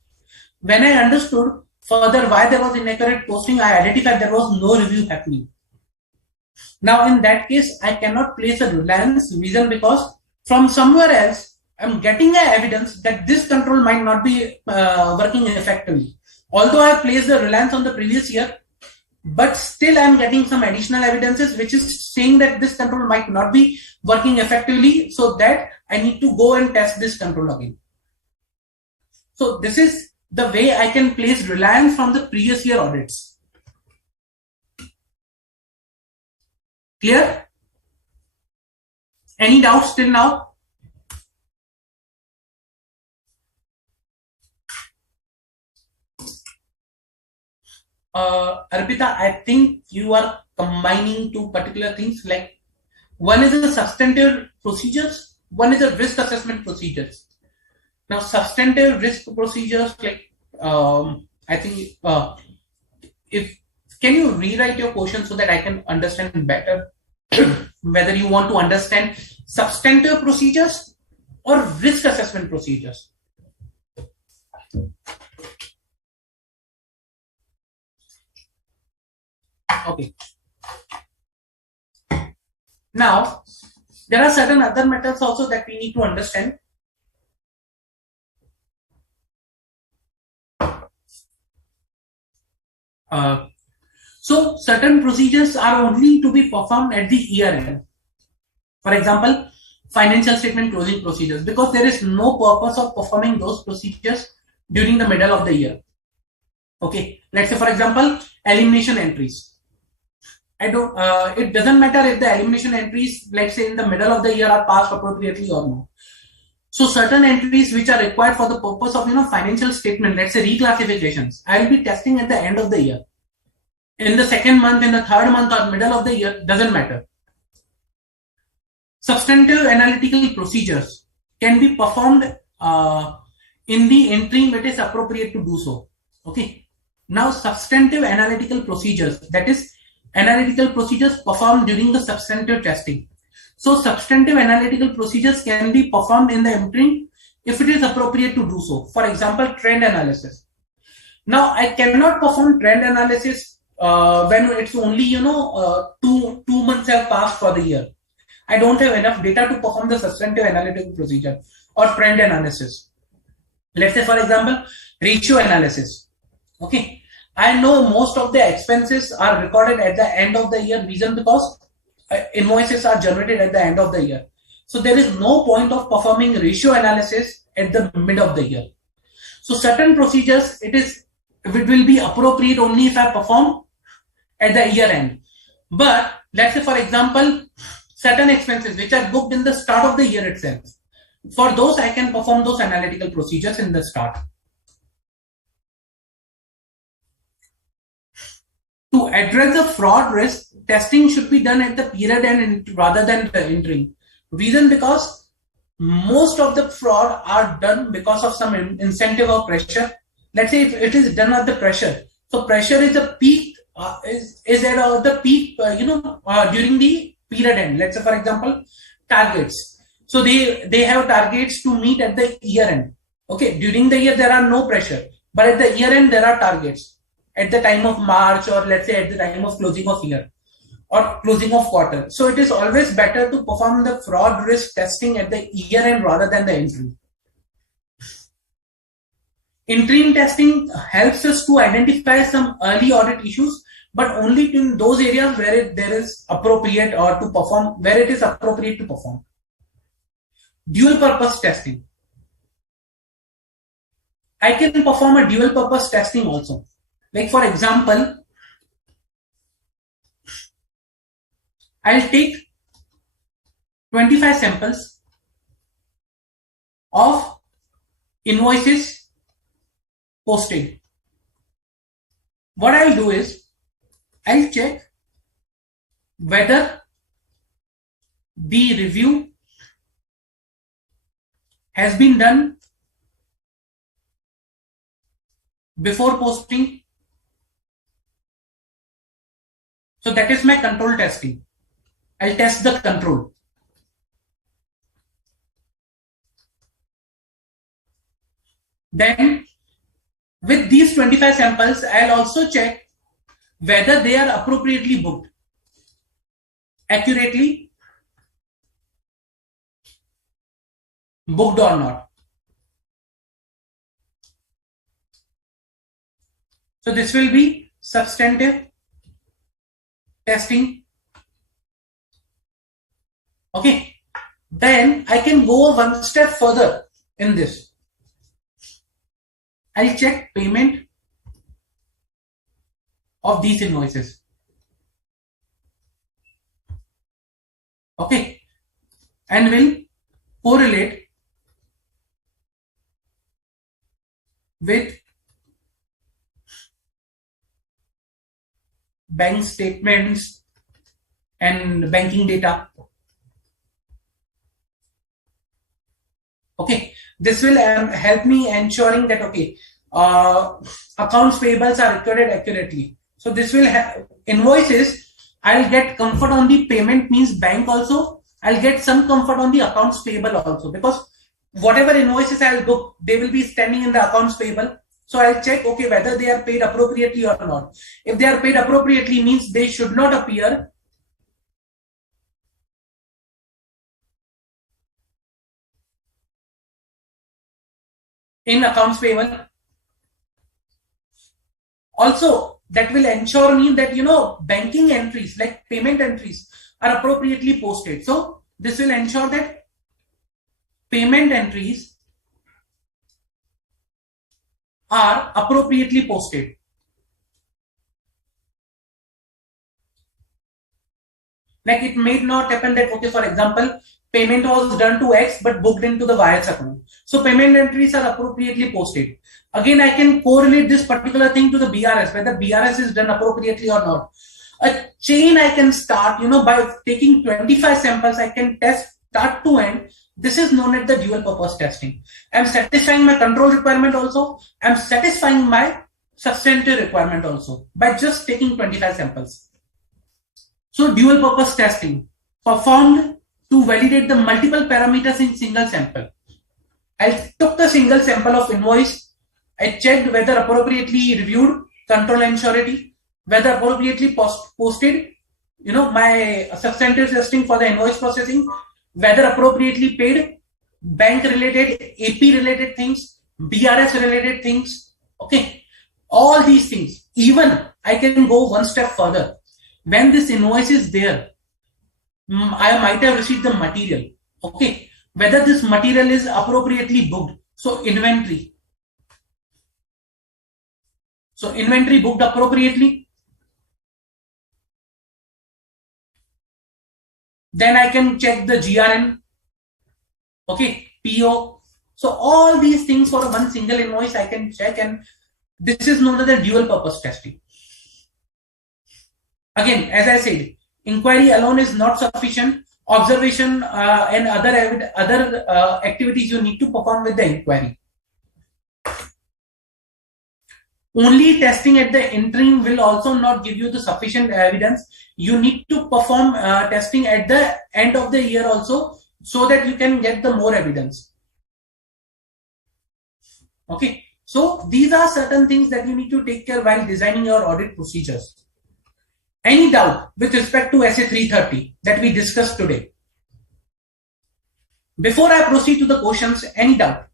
When I understood further why there was inaccurate posting, I identified there was no review happening. Now in that case, I cannot place a reliance reason because from somewhere else, I'm getting evidence that this control might not be working effectively. Although I placed the reliance on the previous year, but still I'm getting some additional evidences which is saying that this control might not be working effectively, so that I need to go and test this control again. So this is the way I can place reliance from the previous year audits. Clear? Any doubts till now? Arpita, I think you are combining two particular things. Like one is the substantive procedures, one is the risk assessment procedures. Now, substantive risk procedures, like I think can you rewrite your question so that I can understand better whether you want to understand substantive procedures or risk assessment procedures? Okay. Now, there are certain other methods also that we need to understand. So, certain procedures are only to be performed at the year end. For example, financial statement closing procedures, because there is no purpose of performing those procedures during the middle of the year. Okay, let's say for example, elimination entries. It doesn't matter if the elimination entries, let's say in the middle of the year, are passed appropriately or not. So certain entries which are required for the purpose of financial statement, let's say reclassifications, I will be testing at the end of the year. In the second month, in the third month, or middle of the year, doesn't matter. Substantive analytical procedures can be performed in the interim it is appropriate to do so. Okay. Now, substantive analytical procedures, that is analytical procedures performed during the substantive testing. So substantive analytical procedures can be performed in the interim if it is appropriate to do so. For example, trend analysis. Now I cannot perform trend analysis when it's only 2 months have passed for the year. I don't have enough data to perform the substantive analytical procedure or trend analysis. Let's say for example, ratio analysis. Okay. I know most of the expenses are recorded at the end of the year, reason because invoices are generated at the end of the year. So there is no point of performing ratio analysis at the mid of the year. So certain procedures, it will be appropriate only if I perform at the year end. But let's say, for example, certain expenses which are booked in the start of the year itself, for those I can perform those analytical procedures in the start. To address the fraud risk, testing should be done at the period end rather than the interim. Reason, because most of the fraud are done because of some incentive or pressure. Let's say if it is done at the pressure. So pressure is a peak, is at the peak, during the period end. Let's say, for example, targets. So they have targets to meet at the year end. Okay, during the year there are no pressure, but at the year end there are targets at the time of March, or let's say at the time of closing of year or closing of quarter. So it is always better to perform the fraud risk testing at the year end rather than the interim. Interim testing helps us to identify some early audit issues, but only in those areas where there is appropriate or to perform, where it is appropriate to perform. Dual purpose testing. I can perform a dual purpose testing also. Like for example, I'll take 25 samples of invoices posted. What I'll do is, I'll check whether the review has been done before posting. So that is my control testing. I'll test the control. Then with these 25 samples, I'll also check whether they are appropriately booked, accurately booked or not. So this will be substantive testing. Okay, then I can go one step further in this. I'll check payment of these invoices. Okay, and will correlate with bank statements and banking data. Okay, this will help me ensuring that accounts payables are recorded accurately. So this will have invoices. I'll get comfort on the payment means bank also. I'll get some comfort on the accounts payable also, because whatever invoices I'll book, they will be standing in the accounts payable. So I'll check whether they are paid appropriately or not. If they are paid appropriately, means they should not appear in accounts payable. Also, that will ensure me that banking entries like payment entries are appropriately posted. So this will ensure that payment entries are appropriately posted. Like it may not happen that for example, payment was done to X but booked into the Y's account. So payment entries are appropriately posted. Again, I can correlate this particular thing to the BRS, whether BRS is done appropriately or not. A chain I can start, by taking 25 samples, I can test start to end. This is known as the dual purpose testing. I'm satisfying my control requirement also. I'm satisfying my substantive requirement also by just taking 25 samples. So dual purpose testing performed to validate the multiple parameters in single sample. I took the single sample of invoice. I checked whether appropriately reviewed, control and surety, whether appropriately posted, my substantive testing for the invoice processing, whether appropriately paid, bank related, AP related things, BRS related things. Okay, all these things. Even I can go one step further. When this invoice is there, I might have received the material. Okay, whether this material is appropriately booked. So inventory. So inventory booked appropriately. Then I can check the GRN. Okay, PO. So all these things for one single invoice I can check, and this is known as the dual purpose testing. Again, as I said, inquiry alone is not sufficient. Observation and other activities you need to perform with the inquiry. Only testing at the interim will also not give you the sufficient evidence. You need to perform testing at the end of the year also, so that you can get the more evidence. Okay, so these are certain things that you need to take care while designing your audit procedures. Any doubt with respect to SA 330 that we discussed today? Before I proceed to the questions, any doubt?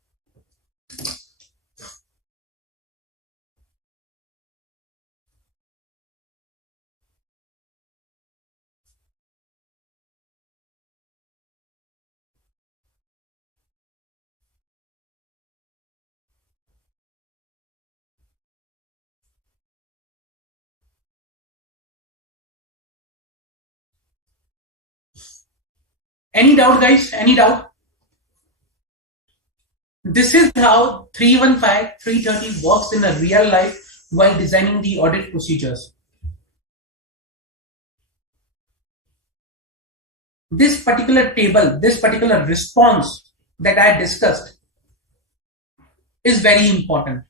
Any doubt, guys? Any doubt? This is how 315, 330 works in a real life while designing the audit procedures. This particular table, this particular response that I discussed is very important,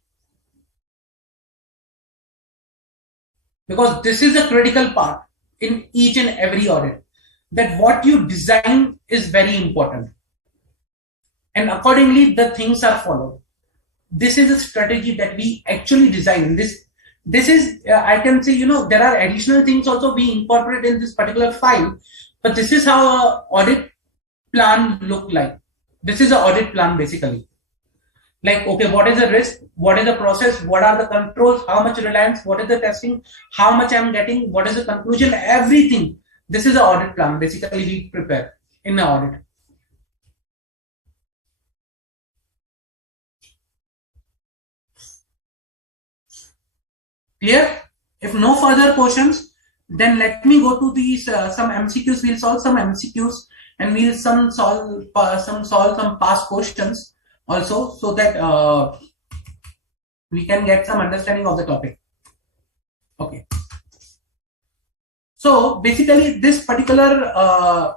because this is a critical part in each and every audit, that what you design is very important, and accordingly the things are followed. This is a strategy that we actually design. This is I can say, there are additional things also we incorporate in this particular file, but this is how a audit plan look like. This is an audit plan basically. Like, okay, what is the risk, what is the process, what are the controls, how much reliance, what is the testing, how much I'm getting, what is the conclusion, everything. This is an audit plan basically we prepare in the audit. Clear? If no further questions, then let me go to these some MCQs. We'll solve some MCQs, and we'll solve some past questions also, so that we can get some understanding of the topic. Okay. So basically, this particular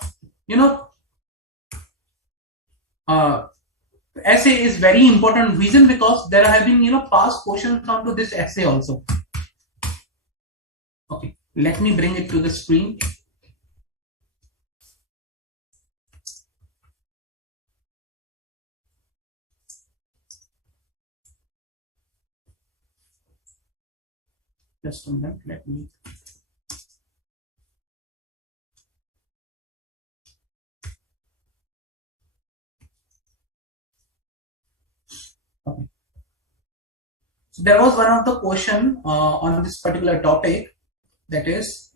essay is very important. Reason, because there have been past questions onto this essay also. Okay, let me bring it to the screen. Just a minute, let me. Okay. So there was one of the question on this particular topic, that is,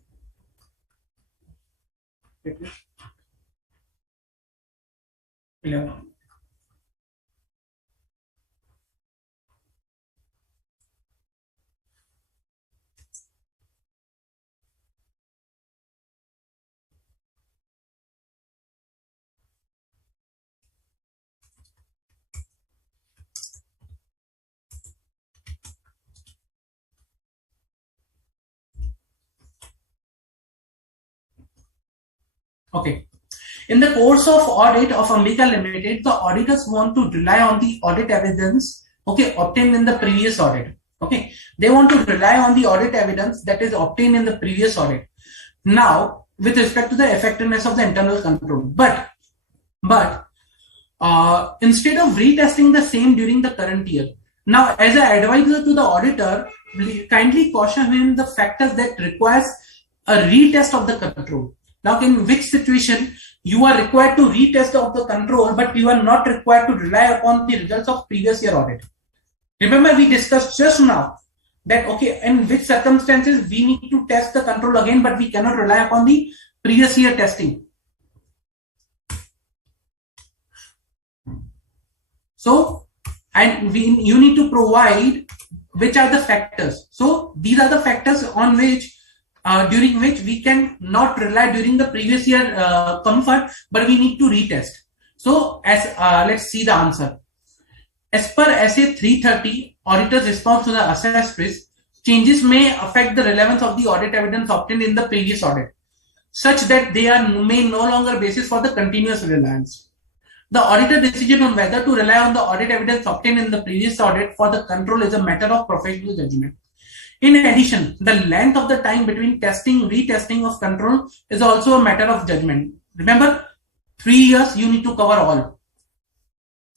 okay. In the course of audit of Ambika Limited, the auditors want to rely on the audit evidence, okay, obtained in the previous audit. Okay, they want to rely on the audit evidence that is obtained in the previous audit. Now, with respect to the effectiveness of the internal control, but instead of retesting the same during the current year, now as an advisor to the auditor, kindly caution him the factors that requires a retest of the control. Now, in which situation you are required to retest of the control, but you are not required to rely upon the results of previous year audit. Remember, we discussed just now that, okay, in which circumstances we need to test the control again, but we cannot rely upon the previous year testing. So, and you need to provide which are the factors. So these are the factors on which during which we can not rely during the previous year comfort, but we need to retest. So as let's see the answer. As per SA 330, auditor's response to the assessed risk, changes may affect the relevance of the audit evidence obtained in the previous audit, such that they may no longer basis for the continuous reliance. The auditor decision on whether to rely on the audit evidence obtained in the previous audit for the control is a matter of professional judgment. In addition, the length of the time between testing, retesting of control is also a matter of judgment. Remember, 3 years you need to cover all.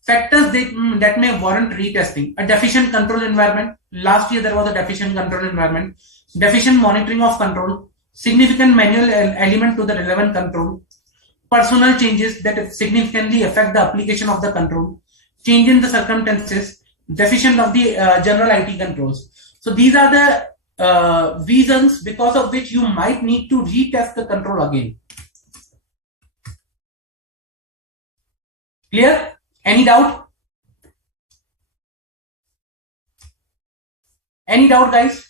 Factors that may warrant retesting. A deficient control environment. Last year there was a deficient control environment. Deficient monitoring of control. Significant manual element to the relevant control. Personal changes that significantly affect the application of the control. Change in the circumstances. Deficient of the general IT controls. So these are the reasons because of which you might need to retest the control again. Clear? Any doubt? Any doubt, guys?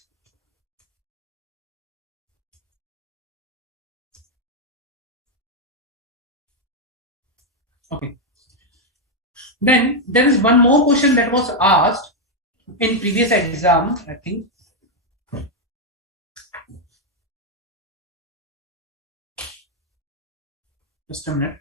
Okay. Then there is one more question that was asked in previous exam, I think. Just a minute.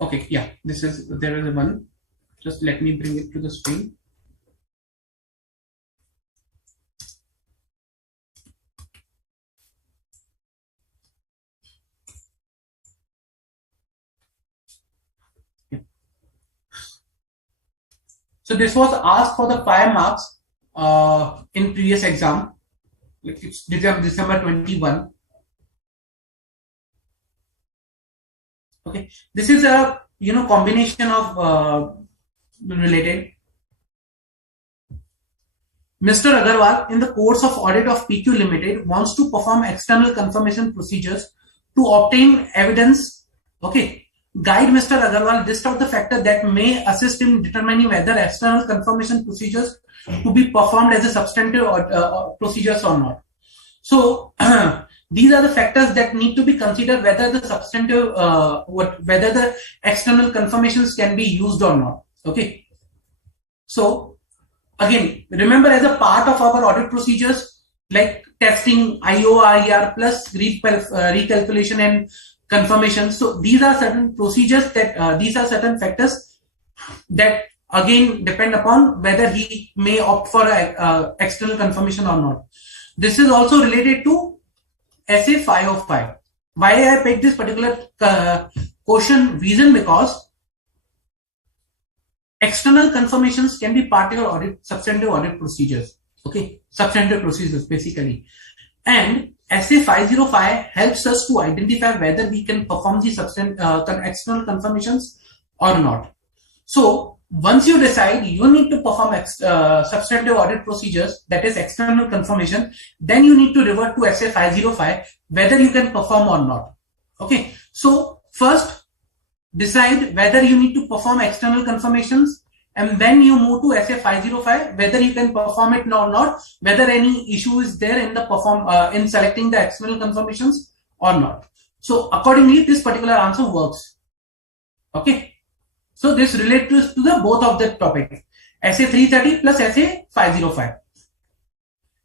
Okay, yeah, there is one. Just let me bring it to the screen. Yeah. So this was asked for the 5 marks in previous exam. Like it's December 21. Okay, this is a combination of related. Mr. Agarwal, in the course of audit of PQ Limited, wants to perform external confirmation procedures to obtain evidence. Okay, guide Mr. Agarwal list out the factors that may assist in determining whether external confirmation procedures to be performed as a substantive procedures or not. So these are the factors that need to be considered whether the substantive, whether the external confirmations can be used or not. Okay. So again, remember as a part of our audit procedures, like testing, IOIR plus recalculation and confirmation. So these are certain procedures that these are certain factors that again depend upon whether he may opt for external confirmation or not. This is also related to SA 505. Why I picked this particular question reason because external confirmations can be part of your audit, substantive audit procedures. Okay, substantive procedures basically. And SA 505 helps us to identify whether we can perform the external confirmations or not. So once you decide you need to perform substantive audit procedures, that is external confirmation, then you need to revert to SA 505 whether you can perform or not. Okay, so first decide whether you need to perform external confirmations, and then you move to SA 505 whether you can perform it or not, whether any issue is there in the in selecting the external confirmations or not. So accordingly this particular answer works. Okay, so this relates to the both of the topics, SA 330 plus SA 505.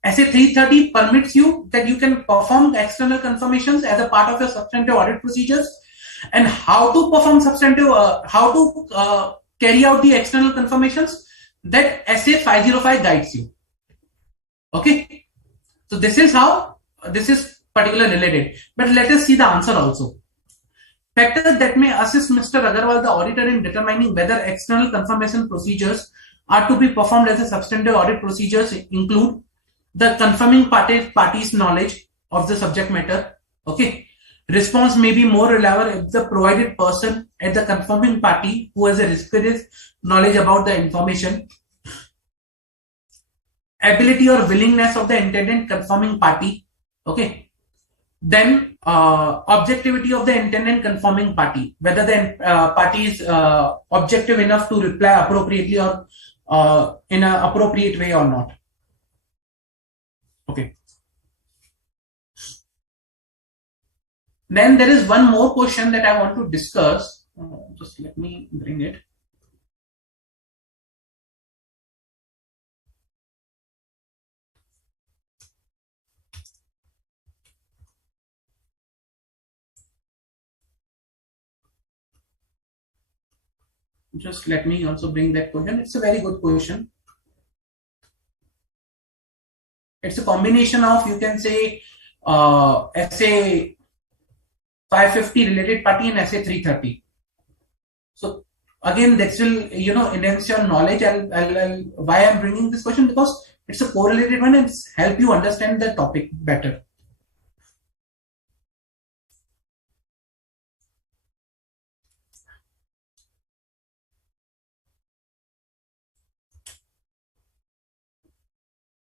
SA 330 permits you that you can perform external confirmations as a part of your substantive audit procedures, and how to perform substantive, how to carry out the external confirmations, that SA 505 guides you. Okay, so this is how this is particularly related. But let us see the answer also. Factors that may assist Mr. Agarwal, the auditor, in determining whether external confirmation procedures are to be performed as a substantive audit procedures include the confirming party's knowledge of the subject matter. Okay, Response may be more reliable if the provided person at the confirming party who has a rigorous knowledge about the information. Ability or willingness of the intended confirming party. Okay. Then objectivity of the intended confirming party, whether the party is objective enough to reply appropriately or in an appropriate way or not. Okay. Then there is one more question that I want to discuss. Just let me bring it. Just let me also bring that question. It's a very good question. It's a combination of, you can say, SA 550 related party and SA 330. So again, that will, enhance your knowledge. Why I'm bringing this question, because it's a correlated one and it's help you understand the topic better.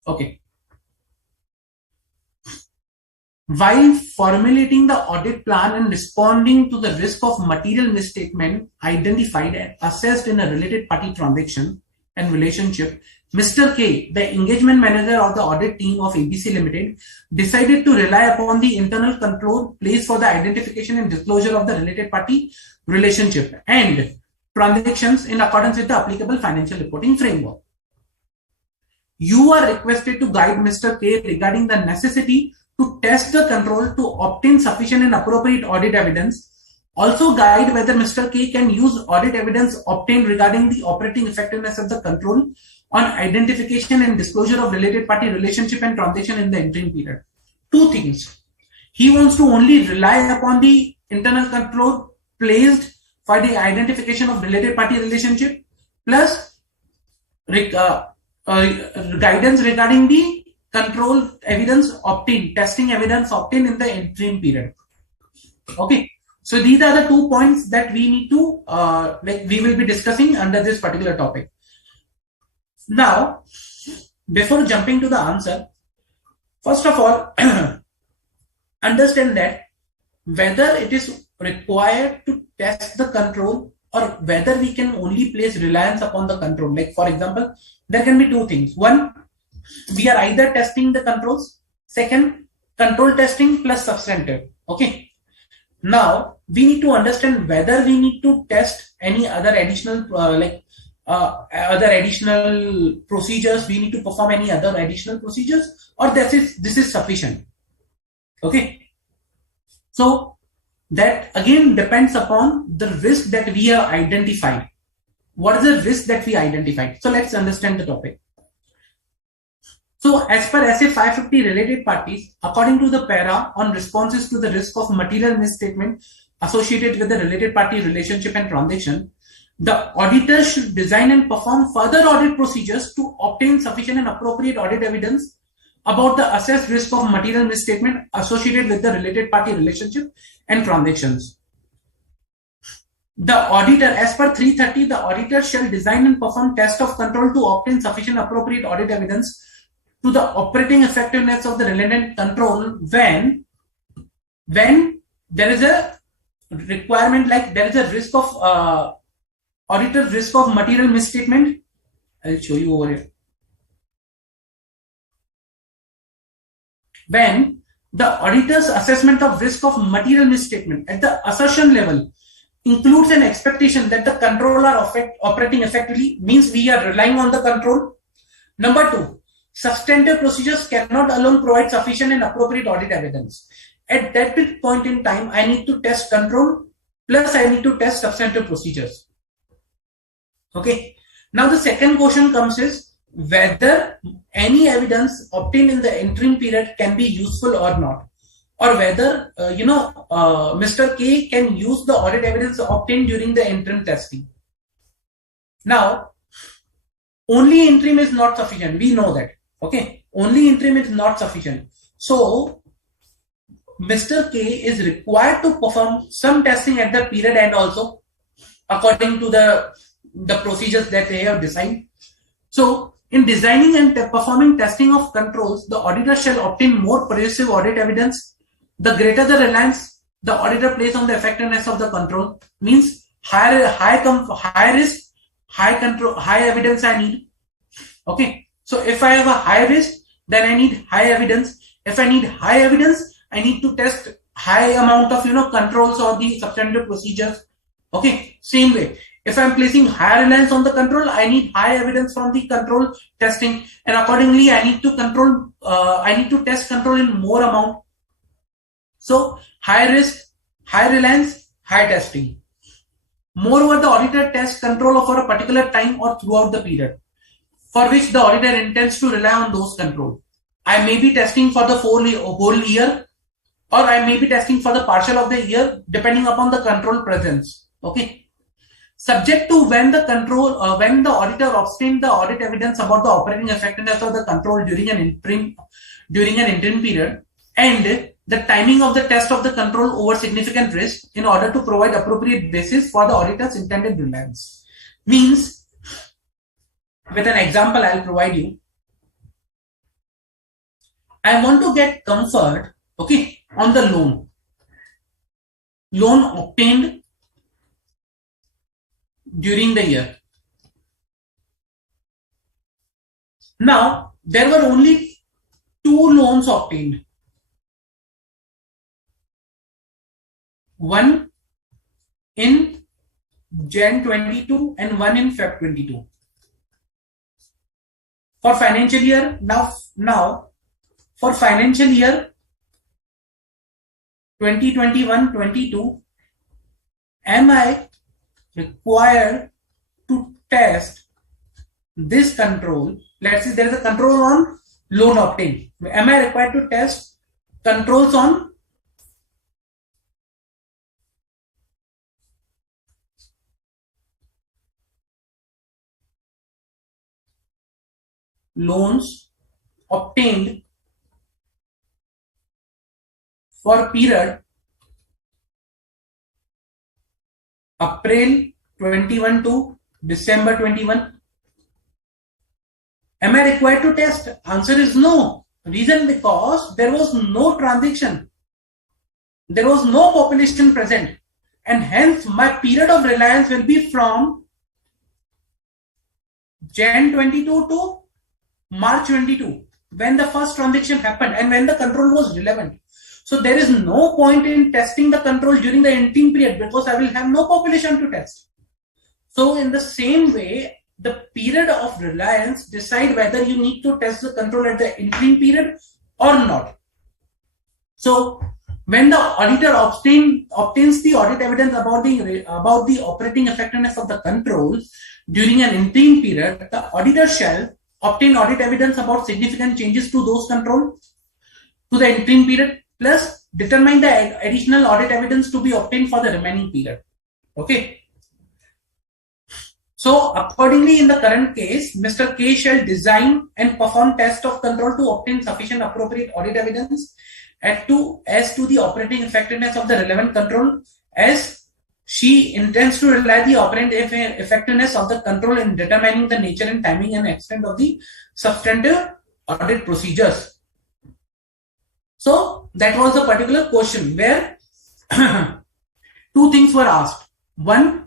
Okay. While formulating the audit plan and responding to the risk of material misstatement identified and assessed in a related party transaction and relationship, Mr. K, the engagement manager of the audit team of ABC Limited, decided to rely upon the internal control placed for the identification and disclosure of the related party relationship and transactions in accordance with the applicable financial reporting framework. You are requested to guide Mr. K regarding the necessity to test the control to obtain sufficient and appropriate audit evidence. Also guide whether Mr. K can use audit evidence obtained regarding the operating effectiveness of the control on identification and disclosure of related party relationship and transaction in the interim period. Two things. He wants to only rely upon the internal control placed for the identification of related party relationship plus guidance regarding the control evidence obtained, testing evidence obtained in the interim period. Okay, so these are the 2 points that we need to we will be discussing under this particular topic. Now, before jumping to the answer, first of all, understand that whether it is required to test the control or whether we can only place reliance upon the control. Like for example, there can be two things. One, we are either testing the controls. Second, control testing plus substantive. Okay. Now we need to understand whether we need to test any other additional other additional procedures. We need to perform any other additional procedures, or this is sufficient. Okay. So that again depends upon the risk that we have identified. What is the risk that we identified? So let's understand the topic. So as per SA 550 related parties, according to the para on responses to the risk of material misstatement associated with the related party relationship and transaction, the auditor should design and perform further audit procedures to obtain sufficient and appropriate audit evidence about the assessed risk of material misstatement associated with the related party relationship and transactions. The auditor, as per 330, the auditor shall design and perform test of control to obtain sufficient appropriate audit evidence to the operating effectiveness of the relevant control when there is a requirement, like there is a risk of auditor risk of material misstatement. I'll show you over here. When the auditor's assessment of risk of material misstatement at the assertion level includes an expectation that the control are operating effectively, means we are relying on the control. Number two, substantive procedures cannot alone provide sufficient and appropriate audit evidence. At that point in time, I need to test control plus I need to test substantive procedures. Okay. Now the second question comes is whether any evidence obtained in the interim period can be useful or not, or whether Mr. K can use the audit evidence obtained during the interim testing. Now, only interim is not sufficient. We know that. Okay, only interim is not sufficient. So Mr. K is required to perform some testing at the period end also, according to the procedures that they have designed. So, in designing and performing testing of controls, the auditor shall obtain more persuasive audit evidence. The greater the reliance the auditor places on the effectiveness of the control, means high risk, high evidence I need. Okay, so if I have a high risk, then I need high evidence. If I need high evidence, I need to test high amount of controls or the substantive procedures. Okay, same way. If I'm placing higher reliance on the control, I need high evidence from the control testing, and accordingly, I need to test control in more amount. So high risk, high reliance, high testing. Moreover, the auditor tests control for a particular time or throughout the period for which the auditor intends to rely on those controls. I may be testing for the whole year, or I may be testing for the partial of the year, depending upon the control presence. Okay. Subject to when the auditor obtains the audit evidence about the operating effectiveness of the control during an interim period, and the timing of the test of the control over significant risk in order to provide appropriate basis for the auditor's intended reliance. Means, with an example I'll provide you. I want to get comfort, okay, on the loan obtained during the year. Now, there were only 2 loans obtained. One in Jan 22 and one in Feb 22. For financial year, now for financial year 2021-22, am I required to test this control? Let's say there is a control on loan obtained. Am I required to test controls on loans obtained for period April 21 to December 21? Am I required to test? Answer is no. Reason because there was no transaction. There was no population present, and hence my period of reliance will be from Jan 22 to March 22, when the first transaction happened and when the control was relevant. So there is no point in testing the control during the interim period because I will have no population to test. So in the same way, the period of reliance decide whether you need to test the control at the interim period or not. So when the auditor obtains the audit evidence about the operating effectiveness of the control during an interim period, the auditor shall obtain audit evidence about significant changes to those controls to the interim period, plus determine the additional audit evidence to be obtained for the remaining period. Okay. So accordingly, in the current case, Mr. K shall design and perform test of control to obtain sufficient appropriate audit evidence as to the operating effectiveness of the relevant control, as she intends to rely the operating effectiveness of the control in determining the nature and timing and extent of the substantive audit procedures. So that was a particular question where 2 things were asked. One,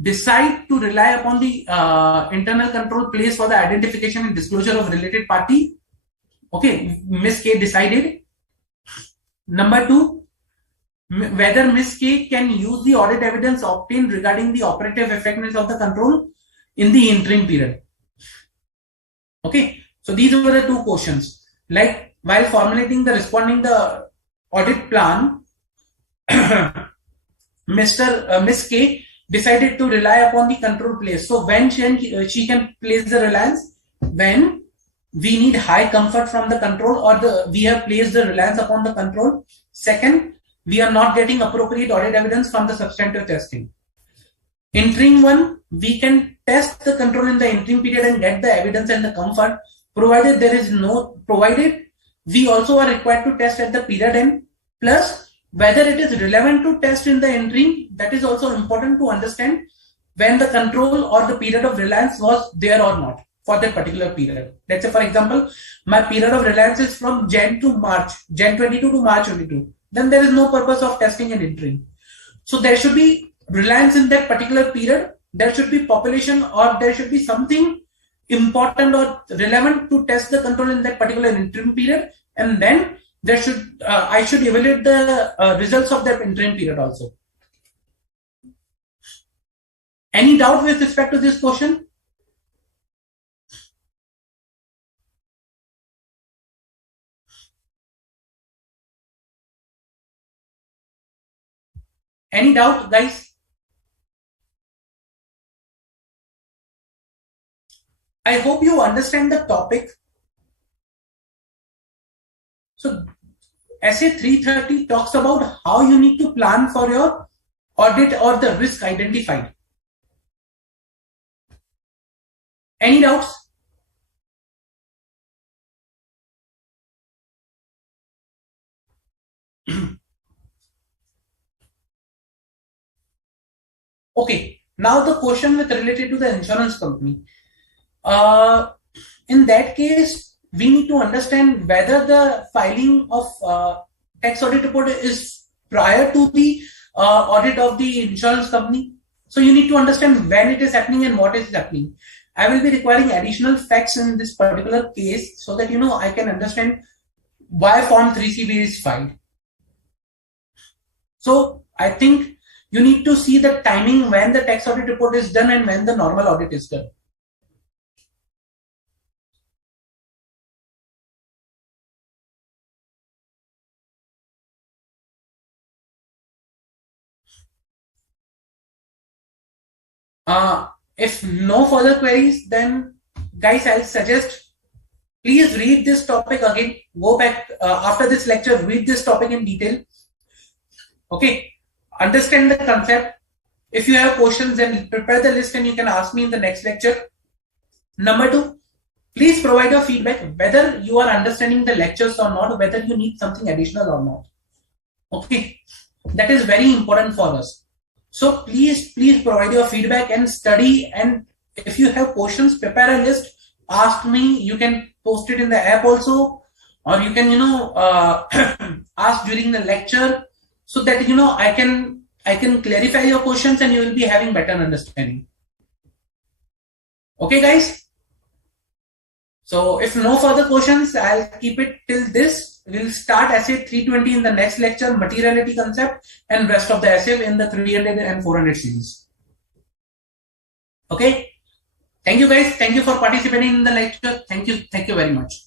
decide to rely upon the internal control place for the identification and disclosure of related party. Okay, Ms. K decided. Number 2, whether Ms. K can use the audit evidence obtained regarding the operative effectiveness of the control in the interim period. Okay, so these were the 2 questions. Like while formulating the audit plan, Ms. K decided to rely upon the control place. So when she can place the reliance? When we need high comfort from the control, or we have placed the reliance upon the control. Second, we are not getting appropriate audit evidence from the substantive testing. Interim one, we can test the control in the interim period and get the evidence and the comfort, provided we also are required to test at the period end, plus whether it is relevant to test in the interim. That is also important to understand when the control or the period of reliance was there or not for that particular period. Let's say, for example, my period of reliance is from Jan to March, Jan 22 to March 22. Then there is no purpose of testing an interim. So there should be reliance in that particular period. There should be population, or there should be something important or relevant to test the control in that particular interim period. And then there should I should evaluate the results of that interim period also. Any doubt with respect to this question? Any doubt, guys? I hope you understand the topic. So SA 330 talks about how you need to plan for your audit or the risk identified. Any doubts? Okay, now the question with related to the insurance company. In that case, we need to understand whether the filing of tax audit report is prior to the audit of the insurance company. So you need to understand when it is happening and what is happening. I will be requiring additional facts in this particular case so that I can understand why Form 3CB is filed. So I think you need to see the timing when the tax audit report is done and when the normal audit is done. If no further queries, then guys, I'll suggest please read this topic again. Go back after this lecture, read this topic in detail. Okay, understand the concept. If you have questions, then prepare the list and you can ask me in the next lecture. Number 2, please provide your feedback whether you are understanding the lectures or not, whether you need something additional or not. Okay, that is very important for us. So please provide your feedback and study. And if you have questions, prepare a list. Ask me. You can post it in the app also, or you can ask during the lecture, so that I can clarify your questions and you will be having better understanding. Okay, guys. So if no further questions, I'll keep it till this. We'll start essay 320 in the next lecture, materiality concept, and rest of the essay in the 300 and 400 series. Okay. Thank you, guys. Thank you for participating in the lecture. Thank you very much.